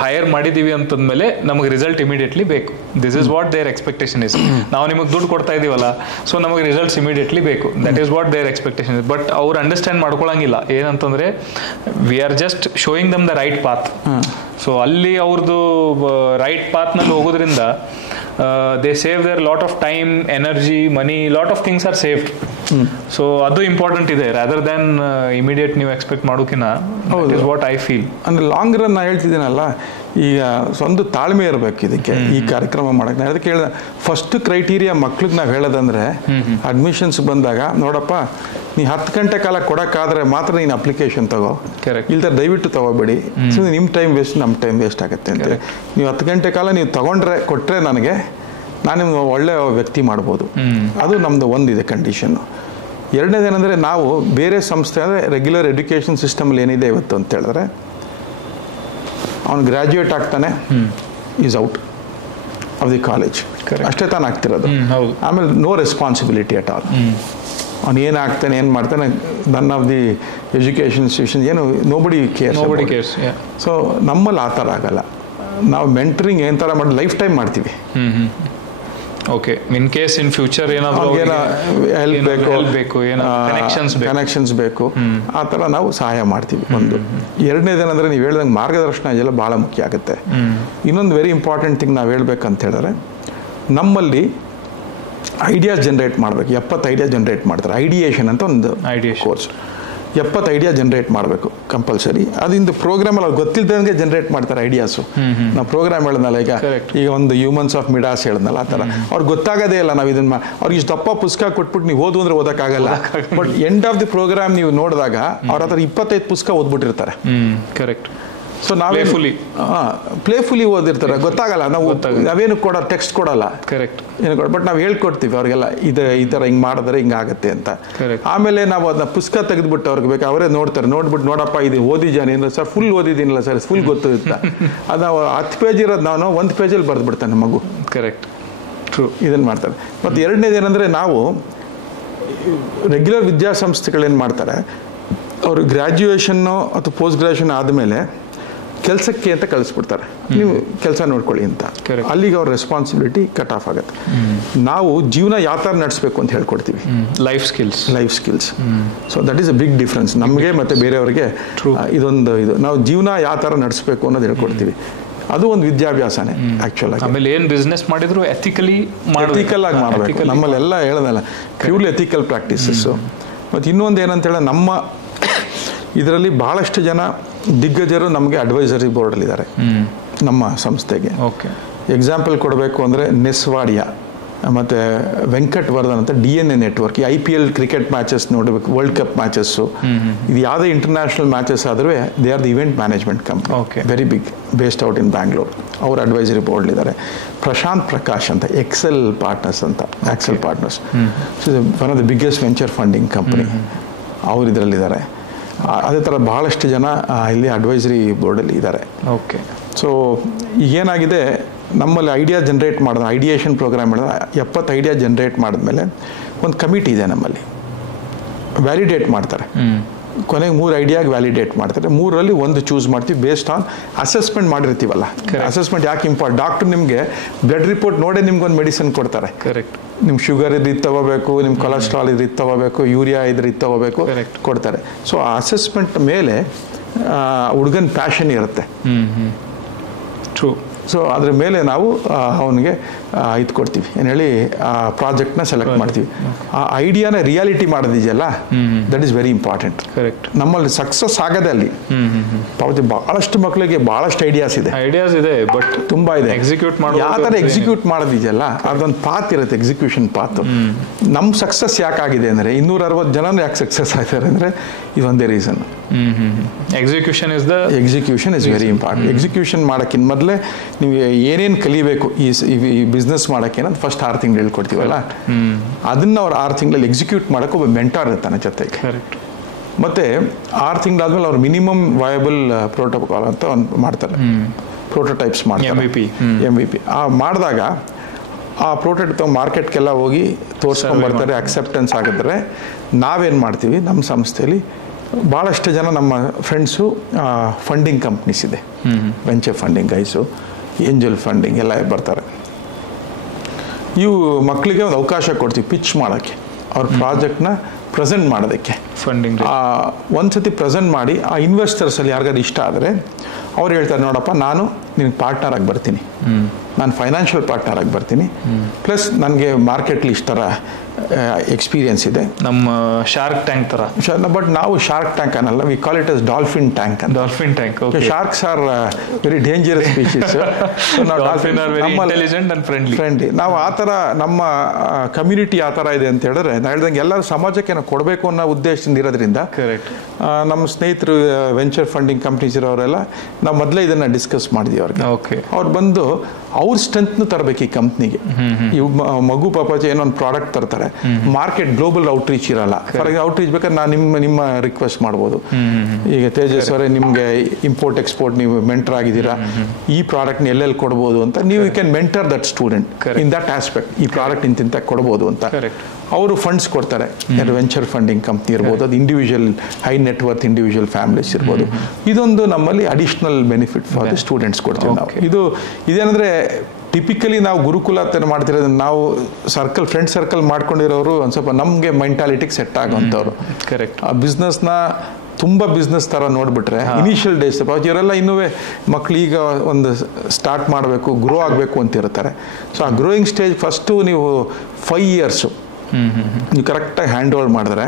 ಹೈಯರ್ ಮಾಡಿದ್ದೀವಿ ಅಂತಂದಮೇಲೆ ನಮಗೆ ರಿಸಲ್ಟ್ ಇಮಿಡಿಯೇಟ್ಲಿ ಬೇಕು. This is what their expectation is. ನಾವು ನಿಮಗೆ ದುಡ್ಡು ಕೊಡ್ತಾ ಇದ್ದೀವಲ್ಲ, ಸೊ ನಮಗೆ ರಿಸಲ್ಟ್ಸ್ ಇಮಿಡಿಯೇಟ್ಲಿ ಬೇಕು. That is what their expectation is. But ಅವ್ರು ಅಂಡರ್ಸ್ಟ್ಯಾಂಡ್ ಮಾಡ್ಕೊಳಂಗಿಲ್ಲ. ಏನಂತಂದರೆ, we are just showing them the right path. So ಅಲ್ಲಿ ಅವ್ರದ್ದು ರೈಟ್ ಪಾತ್ನಲ್ಲಿ ಹೋಗೋದ್ರಿಂದ they save their lot of time, energy, money, lot of things are saved. So ಅದು important ಇದೆ, rather than immediate ನೀವು expect ಮಾಡೋಕಿನ. That is what I feel. ಅಂದರೆ long run ನಾ ಹೇಳ್ತಿದ್ದೀನಲ್ಲ, ಈಗ ಸ್ವಂತ ತಾಳ್ಮೆ ಇರಬೇಕು ಇದಕ್ಕೆ, ಈ ಕಾರ್ಯಕ್ರಮ ಮಾಡೋಕ್ಕೆ. ನಾನು ಅದಕ್ಕೆ ಹೇಳಿದೆ, ಫಸ್ಟ್ ಕ್ರೈಟೀರಿಯಾ ಮಕ್ಳಿಗೆ ನಾವು ಹೇಳೋದಂದರೆ, ಅಡ್ಮಿಷನ್ಸ್ ಬಂದಾಗ ನೋಡಪ್ಪ, ನೀ 10 ಗಂಟೆ ಕಾಲ ಕೊಡೋಕ್ಕಾದ್ರೆ ಮಾತ್ರ ನೀನು ಅಪ್ಲಿಕೇಶನ್ ತಗೋ, ಇಲ್ದ ದಯವಿಟ್ಟು ತಗೋಬೇಡಿ. ಸೊ ನಿಮ್ಮ ಟೈಮ್ ವೇಸ್ಟ್, ನಮ್ಮ ಟೈಮ್ ವೇಸ್ಟ್ ಆಗುತ್ತೆ ಅಂತ. ನೀವು 10 ಗಂಟೆ ಕಾಲ ನೀವು ಕೊಟ್ಟರೆ ನನಗೆ, ನಾನು ನಿಮ್ಗೆ ಒಳ್ಳೆ ವ್ಯಕ್ತಿ ಮಾಡ್ಬೋದು. ಅದು ನಮ್ಮದು ಒಂದಿದೆ ಕಂಡೀಷನ್ನು. ಎರಡನೇದೇನೆಂದರೆ, ನಾವು ಬೇರೆ ಸಂಸ್ಥೆ ಅಂದರೆ ರೆಗ್ಯುಲರ್ ಎಜುಕೇಷನ್ ಸಿಸ್ಟಮಲ್ಲಿ ಏನಿದೆ ಇವತ್ತು ಅಂತ ಹೇಳಿದ್ರೆ, ಅವನು ಗ್ರ್ಯಾಜುಯೇಟ್ ಆಗ್ತಾನೆ, is out of the college, ಅಷ್ಟೇ ತಾನು ಆಗ್ತಿರೋದು. ಆಮೇಲೆ ನೋ ರೆಸ್ಪಾನ್ಸಿಬಿಲಿಟಿ ಅಟ್ ಆಲ್. ಅವ್ನು ಏನಾಗ್ತಾನೆ, ಏನು ಮಾಡ್ತಾನೆ, none of the education institution ಏನು ನೋಬಡಿ ಕೇರ್ಸ್. ಸೊ ನಮ್ಮಲ್ಲಿ ಆ ಥರ ಆಗಲ್ಲ. ನಾವು ಮೆಂಟರಿಂಗ್ ಏನು ಥರ ಮಾಡಿ ಲೈಫ್ ಟೈಮ್ ಮಾಡ್ತೀವಿ. Okay, in case in future ಏನಾದರೂ ಹೆಲ್ಪ್ ಬೇಕು, ಕನೆಕ್ಷನ್ಸ್ ಬೇಕು, ಆ ಥರ ನಾವು ಸಹಾಯ ಮಾಡ್ತೀವಿ. ಒಂದು. ಎರಡನೇದೇನೆಂದರೆ, ನೀವು ಹೇಳ್ದಂಗೆ ಮಾರ್ಗದರ್ಶನ ಇದೆಲ್ಲ ಭಾಳ ಮುಖ್ಯ ಆಗುತ್ತೆ. ಇನ್ನೊಂದು ವೆರಿ ಇಂಪಾರ್ಟೆಂಟ್ ಥಿಂಗ್ ನಾವು ಹೇಳ್ಬೇಕಂತ ಹೇಳಿದ್ರೆ, ನಮ್ಮಲ್ಲಿ ಐಡಿಯಾಸ್ ಜನರೇಟ್ ಮಾಡಬೇಕು. 70 ಐಡಿಯಾ ಜನರೇಟ್ ಮಾಡ್ತಾರೆ. ಐಡಿಯೇಷನ್ ಅಂತ ಒಂದು ಕೋರ್ಸ್. 70 ಐಡಿಯಾ ಜನರೇಟ್ ಮಾಡಬೇಕು ಕಂಪಲ್ಸರಿ. ಅದಿಂದು ಪ್ರೋಗ್ರಾಮಲ್ಲಿ ಅವ್ರು ಗೊತ್ತಿಲ್ದಂಗೆ ಜನರೇಟ್ ಮಾಡ್ತಾರೆ ಐಡಿಯಾಸು. ನಾವು ಪ್ರೋಗ್ರಾಮ್ ಹೇಳಿದ್ನಲ್ಲ, ಈಗ ಒಂದು ಹ್ಯೂಮನ್ಸ್ ಆಫ್ ಮಿಡಾಸ್ ಹೇಳಿದ್ನಲ್ಲ, ಆ ಥರ ಅವ್ರಿಗೆ ಗೊತ್ತಾಗೋದೇ ಇಲ್ಲ. ನಾವು ಇದನ್ನ ಅವ್ರಿಗೆ ಇಷ್ಟು ದಪ್ಪ ಪುಸ್ತಕ ಕೊಟ್ಬಿಟ್ಟು ನೀವು ಓದು ಅಂದ್ರೆ ಓದೋಕ್ಕಾಗಲ್ಲ. But end of the programme ನೀವು ನೋಡಿದಾಗ ಅವ್ರ ಹತ್ರ 25 ಪುಸ್ತಕ ಓದ್ಬಿಟ್ಟಿರ್ತಾರೆ. ಕರೆಕ್ಟ್. ಸೊ ನಾವೇ ಪ್ಲೇಫುಲಿ ಓದಿರ್ತಾರೆ, ಗೊತ್ತಾಗಲ್ಲ. ನಾವೇನು ಟೆಕ್ಸ್ಟ್ ಕೊಡಲ್ಲ. ಕರೆಕ್ಟ್. ಬಟ್ ನಾವು ಹೇಳ್ಕೊಡ್ತೀವಿ ಅವ್ರಿಗೆಲ್ಲ, ಈ ಥರ ಹಿಂಗೆ ಮಾಡಿದ್ರೆ ಹಿಂಗಾಗತ್ತೆ ಅಂತ. ಆಮೇಲೆ ನಾವು ಅದನ್ನ ಪುಸ್ತಕ ತೆಗೆದ್ಬಿಟ್ಟು ಅವ್ರಿಗೆ ಬೇಕು ಅವರೇ ನೋಡ್ತಾರೆ. ನೋಡ್ಬಿಟ್ಟು ನೋಡಪ್ಪ ಇದು ಓದಿದ್ದಾನೆ ಅಂದ್ರೆ, ಸರ್ ಫುಲ್ ಓದಿದ್ದೀನಿಲ್ಲ ಸರ್, ಫುಲ್ ಗೊತ್ತಿರುತ್ತೆ. ಅದು ನಾವು 10 ಪೇಜ್ ಇರೋದು ನಾನು 1 ಪೇಜಲ್ಲಿ ಬರೆದ್ಬಿಡ್ತಾನೆ ಮಗು. ಕರೆಕ್ಟ್. ಟ್ರೂ. ಇದನ್ನು ಮಾಡ್ತಾರೆ. ಮತ್ತು ಎರಡನೇದು ಏನಂದರೆ, ನಾವು ರೆಗ್ಯುಲರ್ ವಿದ್ಯಾಸಂಸ್ಥೆಗಳೇನು ಮಾಡ್ತಾರೆ, ಅವರು ಗ್ರ್ಯಾಜುಯೇಷನ್ನು ಅಥವಾ ಪೋಸ್ಟ್ ಗ್ರ್ಯಾಜುಯೇಷನ್ ಆದಮೇಲೆ ಕೆಲಸಕ್ಕೆ ಅಂತ ಕಳಿಸ್ಬಿಡ್ತಾರೆ, ನೀವು ಕೆಲಸ ನೋಡ್ಕೊಳ್ಳಿ ಅಂತ. ಅಲ್ಲಿಗೆ ಅವ್ರ ರೆಸ್ಪಾನ್ಸಿಬಿಲಿಟಿ ಕಟ್ ಆಫ್ ಆಗುತ್ತೆ. ನಾವು ಜೀವನ ಯಾವ ಥರ ನಡೆಸಬೇಕು ಅಂತ ಹೇಳ್ಕೊಡ್ತೀವಿ. Life skills. So that is a big difference ನಮಗೆ ಮತ್ತು ಬೇರೆಯವರಿಗೆ. ಇದೊಂದು ನಾವು ಜೀವನ ಯಾವ ಥರ ನಡೆಸಬೇಕು ಅನ್ನೋದು ಹೇಳ್ಕೊಡ್ತೀವಿ. ಅದು ಒಂದು ವಿದ್ಯಾಭ್ಯಾಸನೇ ಆ್ಯಕ್ಚುಲ್ ಆಗಿ. ಆಮೇಲೆ ಏನು ಬಿಸ್ನೆಸ್ ಮಾಡಿದ್ರು ಎಥಿಕಲ್ ಆಗಿ ಮಾಡಬೇಕು. ನಮ್ಮಲ್ಲೆಲ್ಲ ಹೇಳೋದಲ್ಲ, ಪ್ಯೂರ್ಲಿ ಎಥಿಕಲ್ ಪ್ರಾಕ್ಟೀಸಸ್ಸು. ಮತ್ತು ಇನ್ನೊಂದು ಏನಂತ ಹೇಳಿ, ನಮ್ಮ ಇದರಲ್ಲಿ ಭಾಳಷ್ಟು ಜನ ದಿಗ್ಗಜರು ನಮಗೆ ಅಡ್ವೈಸರಿ ಬೋರ್ಡಲ್ಲಿದ್ದಾರೆ ನಮ್ಮ ಸಂಸ್ಥೆಗೆ. ಓಕೆ. ಎಕ್ಸಾಂಪಲ್ ಕೊಡಬೇಕು ಅಂದರೆ ನೆಸ್ವಾಡಿಯಾ ಮತ್ತು ವೆಂಕಟ್ ವರ್ಧನ್ ಅಂತ DNA network. IPL cricket matches ನೋಡಬೇಕು, ವರ್ಲ್ಡ್ ಕಪ್ ಮ್ಯಾಚಸ್ಸು, ಇದು ಯಾವುದೇ ಇಂಟರ್ನ್ಯಾಷನಲ್ ಮ್ಯಾಚಸ್ ಆದರೂ they are the event management company, very big, based out in Bangalore. ಅವ್ರ ಅಡ್ವೈಸರಿ ಬೋರ್ಡ್ಲಿದ್ದಾರೆ. ಪ್ರಶಾಂತ್ ಪ್ರಕಾಶ್ ಅಂತ Accel Partners, one of the biggest venture funding company, ಅವ್ರು ಇದರಲ್ಲಿದ್ದಾರೆ. ಅದೇ ಥರ ಭಾಳಷ್ಟು ಜನ ಇಲ್ಲಿ ಅಡ್ವೈಸರಿ ಬೋರ್ಡಲ್ಲಿ ಇದ್ದಾರೆ. ಓಕೆ. ಸೊ ಏನಾಗಿದೆ, ನಮ್ಮಲ್ಲಿ ಐಡಿಯಾ ಜನರೇಟ್ ಮಾಡಿದ್ರೆ, ಐಡಿಯೇಷನ್ ಪ್ರೋಗ್ರಾಮ್ ಮಾಡಿದ್ರೆ 70 ಐಡಿಯಾ ಜನರೇಟ್ ಮಾಡಿದ್ಮೇಲೆ ಒಂದು ಕಮಿಟಿ ಇದೆ ನಮ್ಮಲ್ಲಿ, ವ್ಯಾಲಿಡೇಟ್ ಮಾಡ್ತಾರೆ. ಕೊನೆಗೆ 3 ಐಡಿಯಾಗೆ ವ್ಯಾಲಿಡೇಟ್ ಮಾಡ್ತಾರೆ. 3ರಲ್ಲಿ ಒಂದು ಚೂಸ್ ಮಾಡ್ತೀವಿ ಬೇಸ್ಡ್ ಆನ್ ಅಸೆಸ್ಮೆಂಟ್ ಮಾಡಿರ್ತೀವಲ್ಲ. ಅಸೆಸ್ಮೆಂಟ್ ಯಾಕೆ ಇಂಪಾರ್ಟೆಂಟ್? ಡಾಕ್ಟರ್ ನಿಮಗೆ ಬ್ಲಡ್ ರಿಪೋರ್ಟ್ ನೋಡೇ ನಿಮ್ಗೊಂದು ಮೆಡಿಸಿನ್ ಕೊಡ್ತಾರೆ. ಕರೆಕ್ಟ್. ನಿಮ್ಮ ಶುಗರ್ ಇದ್ರೆ ಇದು ತಗೋಬೇಕು, ನಿಮ್ಮ ಕೊಲೆಸ್ಟ್ರಾಲ್ ಇದ್ರೆ ಇದು ತಗೋಬೇಕು, ಯೂರಿಯಾ ಇದ್ರೆ ಇದು ತಗೋಬೇಕು, ಕೊಡ್ತಾರೆ. ಸೊ ಆ ಅಸೆಸ್ಮೆಂಟ್ ಮೇಲೆ ಹುಡುಗನ ಪ್ಯಾಷನ್ ಇರುತ್ತೆ. ಟ್ರೂ. ಸೊ ಅದ್ರ ಮೇಲೆ ನಾವು ಅವನಿಗೆ ಇದು ಕೊಡ್ತೀವಿ, ಏನು ಹೇಳಿ, ಆ ಪ್ರಾಜೆಕ್ಟ್ನ ಸೆಲೆಕ್ಟ್ ಮಾಡ್ತೀವಿ. ಆ ಐಡಿಯಾನ ರಿಯಾಲಿಟಿ ಮಾಡೋದಿದೆಯಲ್ಲ, that is very important. Correct. ನಮ್ಮಲ್ಲಿ ಸಕ್ಸಸ್ ಆಗದೆ ಅಲ್ಲಿ. ಪಾವತಿ ಭಾಳಷ್ಟು ಮಕ್ಕಳಿಗೆ ಭಾಳಷ್ಟು ಐಡಿಯಾಸ್ ಇದೆ, ಬಟ್ ತುಂಬ ಇದೆ. ಎಕ್ಸಿಕ್ಯೂಟ್ ಯಾವ ಥರ ಎಕ್ಸಿಕ್ಯೂಟ್ ಮಾಡೋದಿದೆಯಲ್ಲ, ಅದೊಂದು ಪಾತ್ ಇರುತ್ತೆ, ಎಕ್ಸಿಕ್ಯೂಷನ್ ಪಾತ್. ನಮ್ಮ ಸಕ್ಸಸ್ ಯಾಕಾಗಿದೆ ಅಂದರೆ, 260 ಜನನು ಯಾಕೆ ಸಕ್ಸಸ್ ಆಗ್ತಾರೆ ಅಂದರೆ ಇದೊಂದೇ reason. Execution is very important. Execution ಮಾಡೋಕ್ಕಿಂತ ಮೊದಲೇ ನೀವು ಏನೇನು ಕಲಿಬೇಕು ಈ ಬಿಸ್ನೆಸ್ ಮಾಡೋಕ್ಕೆ ಅನ್ನೋದು ಫಸ್ಟ್ 6 ತಿಂಗಳು ಹೇಳ್ಕೊಡ್ತೀವಲ್ಲ, ಅದನ್ನು ಅವ್ರು 6 ತಿಂಗಳಲ್ಲಿ ಎಕ್ಸಿಕ್ಯೂಟ್ ಮಾಡೋಕ್ಕೆ ಒಬ್ಬ ಮೆಂಟಾರ್ ಇರ್ತಾನೆ ಜೊತೆಗೆ. ಮತ್ತು 6 ತಿಂಗಳಾದ್ಮೇಲೆ ಅವ್ರು ಮಿನಿಮಮ್ ವಯಬಲ್ ಪ್ರೋಟೋಕಾಲ್ ಅಂತ ಒಂದು ಮಾಡ್ತಾರೆ, ಪ್ರೋಟೋಟೈಪ್ಸ್ ಮಾಡ್ತಾರೆ, MVP. ಮಾಡಿದಾಗ ಆ ಪ್ರೋಟೋಟೈಪ್ ಮಾರ್ಕೆಟ್ಗೆಲ್ಲ ಹೋಗಿ ತೋರಿಸ್ಕೊಂಡು ಬರ್ತಾರೆ. ಅಕ್ಸೆಪ್ಟೆನ್ಸ್ ಆಗಿದ್ರೆ ನಾವೇನು ಮಾಡ್ತೀವಿ, ನಮ್ಮ ಸಂಸ್ಥೆಯಲ್ಲಿ ಭಾಳಷ್ಟು ಜನ ನಮ್ಮ ಫ್ರೆಂಡ್ಸು ಫಂಡಿಂಗ್ ಕಂಪ್ನೀಸ್ ಇದೆ, venture funding guys, angel funding ಎಲ್ಲ ಬರ್ತಾರೆ. ಇವು ಮಕ್ಕಳಿಗೆ ಒಂದು ಅವಕಾಶ ಕೊಡ್ತೀವಿ ಪಿಚ್ ಮಾಡೋಕ್ಕೆ, ಅವ್ರ ಪ್ರಾಜೆಕ್ಟ್ನ ಪ್ರೆಸೆಂಟ್ ಮಾಡೋದಕ್ಕೆ. ಫಂಡಿಂಗ್ ಒಂದ್ಸತಿ ಪ್ರೆಸೆಂಟ್ ಮಾಡಿ ಆ ಇನ್ವೆಸ್ಟರ್ಸಲ್ಲಿ ಯಾರಿಗಾದ್ರು ಇಷ್ಟ ಆದರೆ ಅವ್ರು ಹೇಳ್ತಾರೆ, ನೋಡಪ್ಪ ನಾನು ನಿನಗೆ ಪಾರ್ಟ್ನರ್ ಆಗಿ ಬರ್ತೀನಿ, ನಾನು ಫೈನಾನ್ಷಿಯಲ್ ಪಾರ್ಟ್ನರ್ ಆಗಿ ಬರ್ತೀನಿ, ಪ್ಲಸ್ ನನಗೆ ಮಾರ್ಕೆಟ್ಲಿ ಇಷ್ಟರ ಎಕ್ಸ್ಪೀರಿಯನ್ಸ್ ಇದೆ. ನಮ್ಮ ಶಾರ್ಕ್ ಟ್ಯಾಂಕ್ ಥರ. ಬಟ್ ನಾವು ಶಾರ್ಕ್ ಟ್ಯಾಂಕ್ ಅನ್ನಲ್ಲ, we call it as dolphin tank. Sharks are very dangerous species. Friendly. ನಾವು ಆ ಥರ ನಮ್ಮ ಕಮ್ಯುನಿಟಿ ಆ ಥರ ಇದೆ ಅಂತ ಹೇಳಿದ್ರೆ, ನಾನು ಹೇಳ್ದಂಗೆ ಎಲ್ಲರೂ ಸಮಾಜಕ್ಕೆ ನಾವು ಕೊಡಬೇಕು ಅನ್ನೋ ಉದ್ದೇಶದಿಂದ ಇರೋದ್ರಿಂದ ನಮ್ಮ ಸ್ನೇಹಿತರು ವೆಂಚರ್ ಫಂಡಿಂಗ್ ಕಂಪ್ನೀಸ್ ಇರೋರೆಲ್ಲ ನಾವು ಮೊದಲೇ ಇದನ್ನು ಡಿಸ್ಕಸ್ ಮಾಡಿದ್ವಿ ಅವ್ರಿಗೆ. ಅವ್ರು ಬಂದು ಅವ್ರ ಸ್ಟ್ರೆಂತ್ನು ತರಬೇಕು ಈ ಕಂಪ್ನಿಗೆ. ಮಗು ಪಾಪಾಚಿ ಏನೋ ಒಂದು ಪ್ರಾಡಕ್ಟ್ ತರ್ತಾರೆ, ಮಾರ್ಕೆಟ್ ಗ್ಲೋಬಲ್ ಔಟ್ರೀಚ್ ಇರಲ್ಲ. ಫಾರ್ ಎಕ್ಸಾಂಪಲ್ ಔಟ್ರೀಚ್ ಬೇಕಾದ್ರೆ ನಾನು ನಿಮ್ಮ ರಿಕ್ವೆಸ್ಟ್ ಮಾಡ್ಬೋದು, ಈಗ ತೇಜಸ್ ಅವರೇ ನಿಮಗೆ ಇಂಪೋರ್ಟ್ ಎಕ್ಸ್ಪೋರ್ಟ್ ನೀವು ಮೆಂಟರ್ ಆಗಿದ್ದೀರಾ, ಈ ಪ್ರಾಡಕ್ಟ್ನ ಎಲ್ಲೆಲ್ಲಿ ಕೊಡ್ಬೋದು ಅಂತ, ನೀವು you can mentor that student in that aspect, ಈ ಪ್ರಾಡಕ್ಟ್ ಇಂತಿಂತ ಕೊಡ್ಬೋದು ಅಂತ. ಅವರು ಫಂಡ್ಸ್ ಕೊಡ್ತಾರೆ. ವೆಂಚರ್ ಫಂಡಿಂಗ್ ಕಂಪ್ನಿ ಇರ್ಬೋದು, ಅದು individual high net worth individual families ಇರ್ಬೋದು. ಇದೊಂದು ನಮ್ಮಲ್ಲಿ additional benefit for the students ಕೊಡ್ತೀವಿ ನಾವು. ಇದೇನಂದ್ರೆ ಟಿಪಿಕಲಿ ನಾವು ಗುರುಕುಲ ಮಾಡ್ತಿರೋದು, ನಾವು ಫ್ರೆಂಡ್ ಸರ್ಕಲ್ ಮಾಡ್ಕೊಂಡಿರೋರು ಒಂದು ಸ್ವಲ್ಪ ನಮಗೆ ಮೆಂಟಾಲಿಟಿಗೆ ಸೆಟ್ ಆಗೋಂಥವ್ರು. ಕರೆಕ್ಟ್. ಆ ಬಿಸ್ನೆಸ್ನ ತುಂಬ ಬಿಸ್ನೆಸ್ ಥರ ನೋಡಿಬಿಟ್ರೆ ಇನಿಷಿಯಲ್ ಡೇಸ್ ಇವರೆಲ್ಲ ಇನ್ನೂ ಮಕ್ಕಳೀಗ ಒಂದು ಸ್ಟಾರ್ಟ್ ಮಾಡಬೇಕು, ಗ್ರೋ ಆಗಬೇಕು ಅಂತ ಇರ್ತಾರೆ. ಸೊ ಆ ಗ್ರೋಯಿಂಗ್ ಸ್ಟೇಜ್ ಫಸ್ಟು ನೀವು 5 years ನೀವು ಕರೆಕ್ಟಾಗಿ ಹ್ಯಾಂಡ್ ಓವರ್ ಮಾಡಿದ್ರೆ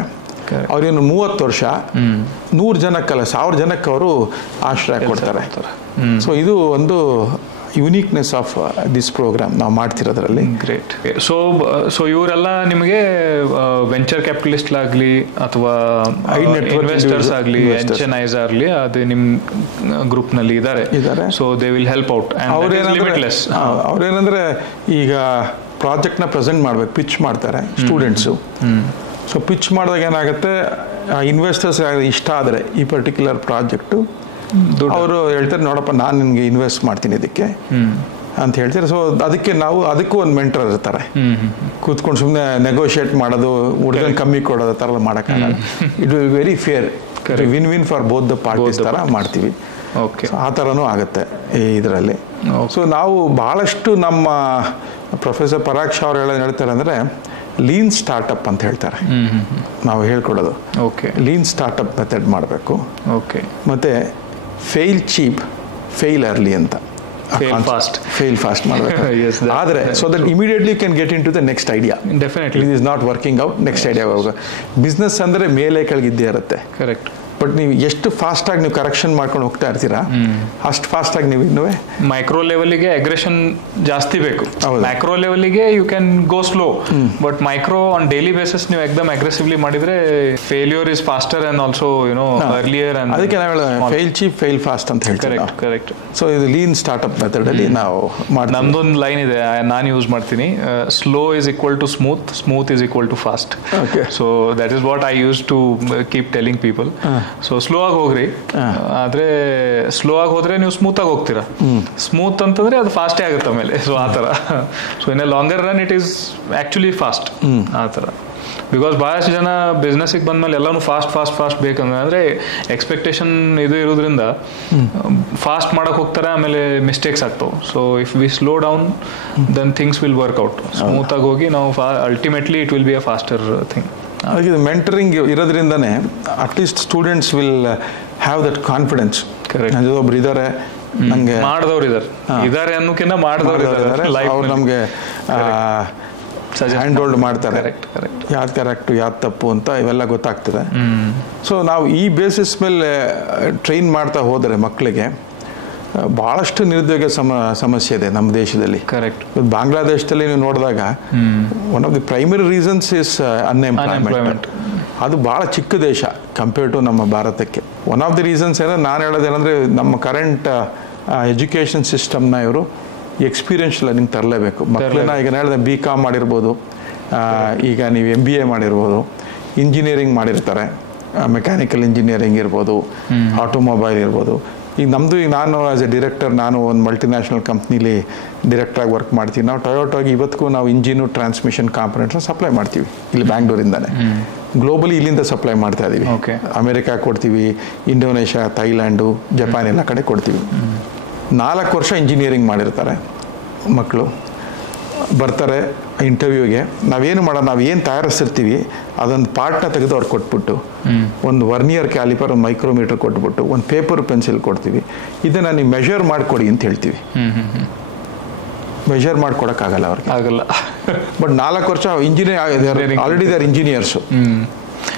ಅವ್ರೇನು 30 ವರ್ಷ 100 ಜನಕ್ಕಲ್ಲ 1000 ಜನಕ್ಕೆ ಅವರು ಆಶ್ರಯ ಕೊಡ್ತಾರೆ. ಸೊ ಇದು ಒಂದು ಯುನೀಕ್ನೆಸ್ ಆಫ್ ದಿಸ್ ಪ್ರೋಗ್ರಾಮ್ ನಾವು ಮಾಡ್ತಿರೋದ್ರಲ್ಲಿ. ಗ್ರೇಟ್. ಸೊ ಇವರೆಲ್ಲ ನಿಮಗೆ ವೆಂಚರ್ ಕ್ಯಾಪಿಟಲಿಸ್ಟ್ ಆಗಲಿ ಅಥವಾ ಇನ್ವೆಸ್ಟರ್ಸ್ ಆಗಲಿ ಎನ್ಎಚ್ಎನ್ಐಸ್ ಆಗಲಿ ಅದು ನಿಮ್ಮ ಗ್ರೂಪ್ನಲ್ಲಿ ಇದ್ದಾರೆ. So they will help out. ಅವ್ರೇನಂದ್ರೆ ಈಗ ಪ್ರಾಜೆಕ್ಟ್ನ ಪ್ರೆಸೆಂಟ್ ಮಾಡಬೇಕು, ಪಿಚ್ ಮಾಡ್ತಾರೆ ಸ್ಟೂಡೆಂಟ್ಸು. ಸೊ ಪಿಚ್ ಮಾಡಿದಾಗ ಏನಾಗುತ್ತೆ, ಇನ್ವೆಸ್ಟರ್ಸ್ ಇಷ್ಟ ಆದರೆ ಈ ಪರ್ಟಿಕ್ಯುಲರ್ ಪ್ರಾಜೆಕ್ಟು ಅವರು ಹೇಳ್ತಾರೆ ನೋಡಪ್ಪ ನಾನು ನಿಮಗೆ ಇನ್ವೆಸ್ಟ್ ಮಾಡ್ತೀನಿ ಇದಕ್ಕೆ ಅಂತ ಹೇಳ್ತಾರೆ. ಸೊ ಅದಕ್ಕೂ ಒಂದು ಮೆಂಟರ್ ಇರ್ತಾರೆ, ಕೂತ್ಕೊಂಡು ಸುಮ್ಮನೆ ನೆಗೋಷಿಯೇಟ್ ಮಾಡೋದು, ಹುಡುಗನ ಕಮ್ಮಿ ಕೊಡೋದು ಥರ ಎಲ್ಲ ಮಾಡೋಕ್ಕಾಗಲ್ಲ. It will very fair, win for both the parties ಥರ ಮಾಡ್ತೀವಿ. ಓಕೆ, ಆ ಥರನೂ ಆಗುತ್ತೆ ಇದರಲ್ಲಿ. ಸೊ ನಾವು ಭಾಳಷ್ಟು ನಮ್ಮ ಪ್ರೊಫೆಸರ್ ಪರಾಗ್ ಶಾ ಅವ್ರು ಹೇಳ್ತಾರೆ ಅಂದರೆ ಲೀನ್ ಸ್ಟಾರ್ಟಪ್ ಅಂತ ಹೇಳ್ತಾರೆ ನಾವು ಹೇಳ್ಕೊಡೋದು. ಓಕೆ, ಲೀನ್ ಸ್ಟಾರ್ಟಪ್ ಮೆಥಡ್ ಮಾಡಬೇಕು. ಓಕೆ, ಮತ್ತು ಫೇಲ್ ಚೀಪ್ ಫೇಲ್ ಅರ್ಲಿ ಅಂತ, ಫೇಲ್ ಫಾಸ್ಟ್ ಮಾಡಬೇಕು. ಆದರೆ so that immediately can get into the next idea. Definitely it is not working out, next idea ಹೋಗ. ಬಿಸ್ನೆಸ್ ಅಂದರೆ ಮೇಲೆ ಕೆಳಗಿದ್ದೇ ಇರುತ್ತೆ. ಕರೆಕ್ಟ್. ಬಟ್ ನೀವು ಎಷ್ಟು ಫಾಸ್ಟಾಗಿ ನೀವು ಕರೆಕ್ಷನ್ ಮಾಡ್ಕೊಂಡು ಹೋಗ್ತಾ ಇರ್ತೀರಾ ಅಷ್ಟು ಫಾಸ್ಟಾಗಿ ನೀವು ಇನ್ನೂ ಮೈಕ್ರೋ ಲೆವೆಲ್ಗೆ ಅಗ್ರೆಷನ್ ಜಾಸ್ತಿ ಬೇಕು. ಮ್ಯಾಕ್ರೋ ಲೆವೆಲ್ಗೆ you can go slow, but micro on daily basis ನೀವು ಎಕ್ದಮ್ ಅಗ್ರೆಸಿವ್ಲಿ ಮಾಡಿದ್ರೆ failure is faster and also earlier. ಅದಕ್ಕೆ ನಾವು ಫೇಲ್ ಚೀಪ್ ಫೇಲ್ ಫಾಸ್ಟ್ ಅಂತ ಹೇಳ್ತೀವಿ. ಕರೆಕ್ಟ್. ಸೊ ಇದು ಲೀನ್ ಸ್ಟಾರ್ಟ್ಅಪ್ ಮೆಥಡ್ ಅಲ್ಲಿ ನಾವು ನಮ್ದೊಂದು ಲೈನ್ ಇದೆ, ನಾನು ಯೂಸ್ ಮಾಡ್ತೀನಿ. Slow is equal to smooth, smooth is equal to fast. So that is what I use to keep telling people. So slow ಆಗಿ ಹೋಗ್ರಿ, ಆದ್ರೆ ಸ್ಲೋ ಆಗಿ ಹೋದ್ರೆ ನೀವು ಸ್ಮೂತ್ ಆಗಿ ಹೋಗ್ತೀರಾ. ಸ್ಮೂತ್ ಅಂತಂದ್ರೆ ಅದು ಫಾಸ್ಟೇ ಆಗುತ್ತೆ ಆಮೇಲೆ. ಸೊ ಆ ಥರ. So in a longer run it is actually fast. ಆ ಥರ. ಬಿಕಾಸ್ ಭಾಳಷ್ಟು ಜನ ಬಿಸ್ನೆಸ್ಸಿಗೆ ಬಂದ್ಮೇಲೆ ಎಲ್ಲನೂ ಫಾಸ್ಟ್ ಬೇಕಂದ್ರೆ ಎಕ್ಸ್ಪೆಕ್ಟೇಷನ್ ಇದು ಇರೋದ್ರಿಂದ ಫಾಸ್ಟ್ ಮಾಡಕ್ ಹೋಗ್ತಾರೆ, ಆಮೇಲೆ ಮಿಸ್ಟೇಕ್ಸ್ ಆಗ್ತಾವೆ. So if we slow down then things will work out. Smooth ಆಗಿ ಹೋಗಿ ನಾವು ultimately it will be a faster thing. ಹಾಗೆ ಮೆಂಟರಿಂಗ್ ಇರೋದ್ರಿಂದನೇ at least students will have that confidence. ಒಬ್ರು ಇದ್ದಾರೆ ನಂಗೆ ಮಾಡಿದವ್ರು ಇದ್ದಾರೆ ಅನ್ನೋಕ್ಕಿಂತ ಮಾಡಿದವ್ರು ಅವ್ರು ನಮಗೆ ಹ್ಯಾಂಡ್ ಹೋಲ್ಡ್ ಮಾಡ್ತಾರೆ, ಯಾವ್ದು ಕರೆಕ್ಟು ಯಾವ್ದು ತಪ್ಪು ಅಂತ ಇವೆಲ್ಲ ಗೊತ್ತಾಗ್ತದೆ. ಸೊ ನಾವು ಈ ಬೇಸಿಸ್ ಮೇಲೆ ಟ್ರೈನ್ ಮಾಡ್ತಾ ಹೋದರೆ ಮಕ್ಕಳಿಗೆ ಭಾಳಷ್ಟು ನಿರುದ್ಯೋಗ ಸಮಸ್ಯೆ ಇದೆ ನಮ್ಮ ದೇಶದಲ್ಲಿ. ಕರೆಕ್ಟ್. ಬಾಂಗ್ಲಾದೇಶದಲ್ಲಿ ನೀವು ನೋಡಿದಾಗ one of the primary reasons is unemployment. ಅದು ಭಾಳ ಚಿಕ್ಕ ದೇಶ ಕಂಪೇರ್ ಟು ನಮ್ಮ ಭಾರತಕ್ಕೆ. ಒನ್ ಆಫ್ ದಿ ರೀಸನ್ಸ್ ನಾನು ಹೇಳೋದೇನೆಂದರೆ ನಮ್ಮ ಕರೆಂಟ್ ಎಜುಕೇಷನ್ ಸಿಸ್ಟಮ್ನ ಇವರು ಎಕ್ಸ್ಪೀರಿಯನ್ಸ್ ಲರ್ನಿಂಗ್ ತರಲೇಬೇಕು. ಮಕ್ಕಳನ್ನ ಈಗ ಹೇಳಿದೆ BCom ಮಾಡಿರ್ಬೋದು, ಈಗ ನೀವು MBA ಮಾಡಿರ್ಬೋದು, ಇಂಜಿನಿಯರಿಂಗ್ ಮಾಡಿರ್ತಾರೆ, ಮೆಕ್ಯಾನಿಕಲ್ ಇಂಜಿನಿಯರಿಂಗ್ ಇರ್ಬೋದು, ಆಟೋಮೊಬೈಲ್ ಇರ್ಬೋದು. ಈಗ ನಾನು ಆ್ಯಸ್ ಎ ಡೈರೆಕ್ಟರ್, ನಾನು ಒಂದು ಮಲ್ಟಿನ್ಯಾಷನಲ್ ಕಂಪ್ನೀಲಿ ಡೈರೆಕ್ಟ್ರಾಗಿ ವರ್ಕ್ ಮಾಡ್ತೀವಿ. ನಾವು ಟೊಯೋಟೋಗೆ ಇವತ್ತಿಗೂ ನಾವು ಇಂಜಿನು ಟ್ರಾನ್ಸ್ಮಿಷನ್ ಕಾಂಪೊನೆಂಟ್ಸ್ನ ಸಪ್ಲೈ ಮಾಡ್ತೀವಿ ಇಲ್ಲಿ ಬ್ಯಾಂಗ್ಳೂರಿಂದಾನೆ. ಗ್ಲೋಬಲಿ ಇಲ್ಲಿಂದ ಸಪ್ಲೈ ಮಾಡ್ತಾ ಇದ್ದೀವಿ. ಅಮೆರಿಕಾ ಕೊಡ್ತೀವಿ, ಇಂಡೋನೇಷ್ಯಾ, ಥೈಲ್ಯಾಂಡು, ಜಪಾನ್ ಎಲ್ಲ ಕಡೆ ಕೊಡ್ತೀವಿ. 4 ವರ್ಷ ಇಂಜಿನಿಯರಿಂಗ್ ಮಾಡಿರ್ತಾರೆ ಮಕ್ಕಳು, ಬರ್ತಾರೆ ಇಂಟರ್ವ್ಯೂಗೆ. ನಾವೇನು ಮಾಡೋದು, ನಾವು ಏನು ತಯಾರಿಸ್ತಿರ್ತೀವಿ ಅದೊಂದು ಪಾರ್ಟ್ನ ತೆಗೆದು ಅವ್ರು ಕೊಟ್ಬಿಟ್ಟು ಒಂದು ವರ್ನಿಯರ್ ಕ್ಯಾಲಿಪರ್, ಒಂದು ಮೈಕ್ರೋಮೀಟರ್ ಕೊಟ್ಬಿಟ್ಟು ಒಂದು ಪೇಪರ್ ಪೆನ್ಸಿಲ್ ಕೊಡ್ತೀವಿ, ಇದನ್ನು ನೀವು ಮೆಷರ್ ಮಾಡಿಕೊಡಿ ಅಂತ ಹೇಳ್ತೀವಿ. ಮೆಷರ್ ಮಾಡ್ಕೊಡಕ್ಕಾಗಲ್ಲ ಅವ್ರಿಗೆ, ಆಗಲ್ಲ. ಬಟ್ 4 ವರ್ಷ engineer already they are engineers.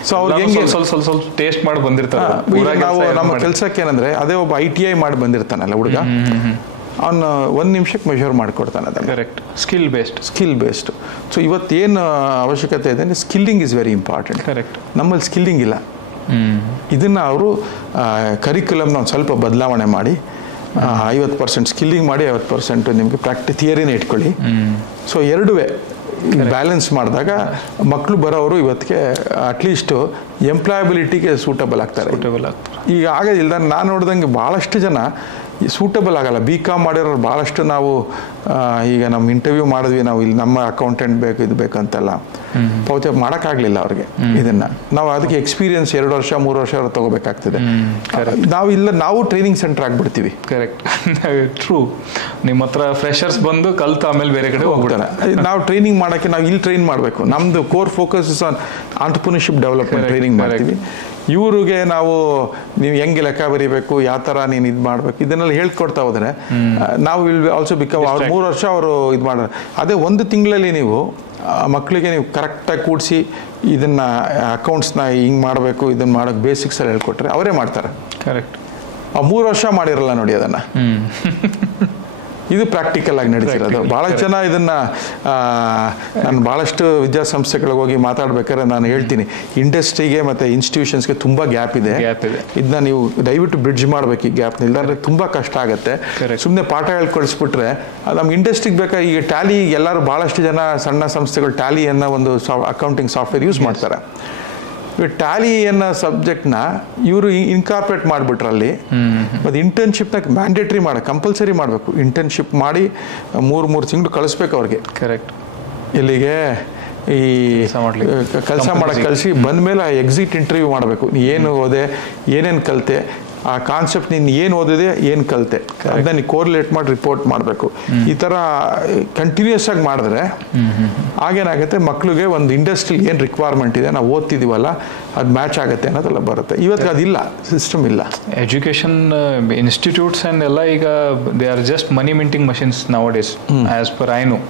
So ಅವ್ರಿಗೆ ಹೆಂಗೆ ಸ್ವಲ್ಪ ಟೇಸ್ಟ್ ಮಾಡಿ ಬಂದಿರ್ತಾರೆ. ನಾವು ನಮ್ಮ ಕೆಲಸಕ್ಕೆ ಏನಂದ್ರೆ ಅದೇ ಒಬ್ಬ ITI ಮಾಡಿ ಬಂದಿರ್ತಾನಲ್ಲ ಹುಡುಗ, ಅವನು 1 ನಿಮಿಷಕ್ಕೆ ಮೆಷರ್ ಮಾಡಿಕೊಡ್ತಾನೆ ಅದನ್ನು. ಕರೆಕ್ಟ್. Skill based. ಸೊ ಇವತ್ತೇನು ಅವಶ್ಯಕತೆ ಇದೆ ಅಂದರೆ skilling is very important. Correct. ನಮ್ಮಲ್ಲಿ ಸ್ಕಿಲ್ಲಿಂಗ್ ಇಲ್ಲ. ಇದನ್ನು ಅವರು ಕರಿಕ್ಯುಲಮ್ನ ಒಂದು ಸ್ವಲ್ಪ ಬದಲಾವಣೆ ಮಾಡಿ 50% ಸ್ಕಿಲ್ಲಿಂಗ್ ಮಾಡಿ 50% ನಿಮಗೆ ಥಿಯರಿನ ಇಟ್ಕೊಳ್ಳಿ. ಸೊ ಎರಡೂ ಬ್ಯಾಲೆನ್ಸ್ ಮಾಡಿದಾಗ ಮಕ್ಕಳು ಬರೋರು ಇವತ್ತಿಗೆ ಅಟ್ಲೀಸ್ಟು ಎಂಪ್ಲಾಯಬಿಲಿಟಿಗೆ ಸೂಟಬಲ್ ಆಗ್ತಾರೆ. ಈಗ ಆಗೋದಿಲ್ಲ. ನಾನು ನೋಡಿದಂಗೆ ಭಾಳಷ್ಟು ಜನ ಸೂಟಬಲ್ ಆಗಲ್ಲ. BCom ಮಾಡಿರೋರು ಭಾಳಷ್ಟು ನಾವು ಈಗ ನಮ್ಮ ಇಂಟರ್ವ್ಯೂ ಮಾಡಿದ್ವಿ, ನಾವು ಇಲ್ಲಿ ನಮ್ಮ ಅಕೌಂಟೆಂಟ್ ಬೇಕು ಇದು ಬೇಕು ಅಂತೆಲ್ಲ. ಪಾವತಿ ಮಾಡೋಕ್ಕಾಗಲಿಲ್ಲ ಅವ್ರಿಗೆ ಇದನ್ನು. ನಾವು ಅದಕ್ಕೆ ಎಕ್ಸ್ಪೀರಿಯನ್ಸ್ 2 ವರ್ಷ 3 ವರ್ಷ ತಗೋಬೇಕಾಗ್ತದೆ. ನಾವು ಟ್ರೈನಿಂಗ್ ಸೆಂಟರ್ ಆಗಿಬಿಡ್ತೀವಿ. Correct, true. ನಿಮ್ಮ ಹತ್ರ ಫ್ರೆಷರ್ಸ್ ಬಂದು ಕಲ್ತು ಆಮೇಲೆ ಬೇರೆ ಕಡೆ ಹೋಗ್ತಾರೆ. ನಾವು ಟ್ರೈನಿಂಗ್ ಮಾಡೋಕ್ಕೆ ನಾವು ಇಲ್ಲಿ ಟ್ರೈನ್ ಮಾಡಬೇಕು. ನಮ್ಮದು core focus is on entrepreneurship development training ಮಾಡ್ತೀವಿ. ಇವ್ರಿಗೆ ನಾವು ನೀವು ಹೆಂಗೆ ಲೆಕ್ಕ ಬರೀಬೇಕು, ಯಾವ ಥರ ನೀನು ಇದು ಮಾಡಬೇಕು, ಇದನ್ನೆಲ್ಲ ಹೇಳ್ಕೊಡ್ತಾ ಹೋದರೆ ನಾವು ವಿಲ್ ಆಲ್ಸೋ ಬಿಕಮ್ ಅವ್ರು 3 ವರ್ಷ ಅವರು ಇದು ಮಾಡೋರು. ಅದೇ 1 ತಿಂಗಳಲ್ಲಿ ನೀವು ಮಕ್ಕಳಿಗೆ ನೀವು ಕರೆಕ್ಟಾಗಿ ಕೂಡಿಸಿ ಇದನ್ನು ಅಕೌಂಟ್ಸ್ನ ಹಿಂಗೆ ಮಾಡಬೇಕು, ಇದನ್ನು ಮಾಡೋಕ್ಕೆ ಬೇಸಿಕ್ಸಲ್ಲಿ ಹೇಳ್ಕೊಟ್ರೆ ಅವರೇ ಮಾಡ್ತಾರೆ. ಕರೆಕ್ಟ್. 3 ವರ್ಷ ಮಾಡಿರಲ್ಲ ನೋಡಿ ಅದನ್ನು. ಇದು ಪ್ರಾಕ್ಟಿಕಲ್ ಆಗಿ ನಡೀತಿರೋದು. ಭಾಳಷ್ಟು ಜನ ಇದನ್ನು ನಾನು ಭಾಳಷ್ಟು ವಿದ್ಯಾಸಂಸ್ಥೆಗಳಿಗೆ ಹೋಗಿ ಮಾತಾಡ್ಬೇಕಾದ್ರೆ ನಾನು ಹೇಳ್ತೀನಿ, ಇಂಡಸ್ಟ್ರಿಗೆ ಮತ್ತು ಇನ್ಸ್ಟಿಟ್ಯೂಷನ್ಸ್ಗೆ ತುಂಬ ಗ್ಯಾಪ್ ಇದೆ. ಇದನ್ನ ನೀವು ದಯವಿಟ್ಟು ಬ್ರಿಡ್ಜ್ ಮಾಡಬೇಕು ಈ ಗ್ಯಾಪ್ನ, ಇಲ್ಲಾಂದರೆ ತುಂಬ ಕಷ್ಟ ಆಗುತ್ತೆ. ಸುಮ್ಮನೆ ಪಾಠ ಹೇಳ್ಕೊಳಿಸ್ಬಿಟ್ರೆ ನಮ್ಮ ಇಂಡಸ್ಟ್ರಿಗೆ ಬೇಕಾಗಿ ಈಗ ಟ್ಯಾಲಿ ಎಲ್ಲರೂ ಭಾಳಷ್ಟು ಜನ ಸಣ್ಣ ಸಂಸ್ಥೆಗಳು ಟ್ಯಾಲಿ ಅನ್ನೋ ಒಂದು ಅಕೌಂಟಿಂಗ್ ಸಾಫ್ಟ್ವೇರ್ ಯೂಸ್ ಮಾಡ್ತಾರೆ. ಟ್ಯಾಲಿ ಅನ್ನೋ ಸಬ್ಜೆಕ್ಟ್ನ ಇವರು ಇನ್ಕಾರ್ಪೊರೇಟ್ ಮಾಡಿಬಿಟ್ರಲ್ಲಿ. ಮತ್ತು ಇಂಟರ್ನ್ಶಿಪ್ನ ಮ್ಯಾಂಡೇಟ್ರಿ ಕಂಪಲ್ಸರಿ ಮಾಡಬೇಕು. ಇಂಟರ್ನ್ಶಿಪ್ ಮಾಡಿ 3 ತಿಂಗಳು ಕಳಿಸ್ಬೇಕು ಅವ್ರಿಗೆ. ಕರೆಕ್ಟ್. ಇಲ್ಲಿಗೆ ಈ ಕೆಲಸ ಮಾಡೋಕ್ಕೆ ಕಳಿಸಿ ಬಂದಮೇಲೆ ಎಕ್ಸಿಟ್ ಇಂಟರ್ವ್ಯೂ ಮಾಡಬೇಕು. ನೀ ಏನು ಓದೆ, ಏನೇನು ಕಲಿತೆ, ಆ ಕಾನ್ಸೆಪ್ಟ್ ನೀನು ಏನು ಓದಿದೆ, ಏನು ಕಲಿತೆ, ಅದನ್ನ ನೀವು ಕೋರಿಲೇಟ್ ಮಾಡಿ ರಿಪೋರ್ಟ್ ಮಾಡಬೇಕು. ಈ ಥರ ಕಂಟಿನ್ಯೂಸ್ ಆಗಿ ಮಾಡಿದ್ರೆ ಆಗೇನಾಗುತ್ತೆ, ಮಕ್ಕಳಿಗೆ ಒಂದು ಇಂಡಸ್ಟ್ರಿ ಏನು ರಿಕ್ವೈರ್ಮೆಂಟ್ ಇದೆ, ನಾವು ಓದ್ತಿದ್ದೀವಲ್ಲ ಅದು ಮ್ಯಾಚ್ ಆಗುತ್ತೆ ಅನ್ನೋದೆಲ್ಲ ಬರುತ್ತೆ. ಇವತ್ತು ಅದಿಲ್ಲ, ಸಿಸ್ಟಮ್ ಇಲ್ಲ. ಎಜುಕೇಷನ್ ಇನ್ಸ್ಟಿಟ್ಯೂಟ್ಸ್ ಆ್ಯಂಡ್ ಎಲ್ಲ ಈಗ they are just money minting machines now days as per I know.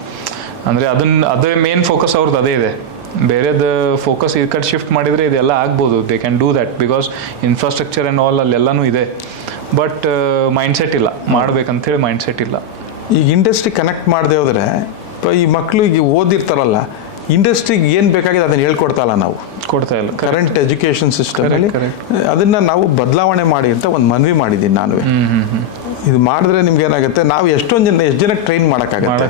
ಅಂದರೆ ಅದೇ ಮೇನ್ ಫೋಕಸ್ ಅವ್ರದ್ದು ಅದೇ ಇದೆ. ಬೇರೆದು ಫೋಕಸ್ ಈ ಕಡೆ ಶಿಫ್ಟ್ ಮಾಡಿದರೆ ಇದೆಲ್ಲ ಆಗ್ಬೋದು. They can do that because infrastructure and all ಅಲ್ಲೆಲ್ಲನೂ ಇದೆ. ಬಟ್ ಮೈಂಡ್ಸೆಟ್ ಇಲ್ಲ, ಮಾಡ್ಬೇಕಂತೇಳಿ ಮೈಂಡ್ಸೆಟ್ ಇಲ್ಲ. ಈಗ ಇಂಡಸ್ಟ್ರಿ ಕನೆಕ್ಟ್ ಮಾಡದೆ ಹೋದರೆ ಈ ಮಕ್ಕಳು ಈಗ ಓದಿರ್ತಾರಲ್ಲ, ಇಂಡಸ್ಟ್ರಿಗೆ ಏನು ಬೇಕಾಗಿದೆ ಅದನ್ನು ಹೇಳ್ಕೊಡ್ತಾಯಿಲ್ಲ, ನಾವು ಕೊಡ್ತಾ ಇಲ್ಲ. ಕರೆಂಟ್ ಎಜುಕೇಷನ್ ಸಿಸ್ಟಮಲ್ಲಿ ಅದನ್ನು ನಾವು ಬದಲಾವಣೆ ಮಾಡಿ ಅಂತ ಒಂದು ಮನವಿ ಮಾಡಿದ್ದೀನಿ ನಾನು. ಇದು ಮಾಡಿದ್ರೆ ನಿಮ್ಗೆ ಏನಾಗುತ್ತೆ, ನಾವು ಎಷ್ಟು ಜನಕ್ಕೆ ಟ್ರೈನ್ ಮಾಡೋಕ್ಕಾಗತ್ತೆ?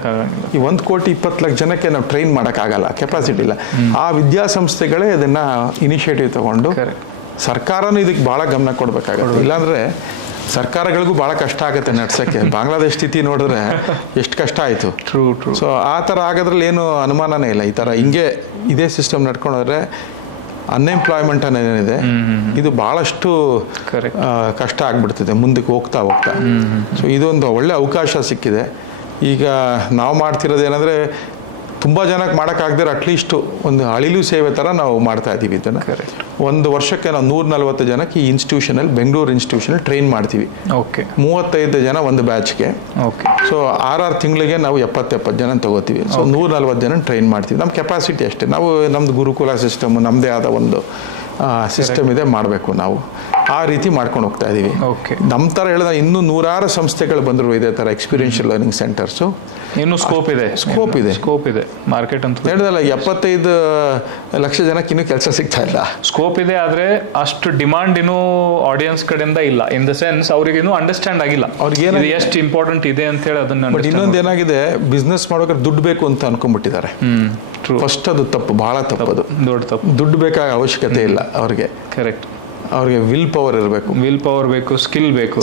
ಈ 1 ಕೋಟಿ 20 ಲಕ್ಷ ಜನಕ್ಕೆ ನಾವು ಟ್ರೈನ್ ಮಾಡೋಕ್ಕಾಗಲ್ಲ, ಕೆಪಾಸಿಟಿ ಇಲ್ಲ. ಆ ವಿದ್ಯಾಸಂಸ್ಥೆಗಳೇ ಇದನ್ನು ಇನಿಷಿಯೇಟಿವ್ ತಗೊಂಡು, ಸರ್ಕಾರನೂ ಇದಕ್ಕೆ ಭಾಳ ಗಮನ ಕೊಡಬೇಕಾಗುತ್ತೆ. ಇಲ್ಲಾಂದರೆ ಸರ್ಕಾರಗಳಿಗೂ ಭಾಳ ಕಷ್ಟ ಆಗುತ್ತೆ ನಡ್ಸೋಕ್ಕೆ. ಬಾಂಗ್ಲಾದೇಶ ಸ್ಥಿತಿ ನೋಡಿದ್ರೆ ಎಷ್ಟು ಕಷ್ಟ ಆಯಿತು. ಸೊ ಆ ಥರ ಆಗೋದ್ರಲ್ಲಿ ಏನು ಅನುಮಾನನೇ ಇಲ್ಲ. ಈ ಥರ ಹಿಂಗೆ ಇದೇ ಸಿಸ್ಟಮ್ ನಡ್ಕೊಂಡ್ರೆ ಅನ್ಎಂಪ್ಲಾಯ್ಮೆಂಟ್ ಅನ್ನೋದೇನಿದೆ ಇದು ಭಾಳಷ್ಟು ಕಷ್ಟ ಆಗ್ಬಿಡ್ತಿದೆ ಮುಂದಕ್ಕೆ ಹೋಗ್ತಾ. ಸೊ ಇದೊಂದು ಒಳ್ಳೆ ಅವಕಾಶ ಸಿಕ್ಕಿದೆ. ಈಗ ನಾವು ಮಾಡ್ತಿರೋದೇನೆಂದರೆ ತುಂಬ ಜನಕ್ಕೆ ಮಾಡೋಕ್ಕಾಗದಿರೋ ಅಟ್ಲೀಸ್ಟ್ ಒಂದು ಅಳಿಲು ಸೇವೆ ಥರ ನಾವು ಮಾಡ್ತಾ ಇದ್ದೀವಿ ಇದನ್ನು. 1 ವರ್ಷಕ್ಕೆ ನಾವು 140 ಜನಕ್ಕೆ ಈ ಇನ್ಸ್ಟಿಟ್ಯೂಷನಲ್ಲಿ, ಬೆಂಗಳೂರು ಇನ್ಸ್ಟಿಟ್ಯೂಷನಲ್ಲಿ ಟ್ರೈನ್ ಮಾಡ್ತೀವಿ. 35 ಜನ ಒಂದು ಬ್ಯಾಚ್ಗೆ. ಸೊ 6 ತಿಂಗಳಿಗೆ ನಾವು 70 ಜನ ತಗೋತೀವಿ. ಸೊ 140 ಜನ ಟ್ರೈನ್ ಮಾಡ್ತೀವಿ. ನಮ್ಮ ಕೆಪಾಸಿಟಿ ಅಷ್ಟೇ. ನಾವು ನಮ್ಮದು ಗುರುಕುಲ ಸಿಸ್ಟಮ್, ನಮ್ಮದೇ ಆದ ಒಂದು ಸಿಸ್ಟಮ್ ಇದೆ, ಮಾಡಬೇಕು ನಾವು. ಆ ರೀತಿ ಮಾಡ್ಕೊಂಡು ಹೋಗ್ತಾ ಇದ್ದೀವಿ. ನಮ್ಮ ಥರ ಹೇಳಿದ್ರೆ ಇನ್ನೂ 100 ಸಂಸ್ಥೆಗಳು ಬಂದರು ಇದೇ ಥರ ಎಕ್ಸ್ಪೀರಿಯನ್ಷಿಯಲ್ ಲರ್ನಿಂಗ್ ಸೆಂಟರ್ಸು. ಇನ್ನು ಸ್ಕೋಪ್ ಇದೆ ಮಾರ್ಕೆಟ್ ಅಂತ ಹೇಳಿದಲ್ಲ. 75 ಲಕ್ಷ ಜನಕ್ಕೆ ಇನ್ನೂ ಕೆಲಸ ಸಿಗ್ತಾ ಇಲ್ಲ. ಸ್ಕೋಪ್ ಇದೆ, ಆದರೆ ಅಷ್ಟು ಡಿಮಾಂಡ್ ಇನ್ನೂ ಆಡಿಯನ್ಸ್ ಕಡೆಯಿಂದ ಇಲ್ಲ. ಇನ್ ದ ಸೆನ್ಸ್ ಅವ್ರಿಗೆ ಇನ್ನೂ ಅಂಡರ್ಸ್ಟ್ಯಾಂಡ್ ಆಗಿಲ್ಲ ಅವ್ರಿಗೆ ಎಷ್ಟು ಇಂಪಾರ್ಟೆಂಟ್ ಇದೆ ಅಂತ ಹೇಳಿ ಅದನ್ನ. ಇನ್ನೊಂದು ಏನಾಗಿದೆ, ಬಿಸ್ನೆಸ್ ಮಾಡೋಕೆ ದುಡ್ಡು ಬೇಕು ಅಂತ ಅನ್ಕೊಂಡ್ಬಿಟ್ಟಿದ್ದಾರೆ. ಫಸ್ಟ್ ಅದು ತಪ್ಪು, ಬಹಳ ತಪ್ಪದು, ದೊಡ್ಡ ತಪ್ಪು. ದುಡ್ಡು ಬೇಕಾದ ಅವಶ್ಯಕತೆ ಇಲ್ಲ ಅವ್ರಿಗೆ. ಕರೆಕ್ಟ್. ಅವ್ರಿಗೆ ವಿಲ್ ಪವರ್ ಇರಬೇಕು, ಬೇಕು, ಸ್ಕಿಲ್ ಬೇಕು.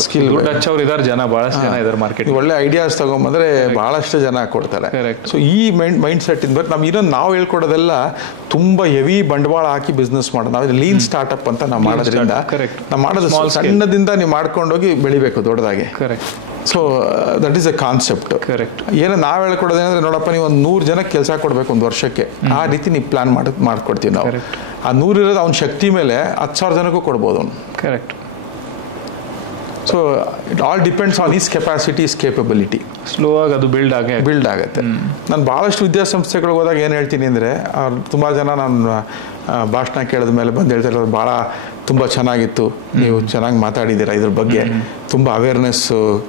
ಹಚ್ಚವ್ರು ಇದಾರೆ ಜನ, ಬಹಳಷ್ಟು ಜನ ಇದಾರೆ ಮಾರ್ಕೆಟ್. ಒಳ್ಳೆ ಐಡಿಯಾಸ್ ತಗೊಂಬಂದ್ರೆ ಬಹಳಷ್ಟು ಜನ ಕೊಡ್ತಾರೆ. ಸೊ ಈ ಮೈಂಡ್ ಸೆಟ್ ಇಂದ ಬಟ್ ನಮ್ಗೆ ಇನ್ನೊಂದು ನಾವು ಹೇಳ್ಕೊಡೋದೆಲ್ಲ ತುಂಬಾ ಹೆವಿ ಬಂಡವಾಳ ಹಾಕಿ ಬಿಸ್ನೆಸ್ ಮಾಡೋದು. ನಾವು ಲೀನ್ ಸ್ಟಾರ್ಟ್ಅಪ್ ಅಂತ ನಾವು ಮಾಡೋದ್ರಿಂದ, ನಾವು ಮಾಡೋದು ಸಣ್ಣದಿಂದ ನೀವು ಮಾಡ್ಕೊಂಡೋಗಿ ಬೆಳಿಬೇಕು ದೊಡ್ಡದಾಗಿ. So that is A concept. Correct. ಏನೋ ನಾವು ಹೇಳ್ಕೊಡೋದೇನಂದ್ರೆ, ನೋಡಪ್ಪ ನೀವು ಒಂದು 100 ಜನಕ್ಕೆ ಕೆಲಸ ಕೊಡಬೇಕು 1 ವರ್ಷಕ್ಕೆ, ಆ ರೀತಿ ನೀವು ಪ್ಲಾನ್ ಮಾಡ್ಕೊಡ್ತೀವಿ ನಾವು. ಆ 100 ಇರೋದು ಅವ್ನ ಶಕ್ತಿ ಮೇಲೆ 10,000 ಜನಕ್ಕೂ ಕೊಡ್ಬೋದು ಅವನು. Correct. So it all depends on is capacity, is capability. Slow ಆಗಿ ಅದು ಬಿಲ್ಡ್ ಆಗುತ್ತೆ. ನಾನು ಭಾಳಷ್ಟು ವಿದ್ಯಾಸಂಸ್ಥೆಗಳಿಗೆ ಹೋದಾಗ ಏನು ಹೇಳ್ತೀನಿ ಅಂದರೆ, ಅವ್ರು ತುಂಬ ಜನ ನಾನು ಭಾಷಣ ಕೇಳಿದ ಮೇಲೆ ಬಂದು ಹೇಳ್ತಾರೆ, ಭಾಳ ತುಂಬ ಚೆನ್ನಾಗಿತ್ತು, ನೀವು ಚೆನ್ನಾಗಿ ಮಾತಾಡಿದ್ದೀರಾ ಇದ್ರ ಬಗ್ಗೆ, ತುಂಬ ಅವೇರ್ನೆಸ್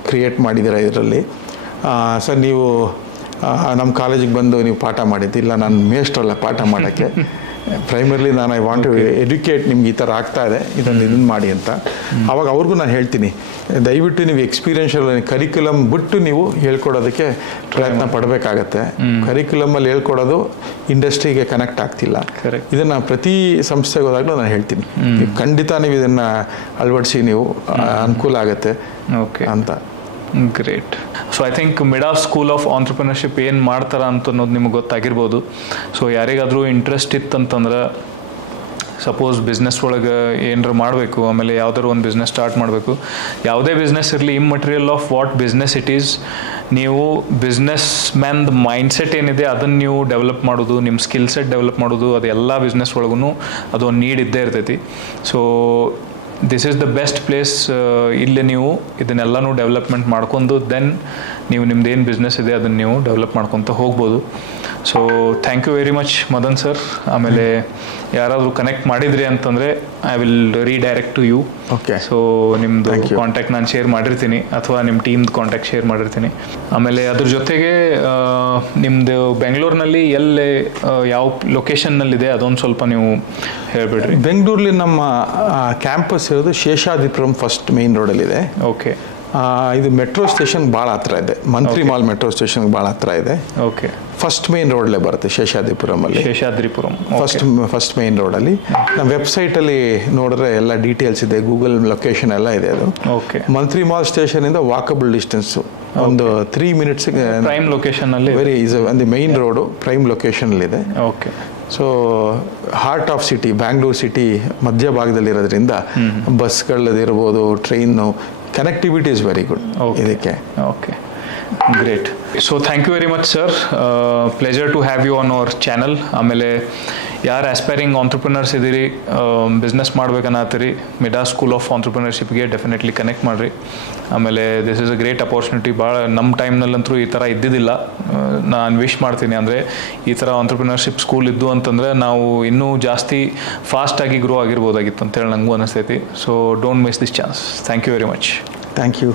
ಕ್ರಿಯೇಟ್ ಮಾಡಿದ್ದೀರಾ ಇದರಲ್ಲಿ. ಸರ್ ನೀವು ನಮ್ಮ ಕಾಲೇಜಿಗೆ ಬಂದು ನೀವು ಪಾಠ ಮಾಡಿದ್ದಿಲ್ಲ, ನಾನು ಮೇಷ್ಟ್ರಲ್ಲ ಪಾಠ ಮಾಡೋಕ್ಕೆ. ಪ್ರೈಮರ್ಲಿ ನಾನು ಐ ವಾಂಟ್ ಟು ಎಡ್ಯುಕೇಟ್, ನಿಮ್ಗೆ ಈ ಥರ ಆಗ್ತಾ ಇದೆ, ಇದನ್ನು ಮಾಡಿ ಅಂತ. ಆವಾಗ ಅವ್ರಿಗೂ ನಾನು ಹೇಳ್ತೀನಿ, ದಯವಿಟ್ಟು ನೀವು ಎಕ್ಸ್ಪೀರಿಯನ್ಷಿಯಲ್ ಕರಿಕ್ಯುಲಮ್ ಬಿಟ್ಟು ನೀವು ಹೇಳ್ಕೊಡೋದಕ್ಕೆ ಪ್ರಯತ್ನ ಪಡಬೇಕಾಗತ್ತೆ. ಕರಿಕ್ಯುಲಮಲ್ಲಿ ಹೇಳ್ಕೊಡೋದು ಇಂಡಸ್ಟ್ರಿಗೆ ಕನೆಕ್ಟ್ ಆಗ್ತಿಲ್ಲ. ಇದನ್ನು ಪ್ರತಿ ಸಂಸ್ಥೆಗೆ ಹೋದಾಗಲೂ ನಾನು ಹೇಳ್ತೀನಿ, ಖಂಡಿತ ನೀವು ಇದನ್ನು ಅಳವಡಿಸಿ, ನೀವು ಅನುಕೂಲ ಆಗುತ್ತೆ ಅಂತ. Great. So I think Midas School of Entrepreneurship ಏನು ಮಾಡ್ತಾರ ಅಂತ ಅನ್ನೋದು ನಿಮ್ಗೆ ಗೊತ್ತಾಗಿರ್ಬೋದು. ಸೊ ಯಾರಿಗಾದರೂ ಇಂಟ್ರೆಸ್ಟ್ ಇತ್ತಂತಂದ್ರೆ, ಸಪೋಸ್ ಬಿಸ್ನೆಸ್ ಒಳಗೆ ಏನಾರು ಮಾಡಬೇಕು, ಆಮೇಲೆ ಯಾವ್ದಾದ್ರು ಒಂದು ಬಿಸ್ನೆಸ್ ಸ್ಟಾರ್ಟ್ ಮಾಡಬೇಕು, ಯಾವುದೇ ಬಿಸ್ನೆಸ್ ಇರಲಿ, immaterial of what business it is, ನೀವು ಬಿಸ್ನೆಸ್ ಮ್ಯಾನ್ದು ಮೈಂಡ್ಸೆಟ್ ಏನಿದೆ ಅದನ್ನು ನೀವು ಡೆವಲಪ್ ಮಾಡೋದು, ನಿಮ್ಮ ಸ್ಕಿಲ್ ಸೆಟ್ ಡೆವಲಪ್ ಮಾಡೋದು, ಅದು ಎಲ್ಲ ಬಿಸ್ನೆಸ್ ಒಳಗೂ ಅದೊಂದು ನೀಡ್ ಇದ್ದೇ ಇರ್ತೈತಿ. So this is the best place. ಇಲ್ಲಿ ನೀವು ಇದನ್ನೆಲ್ಲನೂ ಡೆವಲಪ್ಮೆಂಟ್ ಮಾಡ್ಕೊಂಡು ದೆನ್ ನೀವು ನಿಮ್ದು ಏನು ಬಿಸ್ನೆಸ್ ಇದೆ ಅದನ್ನು ನೀವು ಡೆವಲಪ್ ಮಾಡ್ಕೊತ ಹೋಗ್ಬೋದು. So thank you very much Madan sir. ಆಮೇಲೆ ಯಾರಾದರೂ ಕನೆಕ್ಟ್ ಮಾಡಿದ್ರಿ ಅಂತಂದರೆ I will redirect to you. Okay. So ನಿಮ್ಮದು ಕಾಂಟ್ಯಾಕ್ಟ್ ನಾನು ಶೇರ್ ಮಾಡಿರ್ತೀನಿ, ಅಥವಾ ನಿಮ್ಮ ಟೀಮ್ದು ಕಾಂಟ್ಯಾಕ್ಟ್ ಶೇರ್ ಮಾಡಿರ್ತೀನಿ. ಆಮೇಲೆ ಅದ್ರ ಜೊತೆಗೆ ನಿಮ್ಮದು ಬೆಂಗಳೂರಿನಲ್ಲಿ ಎಲ್ಲಿ ಯಾವ ಲೊಕೇಶನ್ನಲ್ಲಿದೆ ಅದೊಂದು ಸ್ವಲ್ಪ ನೀವು ಹೇಳ್ಬಿಡ್ರಿ. ಬೆಂಗಳೂರಲ್ಲಿ ನಮ್ಮ ಕ್ಯಾಂಪಸ್ ಇರೋದು ಶೇಷಾದ್ರಿಪುರಂ ಫಸ್ಟ್ ಮೇನ್ ರೋಡಲ್ಲಿದೆ. ಓಕೆ. ಇದು ಮೆಟ್ರೋ ಸ್ಟೇಷನ್ ಭಾಳ ಹತ್ರ ಇದೆ, ಮಂತ್ರಿ ಮಾಲ್ ಮೆಟ್ರೋ ಸ್ಟೇಷನ್ಗೆ ಭಾಳ ಹತ್ರ ಇದೆ. ಓಕೆ. ಫಸ್ಟ್ ಮೇನ್ ರೋಡ್ಲೇ ಬರುತ್ತೆ ಶೇಷಾದ್ರಿಪುರಮಲ್ಲಿ. ಶೇಷಾದ್ರಿಪುರಂ ಫಸ್ಟ್ ಮೇನ್ ರೋಡಲ್ಲಿ. ನಮ್ಮ ವೆಬ್ಸೈಟಲ್ಲಿ ನೋಡಿದ್ರೆ ಎಲ್ಲ ಡೀಟೇಲ್ಸ್ ಇದೆ, ಗೂಗಲ್ ಲೊಕೇಶನ್ ಎಲ್ಲ ಇದೆ. ಅದು ಓಕೆ. ಮಂತ್ರಿ ಮಾಲ್ ಸ್ಟೇಷನಿಂದ ವಾಕಬಲ್ ಡಿಸ್ಟೆನ್ಸು, ಒಂದು 3 ಮಿನಿಟ್ಸ್ಗೆ ಪ್ರೈಮ್ ಲೊಕೇಶನ್ನಲ್ಲಿ, ವೆರಿ ಈಸ್ ಒಂದು ಮೇನ್ ರೋಡು ಪ್ರೈಮ್ ಲೊಕೇಶನಲ್ಲಿದೆ. Okay. So heart of city, Bangalore city ಮಧ್ಯಭಾಗದಲ್ಲಿರೋದ್ರಿಂದ ಬಸ್ಗಳದಿರ್ಬೋದು, train connectivity is very good ಇದಕ್ಕೆ. Okay, great. So thank you very much sir. Pleasure to have you on our channel. ಆಮೇಲೆ ಯಾರು aspiring entrepreneurs ಇದ್ದೀರಿ, business ಮಾಡ್ಬೇಕನ್ನತ್ತೀರಿ, Midas School of ಆಂಟ್ರಪ್ರಿನರ್ಶಿಪ್ಗೆ definitely connect ಮಾಡಿರಿ. ಆಮೇಲೆ this is a great opportunity. ಭಾಳ ನಮ್ಮ ಟೈಮ್ನಲ್ಲಂತೂ ಈ ಥರ ಇದ್ದಿದ್ದಿಲ್ಲ. ನಾನು ವಿಶ್ ಮಾಡ್ತೀನಿ, ಅಂದರೆ ಈ ಥರ ಆಂಟ್ರಪ್ರಿನರ್ಶಿಪ್ ಸ್ಕೂಲ್ ಇದ್ದು ಅಂತಂದರೆ ನಾವು ಇನ್ನೂ ಜಾಸ್ತಿ ಫಾಸ್ಟಾಗಿ ಗ್ರೋ ಆಗಿರ್ಬೋದಾಗಿತ್ತು ಅಂತೇಳಿ ನನಗೂ ಅನಿಸ್ತೈತಿ. So don't miss this chance. Thank you very much. Thank you.